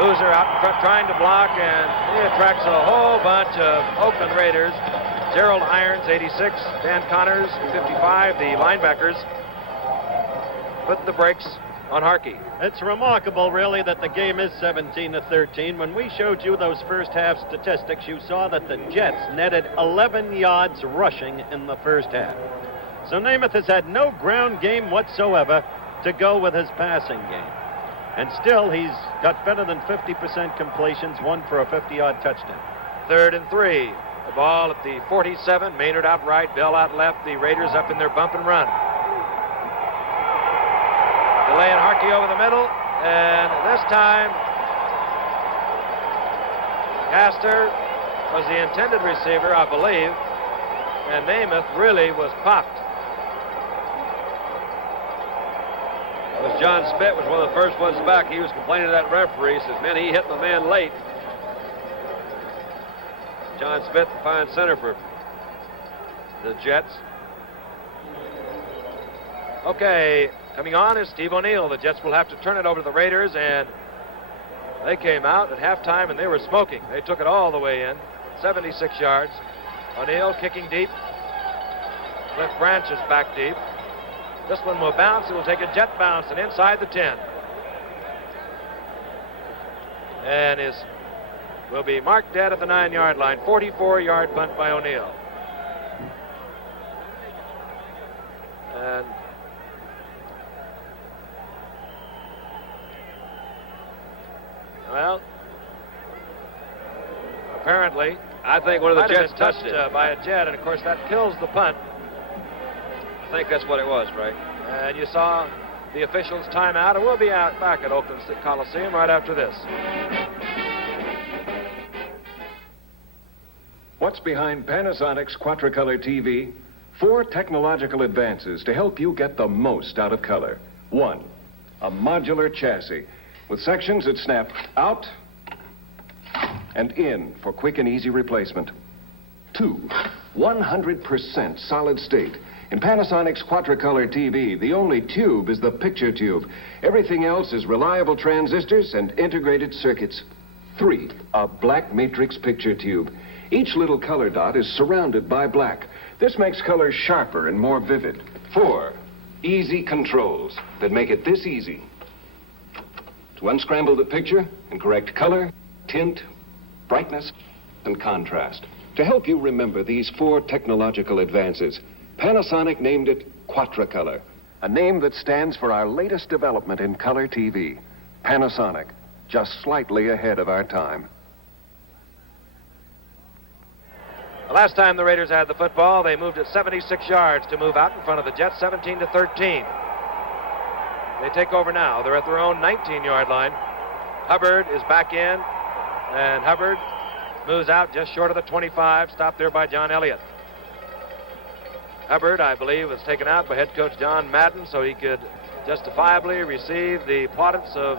Boozer out in front trying to block, and he attracts a whole bunch of Oakland Raiders. Gerald Irons, 86. Dan Connors, 55. The linebackers put the brakes on Harkey. It's remarkable, really, that the game is 17-13. When we showed you those first half statistics, you saw that the Jets netted 11 yards rushing in the first half. So Namath has had no ground game whatsoever to go with his passing game. And still, he's got better than 50% completions, one for a 50-yard touchdown. 3rd and 3. The ball at the 47. Maynard out right, Bell out left. The Raiders up in their bump and run. Delaying Harkey over the middle. And this time, Castor was the intended receiver, I believe. And Namath really was popped. Was John Spitt was one of the first ones back. He was complaining to that referee. He says, man, he hit my man late. John Spitt, the fine center for the Jets. Okay, coming on is Steve O'Neill. The Jets will have to turn it over to the Raiders, and they came out at halftime and they were smoking. They took it all the way in, 76 yards. O'Neill kicking deep. Cliff Branch is back deep. This one will bounce. It will take a jet bounce and inside the 10. And will be marked dead at the 9-yard line. 44-yard punt by O'Neill. And well, apparently, I think one of the Jets touched it by a jet, and of course that kills the punt. I think that's what it was, Frank. And you saw the officials' timeout, and we'll be out back at Oakland Coliseum right after this. What's behind Panasonic's Quatricolor TV? 4 technological advances to help you get the most out of color. 1, a modular chassis with sections that snap out and in for quick and easy replacement. 2, 100% solid state. In Panasonic's Quatricolor TV, the only tube is the picture tube. Everything else is reliable transistors and integrated circuits. 3, a black matrix picture tube. Each little color dot is surrounded by black. This makes color sharper and more vivid. 4, easy controls that make it this easy to unscramble the picture and correct color, tint, brightness, and contrast. To help you remember these 4 technological advances, Panasonic named it Quatricolor, a name that stands for our latest development in color TV. Panasonic, just slightly ahead of our time. The last time the Raiders had the football, they moved it 76 yards to move out in front of the Jets, 17-13. They take over now. They're at their own 19-yard line. Hubbard is back in, and Hubbard moves out just short of the 25, stopped there by John Elliott. Hubbard, I believe, was taken out by head coach John Madden so he could justifiably receive the plaudits of,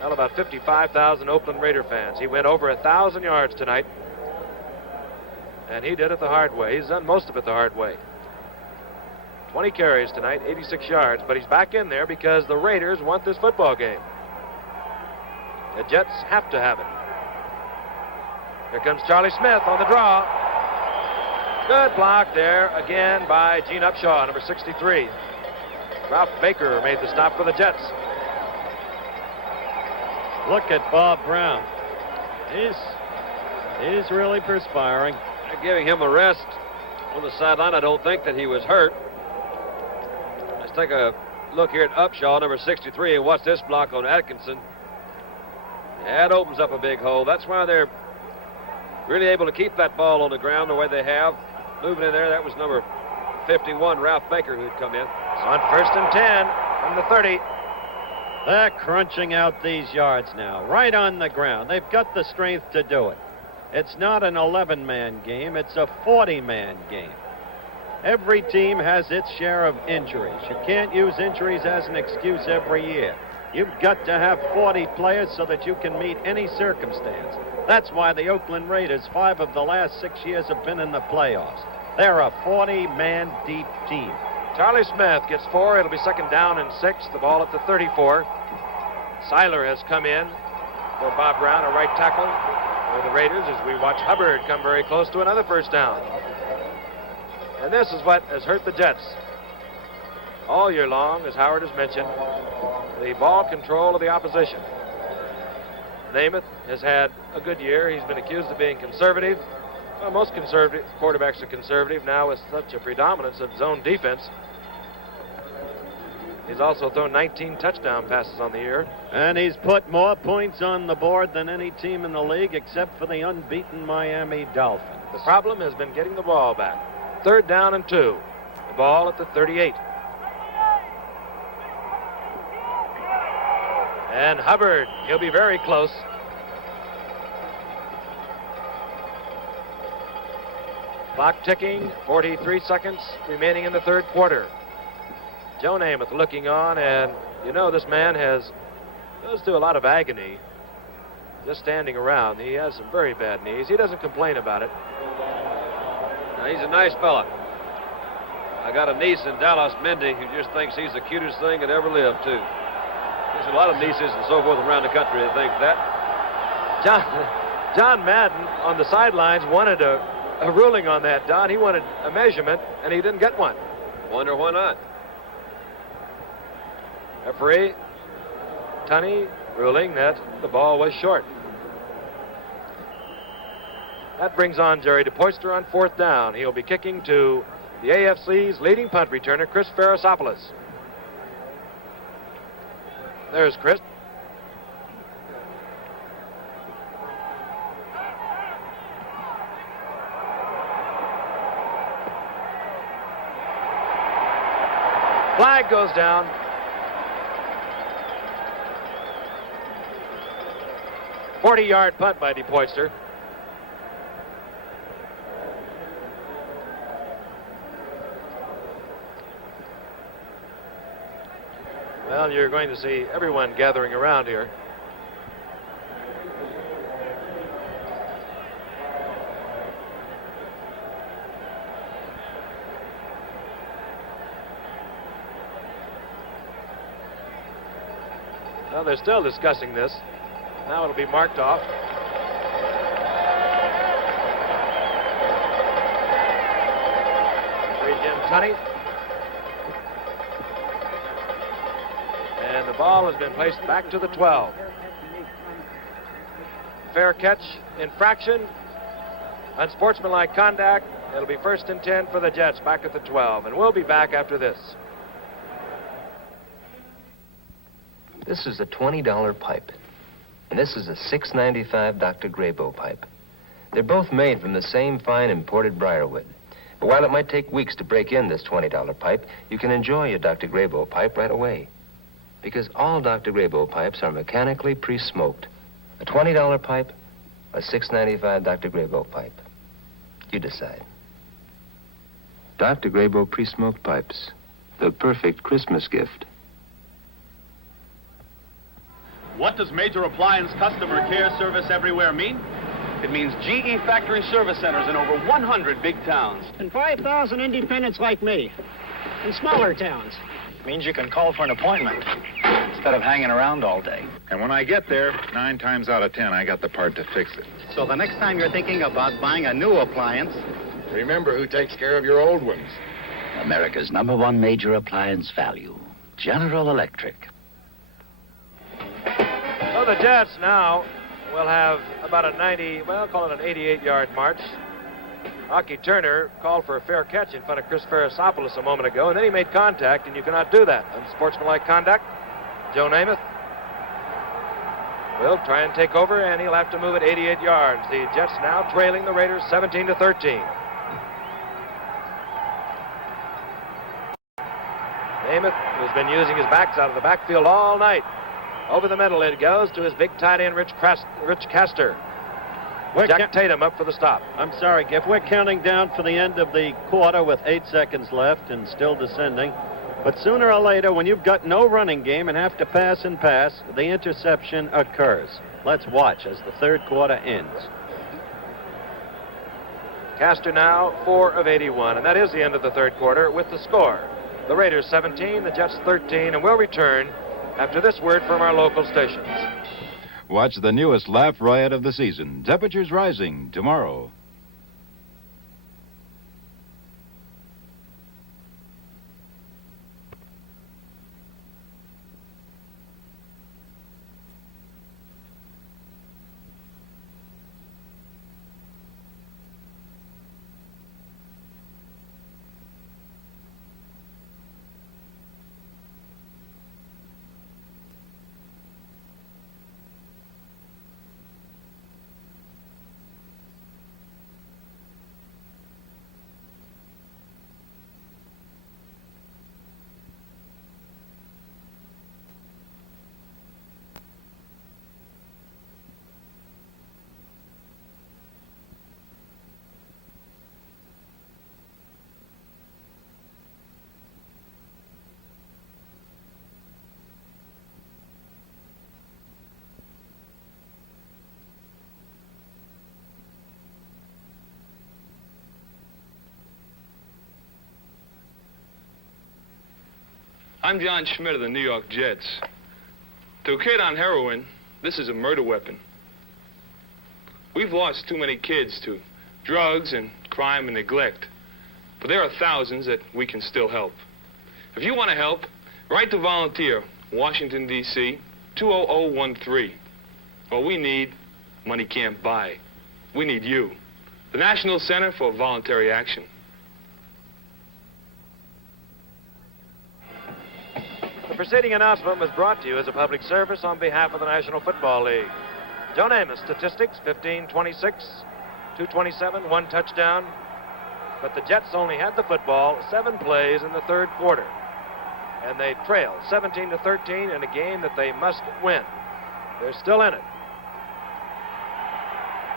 well, about 55,000 Oakland Raider fans. He went over 1,000 yards tonight, and he did it the hard way. He's done most of it the hard way. 20 carries tonight, 86 yards, but he's back in there because the Raiders want this football game. The Jets have to have it. Here comes Charlie Smith on the draw. Good block there again by Gene Upshaw, number 63. Ralph Baker made the stop for the Jets. Look at Bob Brown. He's really perspiring. They're giving him a rest on the sideline. I don't think that he was hurt. Let's take a look here at Upshaw, number 63, and watch this block on Atkinson. That opens up a big hole. That's why they're really able to keep that ball on the ground the way they have. Moving in there, that was number 51, Ralph Baker, who'd come in. It's on 1st and 10 from the 30. They're crunching out these yards now, right on the ground. They've got the strength to do it. It's not an 11-man game, it's a 40-man game. Every team has its share of injuries. You can't use injuries as an excuse every year. You've got to have 40 players so that you can meet any circumstance. That's why the Oakland Raiders, 5 of the last 6 years, have been in the playoffs. They're a 40-man deep team. Charlie Smith gets 4. It'll be 2nd down and 6. The ball at the 34. Seiler has come in for Bob Brown, a right tackle for the Raiders, as we watch Hubbard come very close to another 1st down. And this is what has hurt the Jets all year long, as Howard has mentioned, the ball control of the opposition. Namath has had a good year. He's been accused of being conservative. Well, most conservative quarterbacks are conservative now with such a predominance of zone defense. He's also thrown 19 touchdown passes on the year. And he's put more points on the board than any team in the league except for the unbeaten Miami Dolphins. The problem has been getting the ball back. 3rd down and 2. The ball at the 38. And Hubbard, he'll be very close. Clock ticking, 43 seconds remaining in the 3rd quarter. Joe Namath looking on, and you know this man goes through a lot of agony just standing around. He has some very bad knees. He doesn't complain about it. Now, he's a nice fella. I got a niece in Dallas, Mindy, who just thinks he's the cutest thing that ever lived, too. There's a lot of nieces and so forth around the country that think that. John Madden on the sidelines wanted a ruling on that, Don. He wanted a measurement, and he didn't get one. Wonder why not. Referee Tunney ruling that the ball was short. That brings on Jerry DePoyster on 4th down. He'll be kicking to the AFC's leading punt returner, Chris Ferrisopoulos. There's Chris. Flag goes down. A 40-yard punt by DePoyster. Well, you're going to see everyone gathering around here. Well, they're still discussing this. Now it'll be marked off. Jim Tunney. And the ball has been placed back to the 12. Fair catch, infraction, unsportsmanlike conduct. It'll be 1st and 10 for the Jets back at the 12. And we'll be back after this. This is a $20 pipe. And this is a $6.95 Dr. Graybo pipe. They're both made from the same fine imported briarwood. But while it might take weeks to break in this $20 pipe, you can enjoy your Dr. Graybo pipe right away. Because all Dr. Graybo pipes are mechanically pre-smoked. A $20 pipe, a $6.95 Dr. Graybo pipe. You decide. Dr. Graybo pre-smoked pipes. The perfect Christmas gift. What does Major Appliance Customer Care Service Everywhere mean? It means GE factory service centers in over 100 big towns. And 5,000 independents like me in smaller towns. Means you can call for an appointment. instead of hanging around all day. And when I get there, 9 times out of 10, I got the part to fix it. So the next time you're thinking about buying a new appliance, remember who takes care of your old ones. America's #1 major appliance value, General Electric. So the Jets now will have about a 90, well, call it an 88-yard march. Hockey Turner called for a fair catch in front of Chris Ferrisopoulos a moment ago, and then he made contact, and you cannot do that. Unsportsmanlike conduct. Joe Namath will try and take over, and he'll have to move it 88 yards. The Jets now trailing the Raiders 17-13. Namath has been using his backs out of the backfield all night. Over the middle it goes to his big tight end, Rich Castor. Jack Tatum up for the stop. I'm sorry, Giff. We're counting down for the end of the quarter with 8 seconds left and still descending. But sooner or later, when you've got no running game and have to pass and pass, the interception occurs. Let's watch as the third quarter ends. Castor now 4 of 81, and that is the end of the third quarter with the score. The Raiders 17, the Jets 13, and we'll return after this word from our local stations. Watch the newest laugh riot of the season. Temperatures rising tomorrow. I'm John Schmidt of the New York Jets. To a kid on heroin, this is a murder weapon. We've lost too many kids to drugs and crime and neglect. But there are thousands that we can still help. If you want to help, write to Volunteer, Washington, D.C., 20013. What we need, money can't buy. We need you. The National Center for Voluntary Action. The preceding announcement was brought to you as a public service on behalf of the National Football League. Joe Namath, statistics, 15-26, 227, 1 touchdown. But the Jets only had the football 7 plays in the third quarter. And they trailed 17-13 in a game that they must win. They're still in it.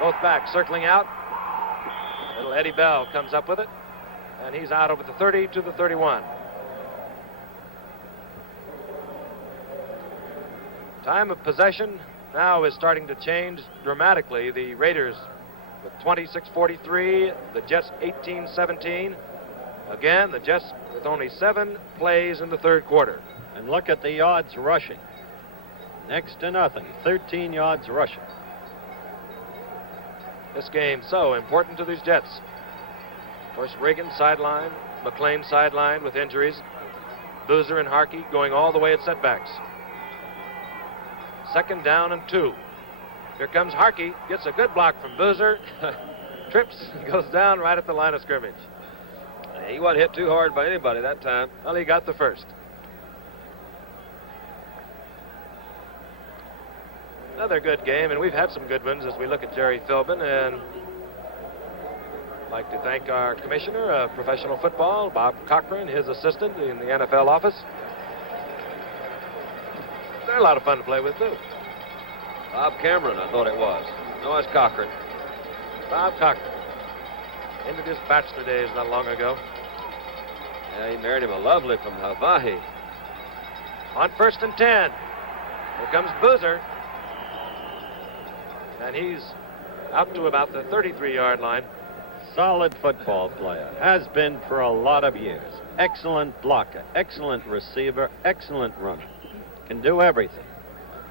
Both backs circling out. Little Eddie Bell comes up with it. And he's out over the 30 to the 31. Time of possession now is starting to change dramatically. The Raiders with 26-43, the Jets 18-17. Again, the Jets with only 7 plays in the third quarter. And look at the yards rushing. Next to nothing, 13 yards rushing. This game so important to these Jets. Of course, Reagan sidelined, McLean sidelined with injuries. Boozer and Harkey going all the way at setbacks. 2nd down and 2. Here comes Harkey, gets a good block from Boozer, trips, goes down right at the line of scrimmage. He wasn't hit too hard by anybody that time. Well, he got the first. Another good game, and we've had some good ones as we look at Jerry Philbin, and I'd like to thank our commissioner of professional football, Bob Cochran, his assistant in the NFL office. They're a lot of fun to play with, too. Bob Cameron, I thought it was. No, it's Cochran. Bob Cochran. Ended his bachelor days not long ago. Yeah, he married him a lovely from Hawaii. On 1st and 10. Here comes Boozer. And he's out to about the 33-yard line. Solid football player. Has been for a lot of years. Excellent blocker. Excellent receiver. Excellent runner. can do everything.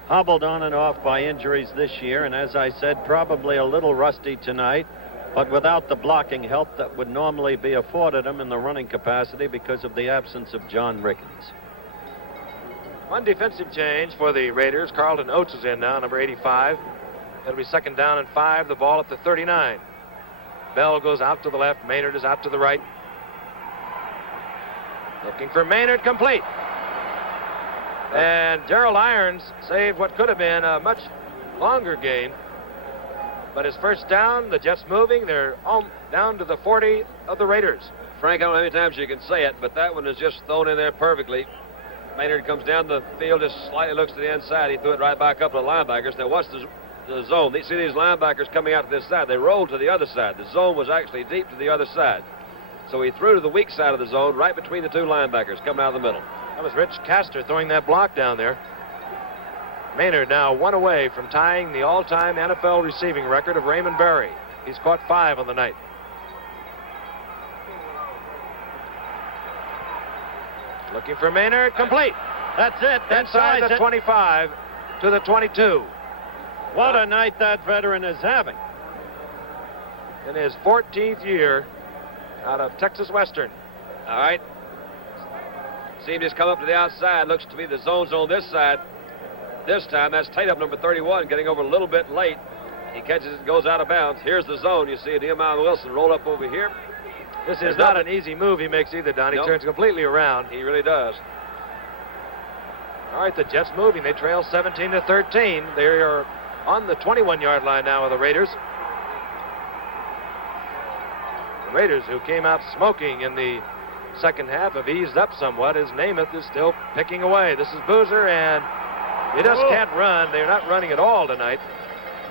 Hobbled on and off by injuries this year, and as I said, probably a little rusty tonight, but without the blocking help that would normally be afforded him in the running capacity because of the absence of John Rickens. One defensive change for the Raiders. Carlton Oates is in now, number 85. It'll be 2nd down and 5, the ball at the 39. Bell goes out to the left, Maynard is out to the right. Looking for Maynard, complete. And Gerald Irons saved what could have been a much longer gain. But his first down, the Jets moving, they're down to the 40 of the Raiders. Frank, I don't know how many times you can say it, but that one is just thrown in there perfectly. Maynard comes down the field, just slightly looks to the inside. He threw it right by a couple of linebackers. Now watch the zone. You see these linebackers coming out to this side. They rolled to the other side. The zone was actually deep to the other side. So he threw to the weak side of the zone, right between the two linebackers, coming out of the middle. That was Rich Castor throwing that block down there. Maynard now 1 away from tying the all-time NFL receiving record of Raymond Berry. He's caught 5 on the night. Looking for Maynard, complete. That's it. That inside the 25 to the 22. What a night that veteran is having. In his 14th year out of Texas Western. All right. See him just come up to the outside. Looks to me the zone's on this side. This time, that's Tatum, number 31, getting over a little bit late. He catches it, goes out of bounds. Here's the zone. You see Nehemiah Wilson roll up over here. This is not an easy move he makes either, Don. He turns completely around. He really does. All right, the Jets moving. They trail 17-13. They are on the 21-yard line now of the Raiders. The Raiders, who came out smoking in the second half, have eased up somewhat as Namath is still picking away. This is Boozer, and they just can't run. They're not running at all tonight.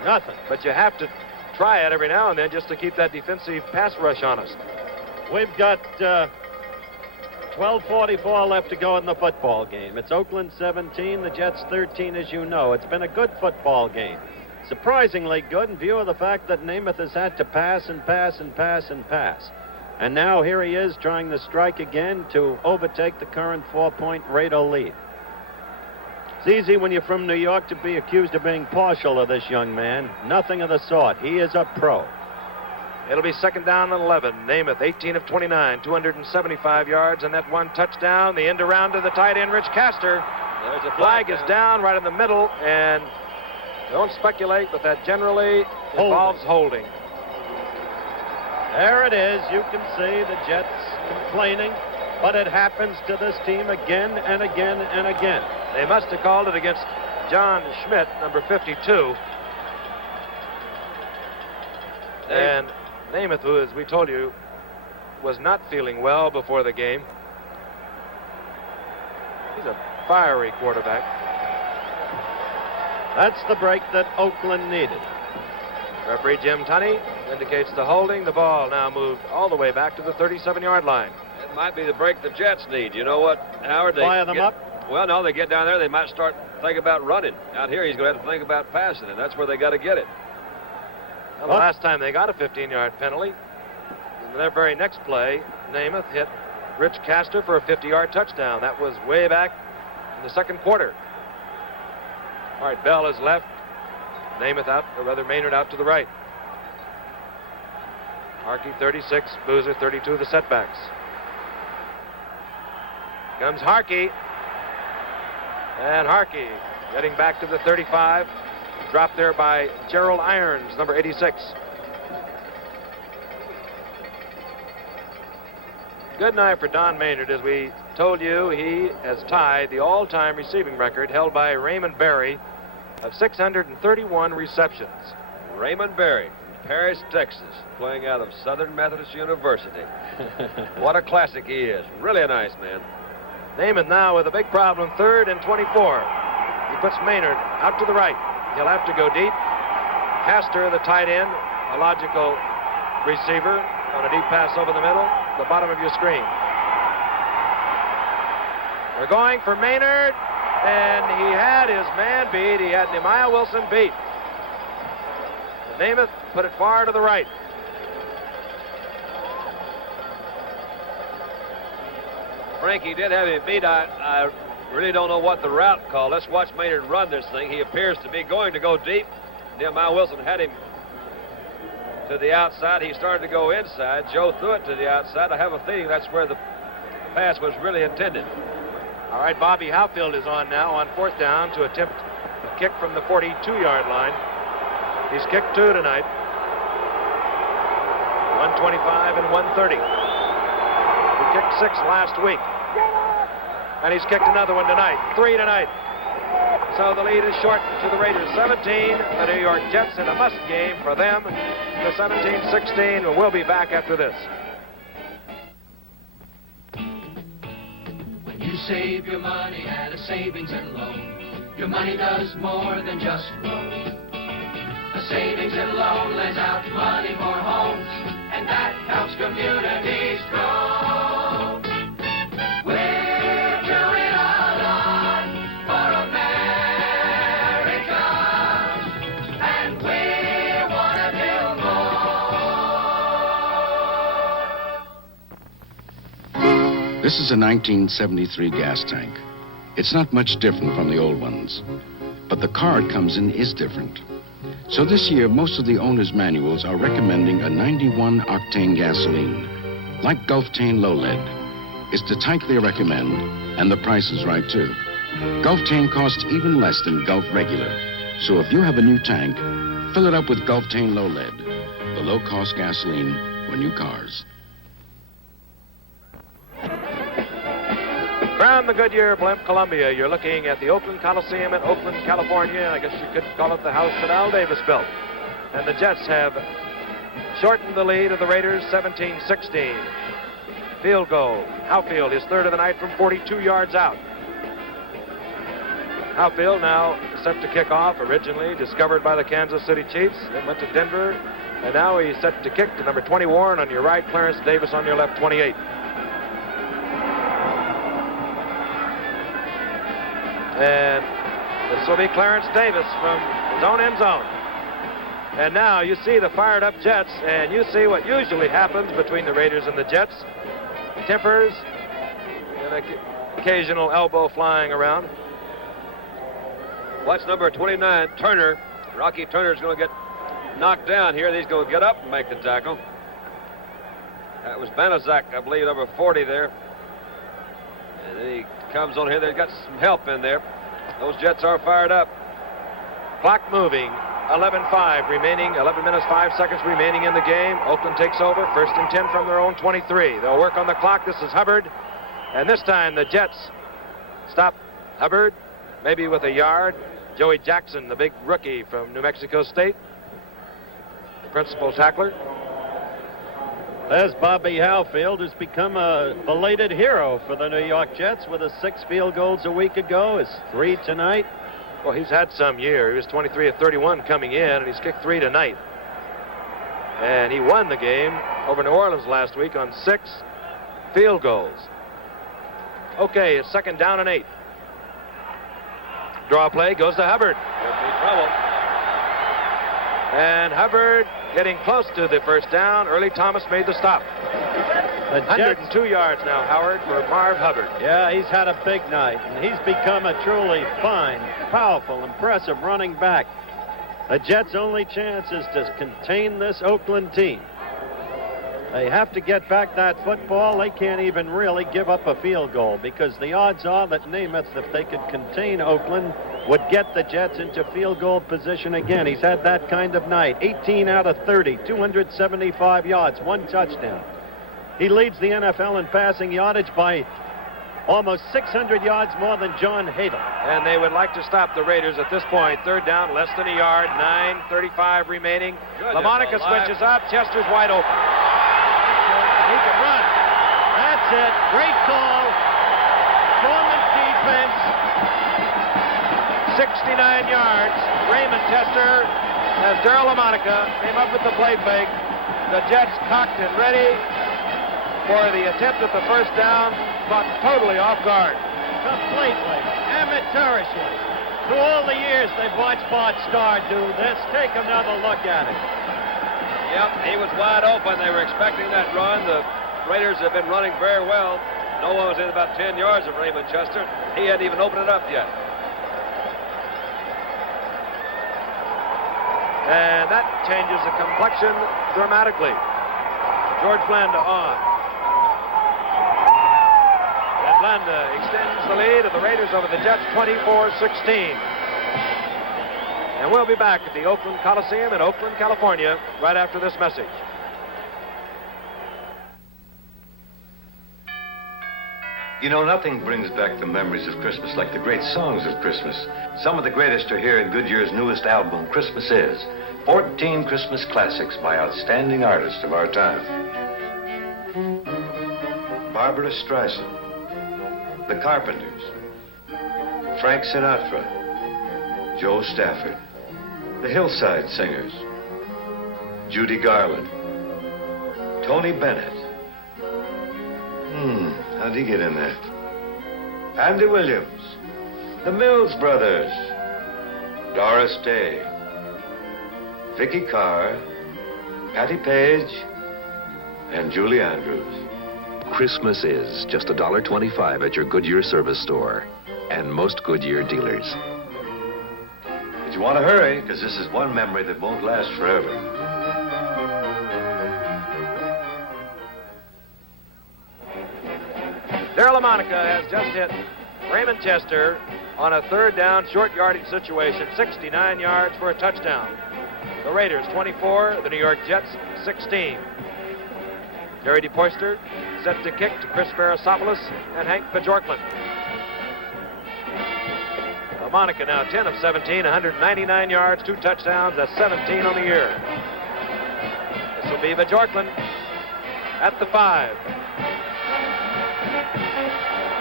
Nothing. But you have to try it every now and then just to keep that defensive pass rush honest. We've got 12:44 left to go in the football game. It's Oakland 17, the Jets 13, as you know. It's been a good football game. Surprisingly good in view of the fact that Namath has had to pass and pass and pass and pass. And now here he is trying to strike again to overtake the current 4-point Raider lead. It's easy when you're from New York to be accused of being partial to this young man. Nothing of the sort. He is a pro. It'll be 2nd down and 11. Namath, 18 of 29, 275 yards, and that 1 touchdown. The end around to the tight end, Rich Castor. There's a flag is down right in the middle, and don't speculate, but that generally involves holding. There it is. You can see the Jets complaining, but it happens to this team again and again and again. They must have called it against John Schmidt, number 52. And Namath, who, as we told you, was not feeling well before the game. He's a fiery quarterback. That's the break that Oakland needed. Referee Jim Tunney indicates the holding. The ball now moved all the way back to the 37-yard line. It might be the break the Jets need. You know what, Howard? Fire them up? Well, no, they get down there, they might start thinking about running. Out here, he's going to have to think about passing, and that's where they got to get it. Well, the last time they got a 15-yard penalty, in their very next play, Namath hit Rich Castor for a 50-yard touchdown. That was way back in the second quarter. All right, Bell is left. Namath out, or rather Maynard out to the right. Harkey 36, Boozer 32, the setbacks. Comes Harkey. And Harkey getting back to the 35. Dropped there by Gerald Irons, number 86. Good night for Don Maynard. As we told you, he has tied the all-time receiving record held by Raymond Berry of 631 receptions. Raymond Berry from Paris, Texas, playing out of Southern Methodist University. What a classic he is. Really a nice man. Namath now with a big problem, 3rd and 24. He puts Maynard out to the right. He'll have to go deep. Castor, the tight end, a logical receiver on a deep pass over the middle, the bottom of your screen. They're going for Maynard, and he had his man beat. He had Nehemiah Wilson beat. And Namath put it far to the right. Frankie did have him beat. I Really don't know what the route called. Let's watch Maynard run this thing. He appears to be going to go deep. Nehemiah Wilson had him to the outside. He started to go inside. Joe threw it to the outside. I have a feeling that's where the pass was really intended. All right, Bobby Howfield is on now on 4th down to attempt a kick from the 42-yard line. He's kicked 2 tonight. 125 and 130. He kicked 6 last week. And he's kicked another one tonight. 3 tonight. So the lead is shortened to the Raiders 17. The New York Jets in a must game for them. The 17-16. We'll be back after this. When you save your money at a savings and loan, your money does more than just grow. A savings and loan lends out money for homes, and that helps communities grow. We're doing a lot for America, and we want to do more. This is a 1973 gas tank. It's not much different from the old ones, but the car it comes in is different. So this year, most of the owner's manuals are recommending a 91 octane gasoline, like Gulftane Low Lead. It's the tank they recommend, and the price is right too. Gulftane costs even less than Gulf Regular. So if you have a new tank, fill it up with Gulftane Low Lead, the low-cost gasoline for new cars. From the Goodyear Blimp, Columbia, you're looking at the Oakland Coliseum in Oakland, California. I guess you could call it the house that Al Davis built. And the Jets have shortened the lead of the Raiders 17-16. Field goal. Howfield, his 3rd of the night from 42 yards out. Howfield now set to kick off, originally discovered by the Kansas City Chiefs, then went to Denver, and now he's set to kick to number 20 Warren on your right, Clarence Davis on your left, 28. And this will be Clarence Davis from his own end zone. And now you see the fired up Jets, and you see what usually happens between the Raiders and the Jets. Tempers and occasional elbow flying around. Watch number 29, Turner. Rocky Turner's going to get knocked down here. He's going to get up and make the tackle. That was Banaszak, I believe, number 40 there. And then he comes on here. They've got some help in there. Those Jets are fired up. Clock moving. 11-5 remaining. 11 minutes, 5 seconds remaining in the game. Oakland takes over. 1st and 10 from their own 23. They'll work on the clock. This is Hubbard. And this time the Jets stop Hubbard, maybe with a yard. Joey Jackson, the big rookie from New Mexico State, the principal tackler. There's Bobby Howfield, who's become a belated hero for the New York Jets with his 6 field goals a week ago, his 3 tonight. Well, he's had some year. He was 23 of 31 coming in, and he's kicked 3 tonight. And he won the game over New Orleans last week on 6 field goals. Okay, it's 2nd down and 8. Draw play goes to Hubbard. There'll be trouble. And Hubbard getting close to the 1st down. Early Thomas made the stop. 102 yards now, Howard, for Marv Hubbard. Yeah, he's had a big night, and he's become a truly fine, powerful, impressive running back. The Jets' only chance is to contain this Oakland team. They have to get back that football. They can't even really give up a field goal, because the odds are that Namath, if they could contain Oakland, would get the Jets into field goal position again. He's had that kind of night. 18 out of 30, 275 yards, 1 touchdown. He leads the NFL in passing yardage by almost 600 yards more than John Hadle. And they would like to stop the Raiders at this point. 3rd down, less than a yard, 9:35 remaining. LaMonica switches up. Chester's wide open. He can run. That's it. Great call. Foreman's defense. 69 yards. Raymond Chester, as Darryl LaMonica came up with the play fake. The Jets cocked and ready for the attempt at the 1st down, caught totally off guard. Completely, amateurishly. Through all the years they've watched Bart Starr do this, take another look at it. Yep, he was wide open. They were expecting that run. The Raiders have been running very well. No one was in about 10 yards of Raymond Chester. He hadn't even opened it up yet. And that changes the complexion dramatically. George Blanda on. And Blanda extends the lead of the Raiders over the Jets 24-16. And we'll be back at the Oakland Coliseum in Oakland, California, right after this message. You know, nothing brings back the memories of Christmas like the great songs of Christmas. Some of the greatest are here in Goodyear's newest album, Christmas Is. 14 Christmas classics by outstanding artists of our time. Barbara Streisand, The Carpenters, Frank Sinatra, Joe Stafford, The Hillside Singers, Judy Garland, Tony Bennett. How'd he get in there? Andy Williams, the Mills Brothers, Doris Day, Vicky Carr, Patti Page, and Julie Andrews. Christmas is just $1.25 at your Goodyear service store and most Goodyear dealers. But you want to hurry, because this is one memory that won't last forever. Darryl LaMonica has just hit Raymond Chester on a third down short yardage situation, 69 yards for a touchdown. The Raiders 24, the New York Jets 16. Jerry DePoyster set to kick to Chris Farasopoulos and Hank Bajorkman. LaMonica now 10 of 17, 199 yards, 2 touchdowns. That's 17 on the year. This will be Bajorkman at the 5.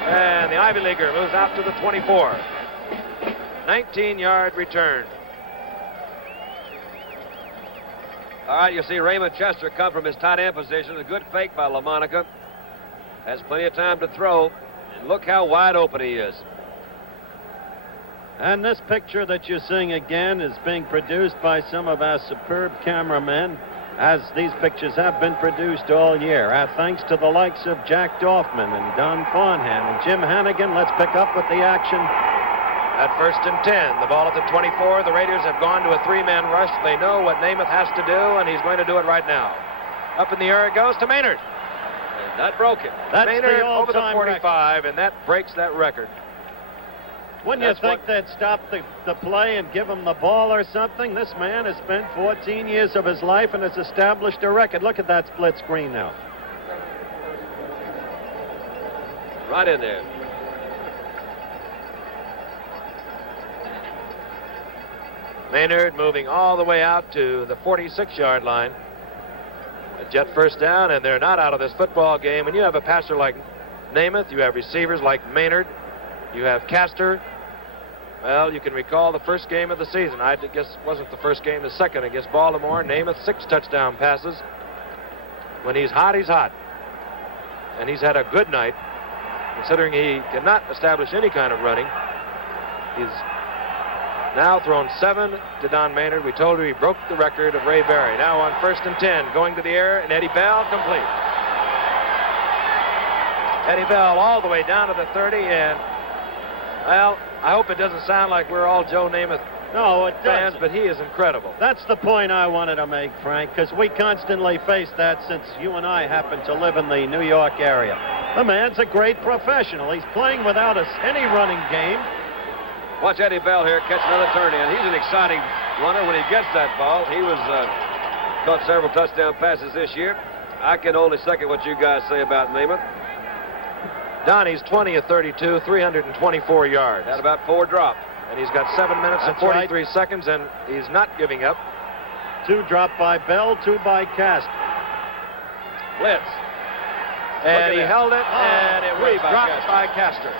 And the Ivy Leaguer moves out to the 24. 19-yard return. All right, you see Raymond Chester come from his tight end position. A good fake by LaMonica. Has plenty of time to throw. And look how wide open he is. And this picture that you're seeing again is being produced by some of our superb cameramen, as these pictures have been produced all year. Our thanks to the likes of Jack Dorfman and Don Farnham and Jim Hannigan. Let's pick up with the action. At 1st and 10, the ball at the 24. The Raiders have gone to a 3-man rush. They know what Namath has to do, and he's going to do it right now. Up in the air it goes to Maynard. And that broke it. That's Maynard the over the all-time 45, and that breaks that record. Wouldn't you think they'd stop the play and give him the ball or something? This man has spent 14 years of his life and has established a record. Look at that split screen now. Right in there. Maynard moving all the way out to the 46-yard line. A Jet first down, and they're not out of this football game. When you have a passer like Namath, you have receivers like Maynard, you have Castor. Well, you can recall the first game of the season. I guess it wasn't the first game, the second against Baltimore. Namath 6 touchdown passes. When he's hot, he's hot. And he's had a good night, considering he cannot establish any kind of running. He's now thrown 7 to Don Maynard. We told you he broke the record of Ray Berry. Now on 1st and 10, going to the air, and Eddie Bell complete. Eddie Bell all the way down to the 30, and, well, I hope it doesn't sound like we're all Joe Namath fans, but he is incredible. That's the point I wanted to make, Frank, because we constantly face that since you and I happen to live in the New York area. The man's a great professional. He's playing without any running game. Watch Eddie Bell here catch another turn in. He's an exciting runner when he gets that ball. He was caught several touchdown passes this year. I can only second what you guys say about Namath. Donnie's 20 of 32, 324 yards. Had about 4 drops. And he's got 7 minutes and 43 seconds, and he's not giving up. 2 dropped by Bell, 2 by Cast. Blitz. And he held it, and it was dropped by Castor.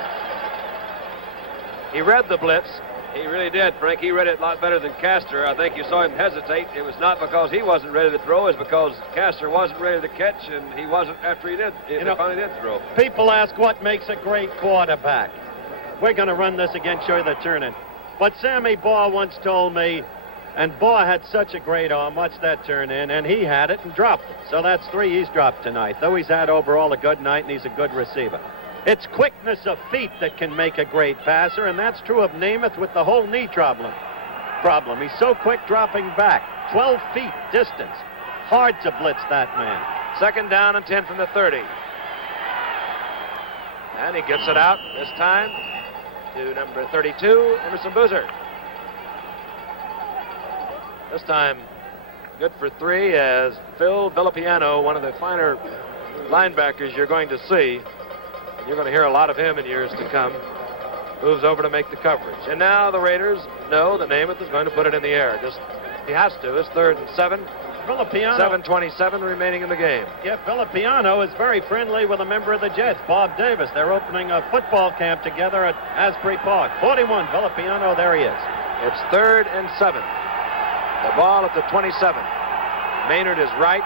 He read the blitz. He really did, Frank. He read it a lot better than Castor. I think you saw him hesitate. It was not because he wasn't ready to throw. It was because Castor wasn't ready to catch, and he wasn't after he finally did throw. People ask what makes a great quarterback. We're going to run this again, show you the turn-in. But Sammy Baugh once told me, and Baugh had such a great arm, watch that turn-in, and he had it and dropped it. So that's 3 he's dropped tonight, though he's had overall a good night, and he's a good receiver. It's quickness of feet that can make a great passer, and that's true of Namath with the whole knee problem. He's so quick dropping back. 12 feet distance. Hard to blitz that man. Second down and 10 from the 30. And he gets it out this time to number 32, Emerson Boozer. This time, good for 3 as Phil Villapiano, one of the finer linebackers you're going to see. And you're going to hear a lot of him in years to come. Moves over to make the coverage. And now the Raiders know that Namath is going to put it in the air. He has to. It's 3rd and 7. Villapiano. 7:27 remaining in the game. Yeah, Villapiano is very friendly with a member of the Jets, Bob Davis. They're opening a football camp together at Asbury Park. 41, Villapiano, there he is. It's 3rd and 7. The ball at the 27. Maynard is right.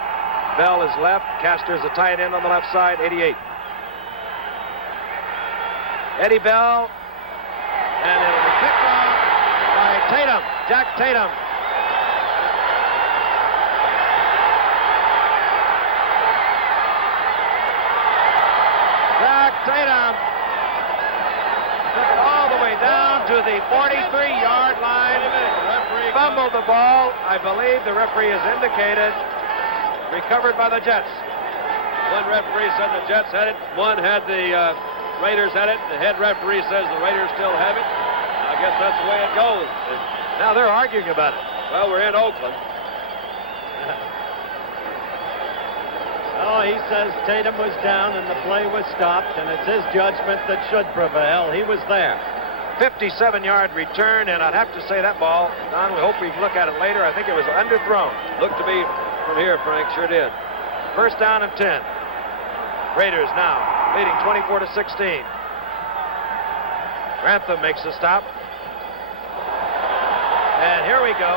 Bell is left. Castor's a tight end on the left side, 88. Eddie Bell. And it'll be picked off by Tatum, Jack Tatum. Jack Tatum took it all the way down to the 43-yard line. Fumbled the ball. I believe the referee has indicated recovered by the Jets. One referee said the Jets had it. One had the Raiders had it. The head referee says the Raiders still have it. I guess that's the way it goes. Now they're arguing about it. Well, we're in Oakland. Oh, he says Tatum was down and the play was stopped, and it's his judgment that should prevail. He was there. 57-yard return, and I'd have to say that ball, Don, we hope we can look at it later. I think it was underthrown. Looked to be from here, Frank. Sure did. First down and 10. Raiders now leading 24-16. Grantham makes a stop. And here we go.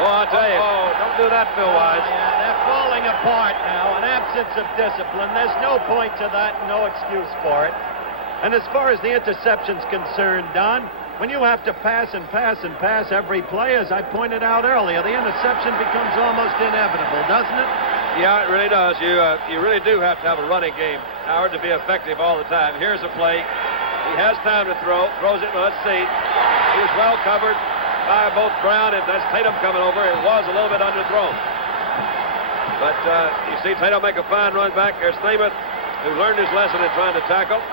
Oh, I'll tell you. Oh, don't do that, Phil Wise. Yeah, they're falling apart now. An absence of discipline. There's no point to that, no excuse for it. And as far as the interception's concerned, Don, when you have to pass and pass and pass every play, as I pointed out earlier, the interception becomes almost inevitable, doesn't it? Yeah, it really does. You really do have to have a running game, Howard, to be effective all the time. Here's a play. He has time to throw. Throws it. Let's see. He was well covered by both Brown and that's Tatum coming over. It was a little bit underthrown. But you see Tatum make a fine run back. There's Namath, who learned his lesson in trying to tackle.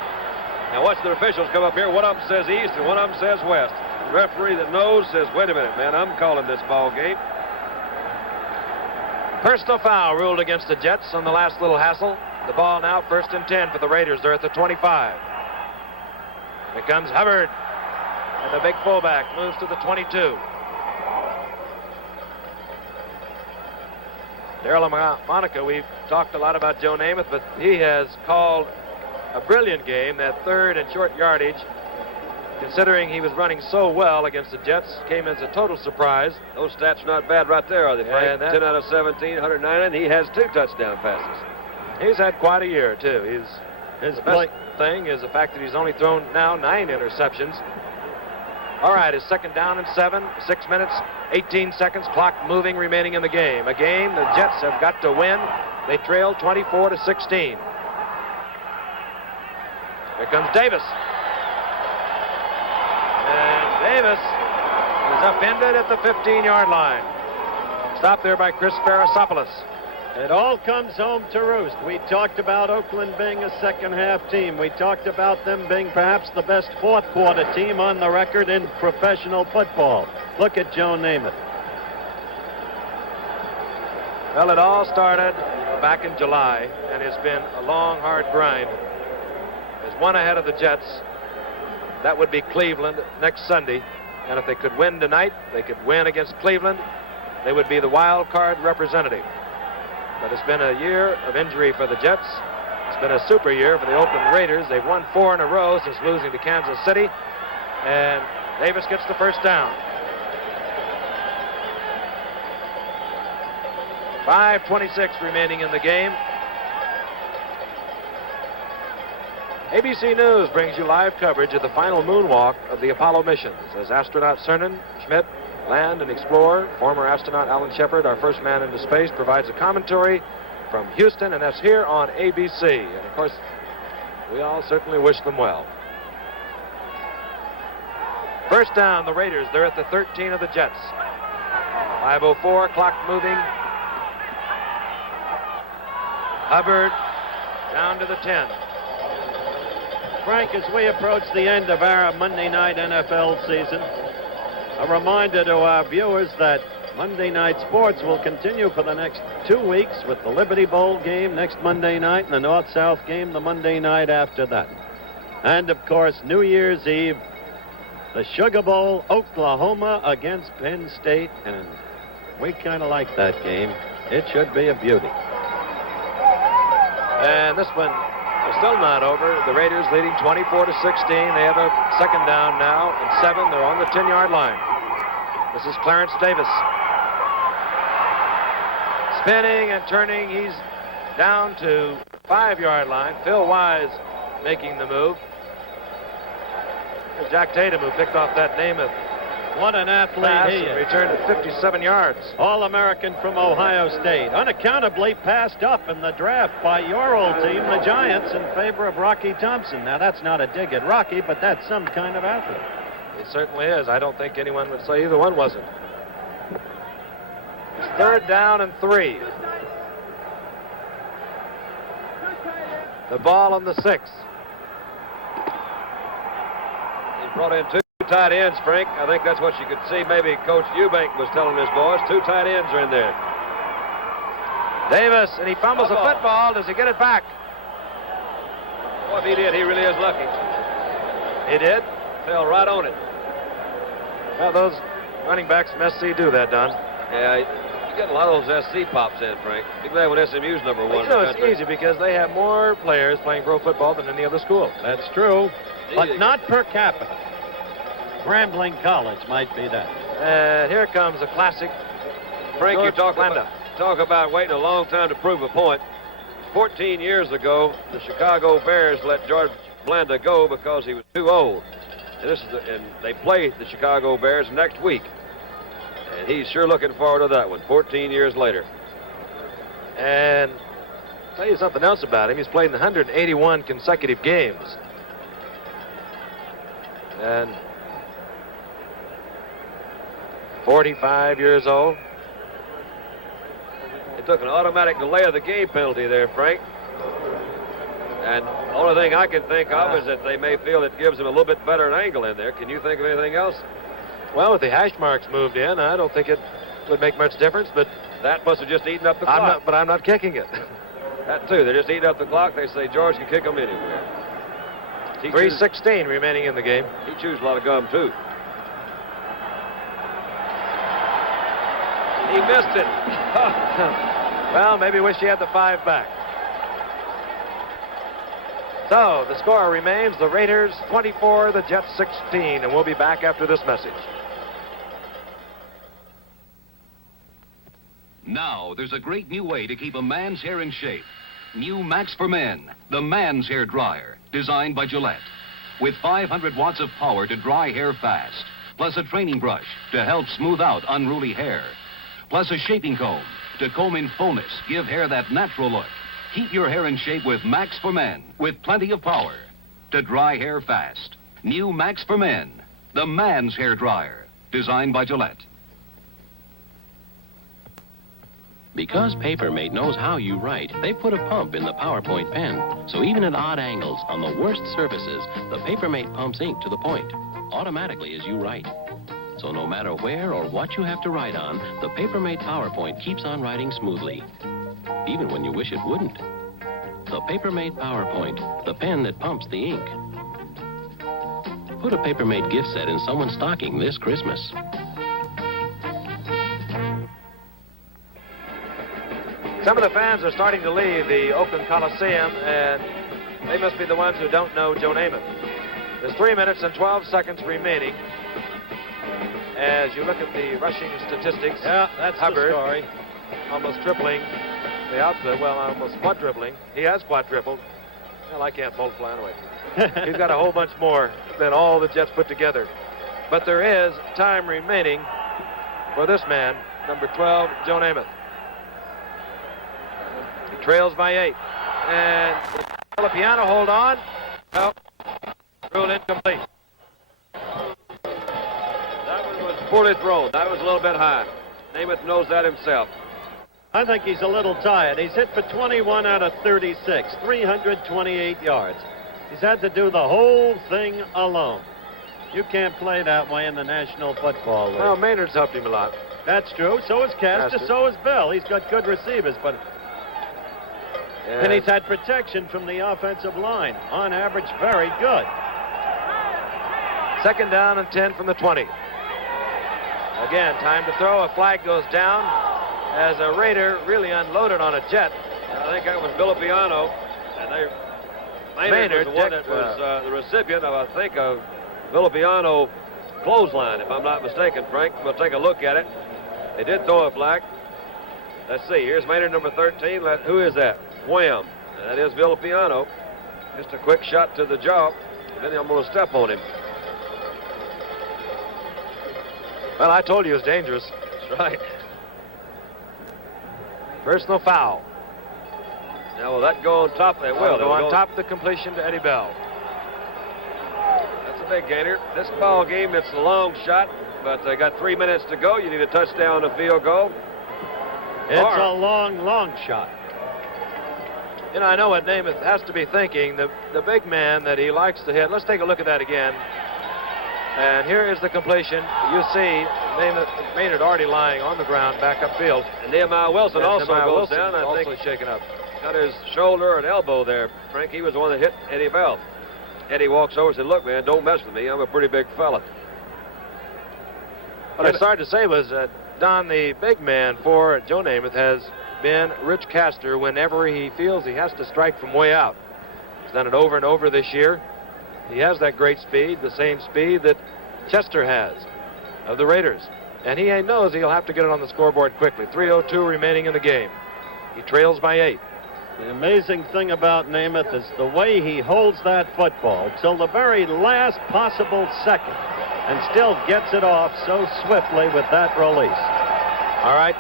Now watch the officials come up here. One of them says east and one of them says west. The referee that knows says, wait a minute, man, I'm calling this ball game. Personal foul ruled against the Jets on the last little hassle. The ball now 1st and 10 for the Raiders. They're at the 25. Here comes Hubbard. And the big fullback moves to the 22. Darrell Monica, we've talked a lot about Joe Namath, but he has called a brilliant game. That 3rd and short yardage, considering he was running so well against the Jets, came as a total surprise. Those stats are not bad right there, are they, Frank? 10 out of 17, 109, and he has 2 touchdown passes. He's had quite a year, too. His best thing is the fact that he's only thrown now 9 interceptions. All right, it's 2nd down and 7, 6 minutes, 18 seconds, clock moving remaining in the game. A game the Jets have got to win. They trail 24-16. Here comes Davis. And Davis is upended at the 15-yard line. Stopped there by Chris Farasopoulos. It all comes home to roost. We talked about Oakland being a second-half team. We talked about them being perhaps the best fourth-quarter team on the record in professional football. Look at Joe Namath. Well, it all started back in July, and it's been a long, hard grind. There's one ahead of the Jets. That would be Cleveland next Sunday. And if they could win tonight, they could win against Cleveland. They would be the wild card representative. But it's been a year of injury for the Jets. It's been a super year for the Oakland Raiders. They've won 4 in a row since losing to Kansas City. And Davis gets the first down. 5:26 remaining in the game. ABC News brings you live coverage of the final moonwalk of the Apollo missions as astronaut Cernan, Schmidt, Land and Explorer, former astronaut Alan Shepard, our first man into space, provides a commentary from Houston, and that's here on ABC. And of course, We all certainly wish them well. First down, the Raiders. They're at the 13 of the Jets. 5:04, clock moving. Hubbard down to the 10. Frank, as we approach the end of our Monday night NFL season, a reminder to our viewers that Monday night sports will continue for the next 2 weeks with the Liberty Bowl game next Monday night and the North-South game the Monday night after that. And, of course, New Year's Eve, the Sugar Bowl, Oklahoma against Penn State, and we kind of like that game. It should be a beauty. And this one is still not over. The Raiders leading 24-16. They have a second down now and 7. They're on the 10-yard line. This is Clarence Davis. Spinning and turning. He's down to 5-yard line. Phil Wise making the move. There's Jack Tatum, who picked off that Namath. What an athlete he is. Returned at 57 yards. All-American from Ohio State. Unaccountably passed up in the draft by your old team, the Giants, in favor of Rocky Thompson. Now, that's not a dig at Rocky, but that's some kind of athlete. It certainly is. I don't think anyone would say either one wasn't. It's third down and 3. The ball on the 6. He brought in 2 tight ends, Frank. I think that's what you could see. Maybe Coach Eubank was telling his boys. 2 tight ends are in there. Davis, and he fumbles the football. Does he get it back? Well, if he did, he really is lucky. He did? Fell right on it. Well, those running backs from SC do that, Don. Yeah, you get a lot of those SC pops in, Frank. Be glad when SMU's number 1 You in know, the it's country. easy because they have more players playing pro football than any other school. That's true, but not per capita. Grambling College might be that. And here comes a classic. Frank, you George talk about waiting a long time to prove a point. 14 years ago, the Chicago Bears let George Blanda go because he was too old. And, and they play the Chicago Bears next week. And he's sure looking forward to that one, 14 years later. And I'll tell you something else about him. He's played in 181 consecutive games. And 45 years old. It took an automatic delay of the game penalty there, Frank. And the only thing I can think of is that they may feel it gives them a little bit better an angle in there. Can you think of anything else? Well, with the hash marks moved in, I don't think it would make much difference, but that must have just eaten up the clock. But I'm not kicking it. That too. They're just eating up the clock. They say George can kick them anywhere. 3:16 remaining in the game. He chews a lot of gum too. He missed it. Well, maybe wish he had the 5 back. So the score remains the Raiders 24, the Jets 16, and we'll be back after this message. Now, there's a great new way to keep a man's hair in shape. New Max for Men, the man's hair dryer, designed by Gillette. With 500 watts of power to dry hair fast, plus a training brush to help smooth out unruly hair, plus a shaping comb to comb in fullness, give hair that natural look. Keep your hair in shape with Max for Men, with plenty of power to dry hair fast. New Max for Men, the man's hair dryer, designed by Gillette. Because Papermate knows how you write, they put a pump in the PowerPoint pen. So even at odd angles, on the worst surfaces, the Papermate pumps ink to the point, automatically as you write. So no matter where or what you have to write on, the Papermate PowerPoint keeps on writing smoothly, even when you wish it wouldn't. The Papermate PowerPoint, the pen that pumps the ink. Put a Papermate gift set in someone's stocking this Christmas. Some of the fans are starting to leave the Oakland Coliseum, and they must be the ones who don't know Joe Namath. There's 3 minutes and 12 seconds remaining. As you look at the rushing statistics, yeah, that's Hubbard, the story. Almost tripling the output. Well, almost quadrupling. He has quadrupled. Well, I can't multiply anyway. He's got a whole bunch more than all the Jets put together. But there is time remaining for this man, number 12, Joe Namath. He trails by 8. And Villapiano, hold on. No. Ruled incomplete. That one was poorly thrown. That was a little bit high. Namath knows that himself. I think he's a little tired. He's hit for 21 out of 36, 328 yards. He's had to do the whole thing alone. You can't play that way in the National Football League. Well, Maynard's helped him a lot. That's true. So is Castor, so is Bell. He's got good receivers, but... And he's had protection from the offensive line. On average, very good. 2nd down and 10 from the 20. Again, time to throw. A flag goes down as a Raider really unloaded on a Jet. I think that was Villapiano. And Maynard was the one that was the recipient of, I think, a Villapiano clothesline, if I'm not mistaken, Frank. We'll take a look at it. They did throw a flag. Let's see. Here's Maynard, number 13. Who is that? Wham. And that is Villapiano. Just a quick shot to the jaw. Then I'm going to step on him. Well, I told you it was dangerous. That's right. Personal foul. Now, will that go on top? They will. Go on top of the completion to Eddie Bell. That's a big gainer. This ball game, it's a long shot, but they got 3 minutes to go. You need a touchdown, a field goal. It's a long, long shot. You know, I know what Namath has to be thinking. The big man that he likes to hit. Let's take a look at that again. And here is the completion. You see Maynard already lying on the ground back upfield. And Nehemiah Wilson also goes down. I think shaken up. Got his shoulder and elbow there. Frank, he was the one that hit Eddie Bell. Eddie walks over and said, "Look, man, don't mess with me. I'm a pretty big fella." What I started to say was Don, the big man for Joe Namath, has been Rich Castor whenever he feels he has to strike from way out. He's done it over and over this year. He has that great speed, the same speed that Chester has of the Raiders. And he knows he'll have to get it on the scoreboard quickly. 3:02 remaining in the game. He trails by 8. The amazing thing about Namath is the way he holds that football till the very last possible second and still gets it off so swiftly with that release. All right.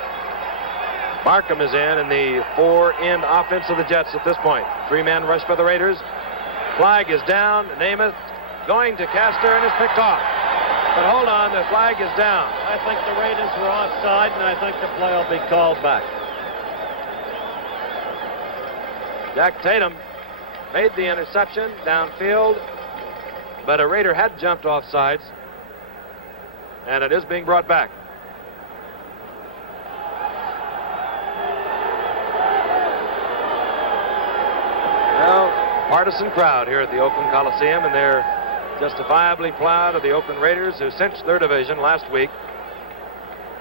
Markham is in the 4-end offense of the Jets at this point. 3-man rush for the Raiders. Flag is down. Namath going to Castor and is picked off. But hold on, the flag is down. I think the Raiders were offside, and I think the play will be called back. Jack Tatum made the interception downfield, but a Raider had jumped off sides, and it is being brought back. Well, partisan crowd here at the Oakland Coliseum, and they're justifiably proud of the Oakland Raiders, who cinched their division last week.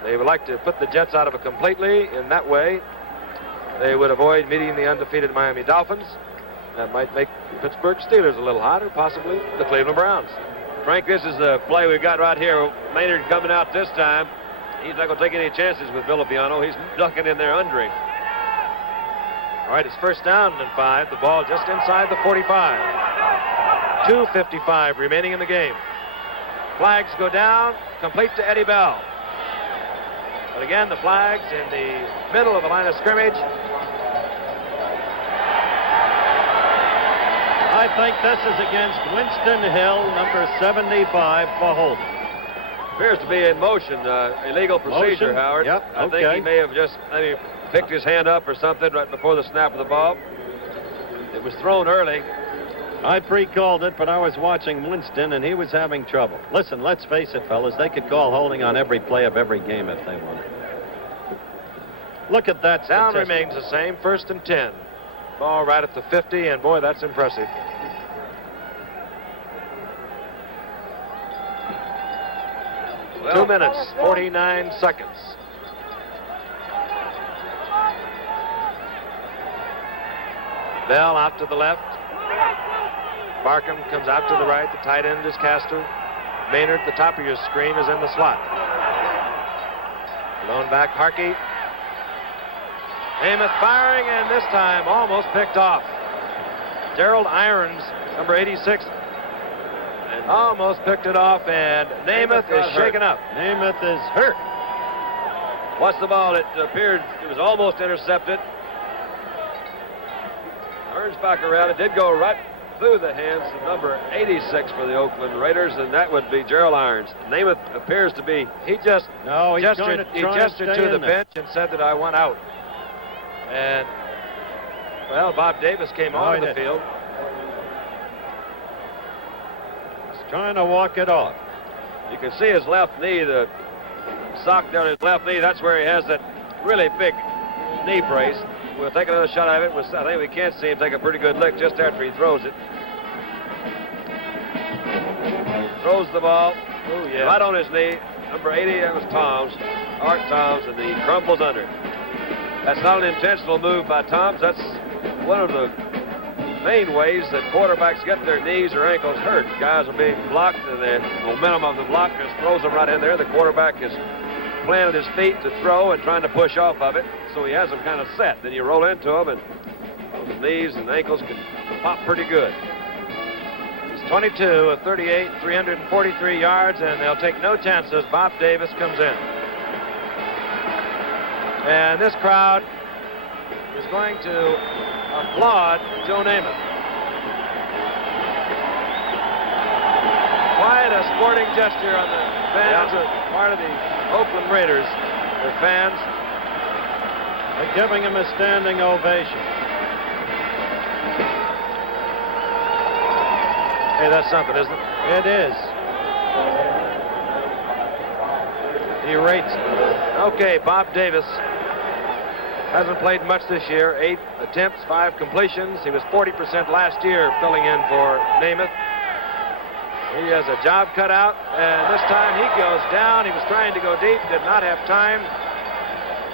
They would like to put the Jets out of it completely. In that way, they would avoid meeting the undefeated Miami Dolphins. That might make the Pittsburgh Steelers a little hotter, possibly the Cleveland Browns. Frank, this is the play we've got right here. Maynard coming out this time. He's not going to take any chances with Villapiano. He's ducking in there under him. All right, it's 1st down and 5. The ball just inside the 45. 2:55 remaining in the game. Flags go down, complete to Eddie Bell. But again, the flags in the middle of the line of scrimmage. I think this is against Winston Hill, number 75, for holding. Appears to be in motion. Illegal procedure, Motion? Howard. Yep, I think he may have just maybe picked his hand up or something right before the snap of the ball. It was thrown early. I pre-called it, but I was watching Winston, and he was having trouble. Listen, let's face it, fellas. They could call holding on every play of every game if they wanted. Look at that Down statistic. remains the same, 1st and 10. Ball right at the 50, and boy, that's impressive. Well, 2 minutes, 49 seconds. Bell out to the left. Barkham comes out to the right. The tight end is Castor. Maynard, the top of your screen, is in the slot. Lone back, Harkey. Namath firing, and this time almost picked off. Gerald Irons, number 86, and almost picked it off, and Namath is shaken up. Namath is hurt. Watch the ball. It appeared it was almost intercepted. Turns back around. It did go right through the hands of number 86 for the Oakland Raiders, and that would be Gerald Irons. Namath appears to be... He just gestured to the bench and said that I want out. And, well, Bob Davis came onto the field. He's trying to walk it off. You can see his left knee, the sock down his left knee. That's where he has that really big knee brace. We'll take another shot of it. I think we can see him take a pretty good lick just after he throws it. Throws the ball right on his knee. Number 80, that was Toms, Art Toms, and he crumbles under. That's not an intentional move by Toms. That's one of the main ways that quarterbacks get their knees or ankles hurt. Guys are being blocked, and the momentum of the block just throws them right in there. The quarterback is planted his feet to throw and trying to push off of it, so he has them kind of set. Then you roll into them, and the knees and ankles can pop pretty good. He's 22 of 38, 343 yards, and they'll take no chances. Bob Davis comes in. And this crowd is going to applaud Joe Namath. Quite a sporting gesture on the fans of part of the Oakland Raiders. Their fans are giving him a standing ovation. Hey, that's something, isn't it? It is. He rates it. Okay, Bob Davis hasn't played much this year. 8 attempts, 5 completions. He was 40% last year filling in for Namath. He has a job cut out, and this time he goes down. He was trying to go deep, did not have time.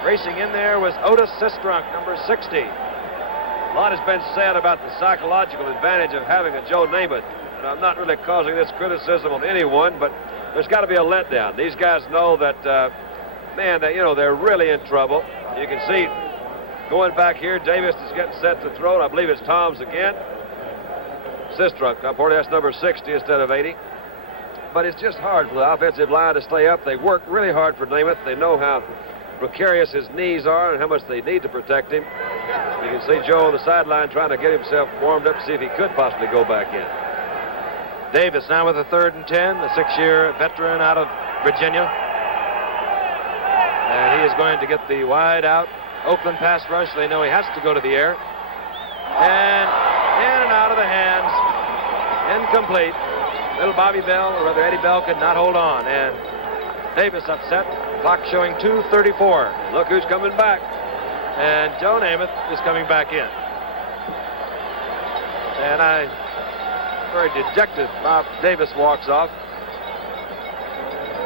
Racing in there was Otis Sistrunk, number 60. A lot has been said about the psychological advantage of having a Joe Namath, and I'm not really causing this criticism of anyone, but there's got to be a letdown. These guys know that, they're really in trouble. You can see going back here, Davis is getting set to throw, and I believe it's Toms again. Sistrunk, up that's number 60 instead of 80. But it's just hard for the offensive line to stay up. They work really hard for Namath. They know how precarious his knees are and how much they need to protect him. You can see Joe on the sideline trying to get himself warmed up to see if he could possibly go back in. Davis now with a 3rd and 10, the 6-year veteran out of Virginia. And he is going to get the wide out Oakland pass rush. They know he has to go to the air. And in and out of the hands. Incomplete. Little Bobby Bell, or rather Eddie Bell, could not hold on. And Davis upset. Clock showing 2:34. Look who's coming back. And Joe Namath is coming back in. And very dejected, Bob Davis walks off.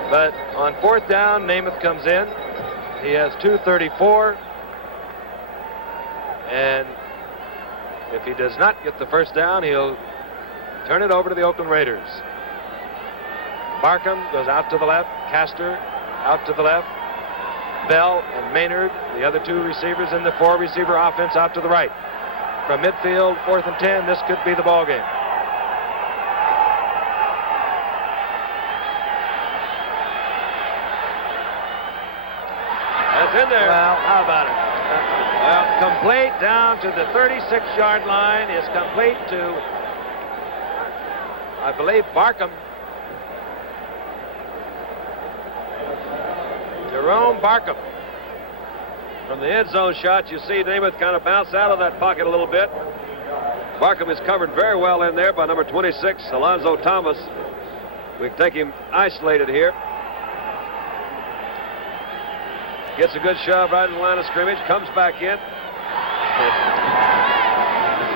But on 4th down, Namath comes in. He has 2:34. And if he does not get the first down, he'll turn it over to the Oakland Raiders. Barkham goes out to the left. Castor out to the left. Bell and Maynard, the other 2 receivers in the 4-receiver offense, out to the right. From midfield, 4th and 10, this could be the ball game. That's in there. Well, how about it? Complete down to the 36-yard line is complete to, I believe, Barkham. Jerome Barkham. From the end zone shot, you see Namath kind of bounce out of that pocket a little bit. Barkham is covered very well in there by number 26, Alonzo Thomas. We can take him isolated here. Gets a good shove right in the line of scrimmage, comes back in.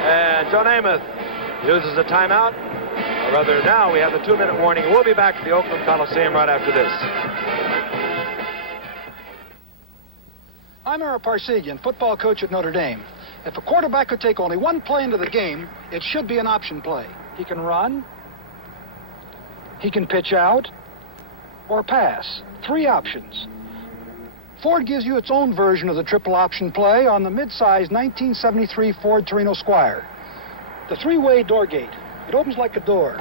And Joe Namath uses a timeout. Or rather, now we have the 2-minute warning. We'll be back at the Oakland Coliseum right after this. I'm Ara Parsegian, football coach at Notre Dame. If a quarterback could take only one play into the game, it should be an option play. He can run, he can pitch out, or pass. 3 options. Ford gives you its own version of the triple option play on the mid-size 1973 Ford Torino Squire. The 3-way door gate. It opens like a door,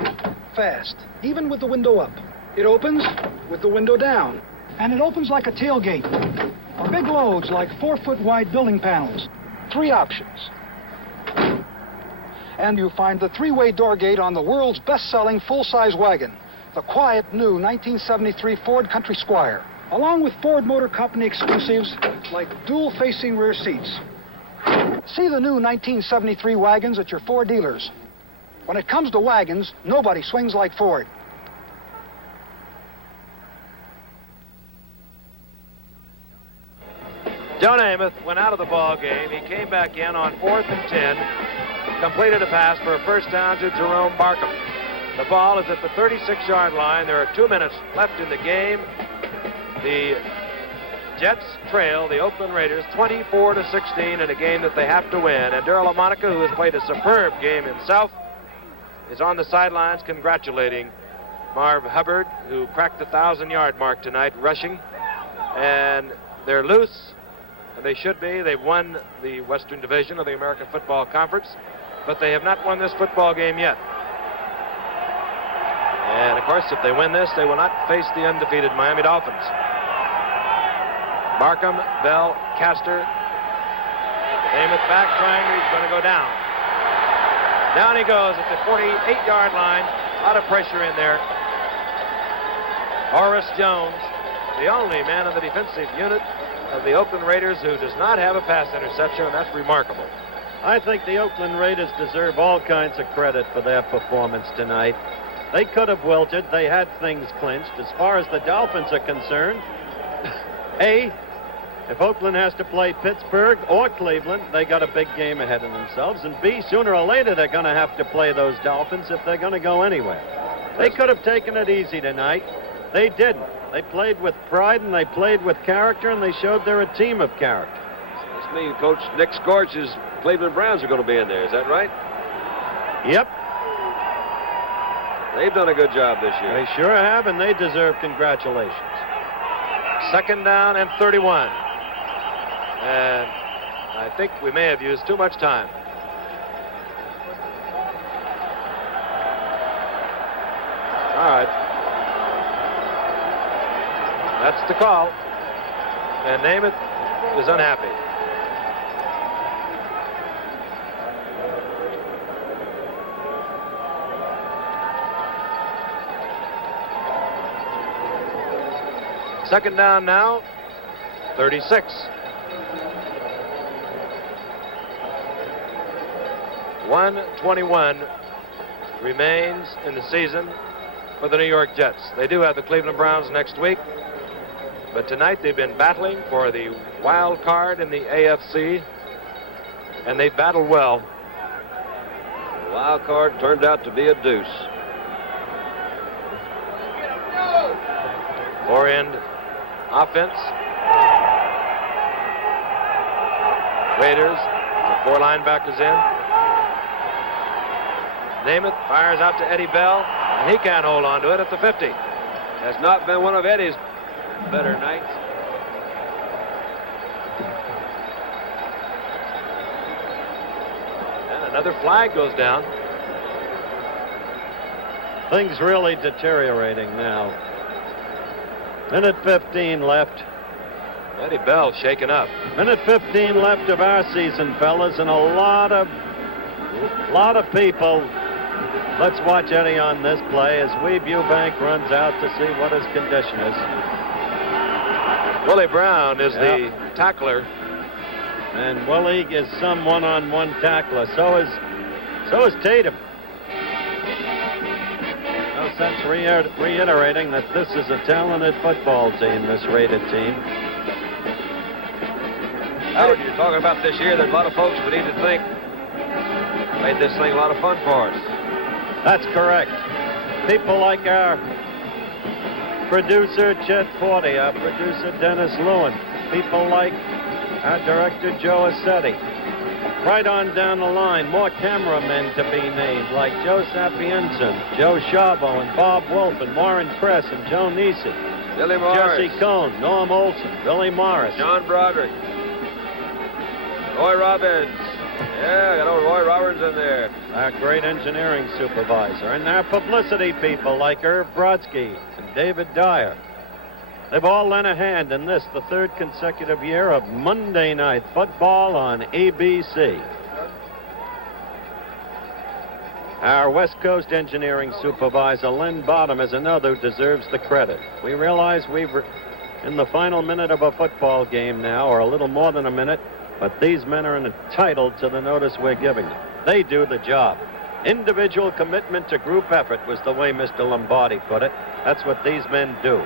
fast, even with the window up. It opens with the window down. And it opens like a tailgate for big loads like 4-foot wide building panels. 3 options. And you find the three-way door gate on the world's best-selling full-size wagon, the quiet new 1973 Ford Country Squire, along with Ford Motor Company exclusives like dual-facing rear seats. See the new 1973 wagons at your Ford dealers. When it comes to wagons, nobody swings like Ford. Joe Namath went out of the ball game. He came back in on 4th and 10, completed a pass for a first down to Jerome Barkham. The ball is at the 36-yard line. There are 2 minutes left in the game. The Jets trail the Oakland Raiders 24-16 in a game that they have to win. And Daryle Lamonica, who has played a superb game himself, is on the sidelines congratulating Marv Hubbard, who cracked the 1,000-yard mark tonight rushing. And they're loose. And they should be. They've won the Western Division of the American Football Conference, but they have not won this football game yet. And, of course, if they win this, they will not face the undefeated Miami Dolphins. Barkham, Bell, Castor. Namath back, trying. He's going to go down. Down he goes at the 48-yard line. A lot of pressure in there. Horace Jones, the only man in the defensive unit of the Oakland Raiders who does not have a pass interception, and that's remarkable. I think the Oakland Raiders deserve all kinds of credit for their performance tonight. They could have wilted. They had things clinched. As far as the Dolphins are concerned, A, if Oakland has to play Pittsburgh or Cleveland, they got a big game ahead of themselves. And B, sooner or later, they're going to have to play those Dolphins if they're going to go anywhere. They could have taken it easy tonight. They didn't. They played with pride, and they played with character, and they showed they're a team of character. This means Coach Nick Scorch's Cleveland Browns are going to be in there. Is that right? Yep. They've done a good job this year. They sure have, and they deserve congratulations. 2nd down and 31. And I think we may have used too much time. All right. That's the call. And Namath is unhappy. Second down now, 36. 1:21 remains in the season for the New York Jets. They do have the Cleveland Browns next week, but tonight they've been battling for the wild card in the AFC, and they battled well. The wild card turned out to be a deuce. 4-end offense. Raiders, the 4 linebackers in. Namath fires out to Eddie Bell, and he can't hold on to it at the 50. Has not been one of Eddie's better nights. And another flag goes down. Things really deteriorating now. Minute 15 left. Eddie Bell shaken up. Minute 15 left of our season, fellas, and a lot of people. Let's watch Eddie on this play as Weeb Eubank runs out to see what his condition is. Willie Brown is the tackler. And Willie is some one-on-one tackler. So is Tatum. No sense reiterating that this is a talented football team, this Raider team. Howard, you're talking about this year. There's a lot of folks we need to think made this thing a lot of fun for us. That's correct. People like our producer, Chet Forty, our producer, Dennis Lewin. People like our director, Joe Assetti. Right on down the line, more cameramen to be named, like Joe Sapienza, Joe Shabo, and Bob Wolf, and Warren Kress, and Joe Neesey. Billy Morris. Jesse Cohn, Norm Olson, Billy Morris. John Broderick. Roy Robbins. Yeah, got old Roy Roberts in there. Our great engineering supervisor. And our publicity people like Irv Brodsky and David Dyer. They've all lent a hand in this, the 3rd consecutive year of Monday Night Football on ABC. Our West Coast engineering supervisor, Len Bottom, is another who deserves the credit. We realize we're in the final minute of a football game now, or a little more than a minute, but these men are entitled to the notice we're giving them. They do the job. Individual commitment to group effort was the way Mr. Lombardi put it. That's what these men do.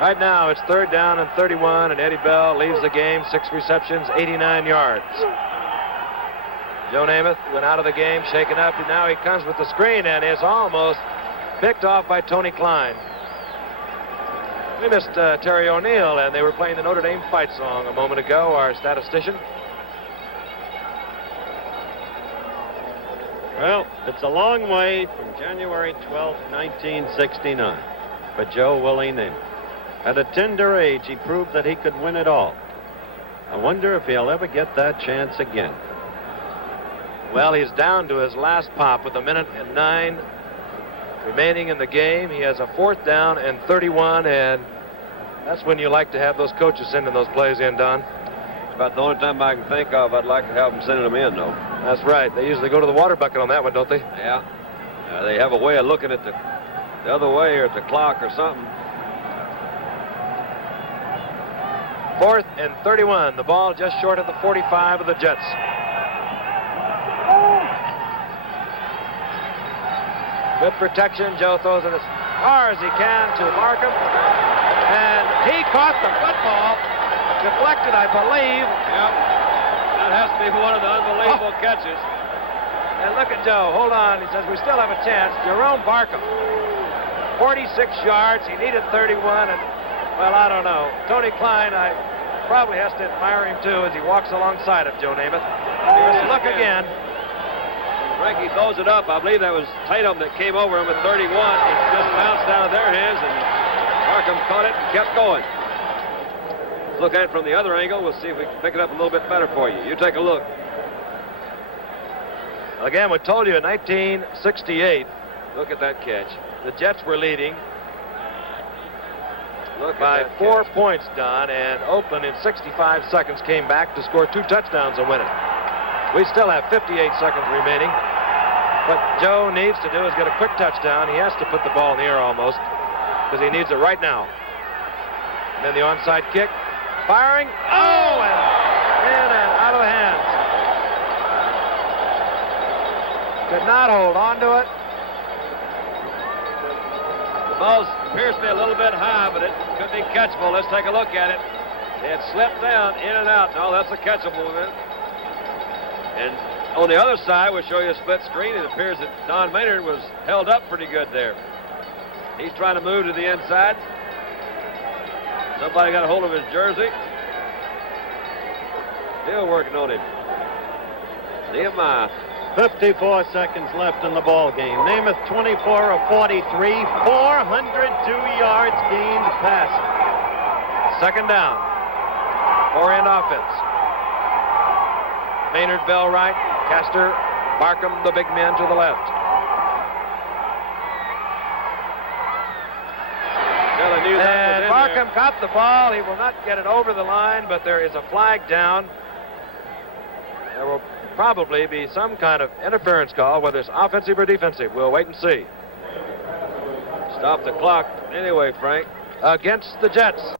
Right now, it's 3rd down and 31, and Eddie Bell leaves the game. 6 receptions, 89 yards. Joe Namath went out of the game, shaken up, and now he comes with the screen and is almost picked off by Tony Klein. We missed Terry O'Neill, and they were playing the Notre Dame fight song a moment ago, our statistician. Well, it's a long way from January 12th, 1969 for Joe Willie Namath. At a tender age, he proved that he could win it all. I wonder if he'll ever get that chance again. Well, he's down to his last pop with 1:09 remaining in the game. He has a 4th down and 31, and that's when you like to have those coaches sending those plays in, Don. It's about the only time I can think of I'd like to have them sending them in, though. That's right. They usually go to the water bucket on that one, don't they? Yeah. They have a way of looking at the other way or at the clock or something. 4th and 31. The ball just short of the 45 of the Jets. Good protection. Joe throws it as far as he can to Markham. And he caught the football. Deflected, I believe. Yep. That has to be one of the unbelievable catches. And look at Joe. Hold on. He says, we still have a chance. Jerome Barkham. 46 yards. He needed 31. And, well, I don't know. Tony Klein, I probably has to admire him, too, as he walks alongside of Joe Namath. Here's a look again. Frankie throws it up. I believe that was Tatum that came over him at 31. It just bounced out of their hands, and Markham caught it and kept going. Let's look at it from the other angle. We'll see if we can pick it up a little bit better for you. You take a look. Again, we told you in 1968, look at that catch. The Jets were leading by 4 points, Don, and Oakland in 65 seconds came back to score 2 touchdowns and win it. We still have 58 seconds remaining. What Joe needs to do is get a quick touchdown. He has to put the ball in the air almost because he needs it right now. And then the onside kick. Firing. Oh, and in and out of the hands. Could not hold on to it. The ball appears to be a little bit high, but it could be catchable. Let's take a look at it. It slipped down, in and out. No, that's a catchable event. And on the other side, we'll show you a split screen. It appears that Don Maynard was held up pretty good there. He's trying to move to the inside. Somebody got a hold of his jersey. Still working on him. Nehemiah. 54 seconds left in the ball game. Namath 24 of 43, 402 yards gained passing. 2nd down. 4-end offense. Maynard, Bell right, Castor, Barkham, the big men to the left. And Barkham caught the ball. He will not get it over the line, but there is a flag down. There will probably be some kind of interference call, whether it's offensive or defensive. We'll wait and see. Stop the clock anyway, Frank. Against the Jets.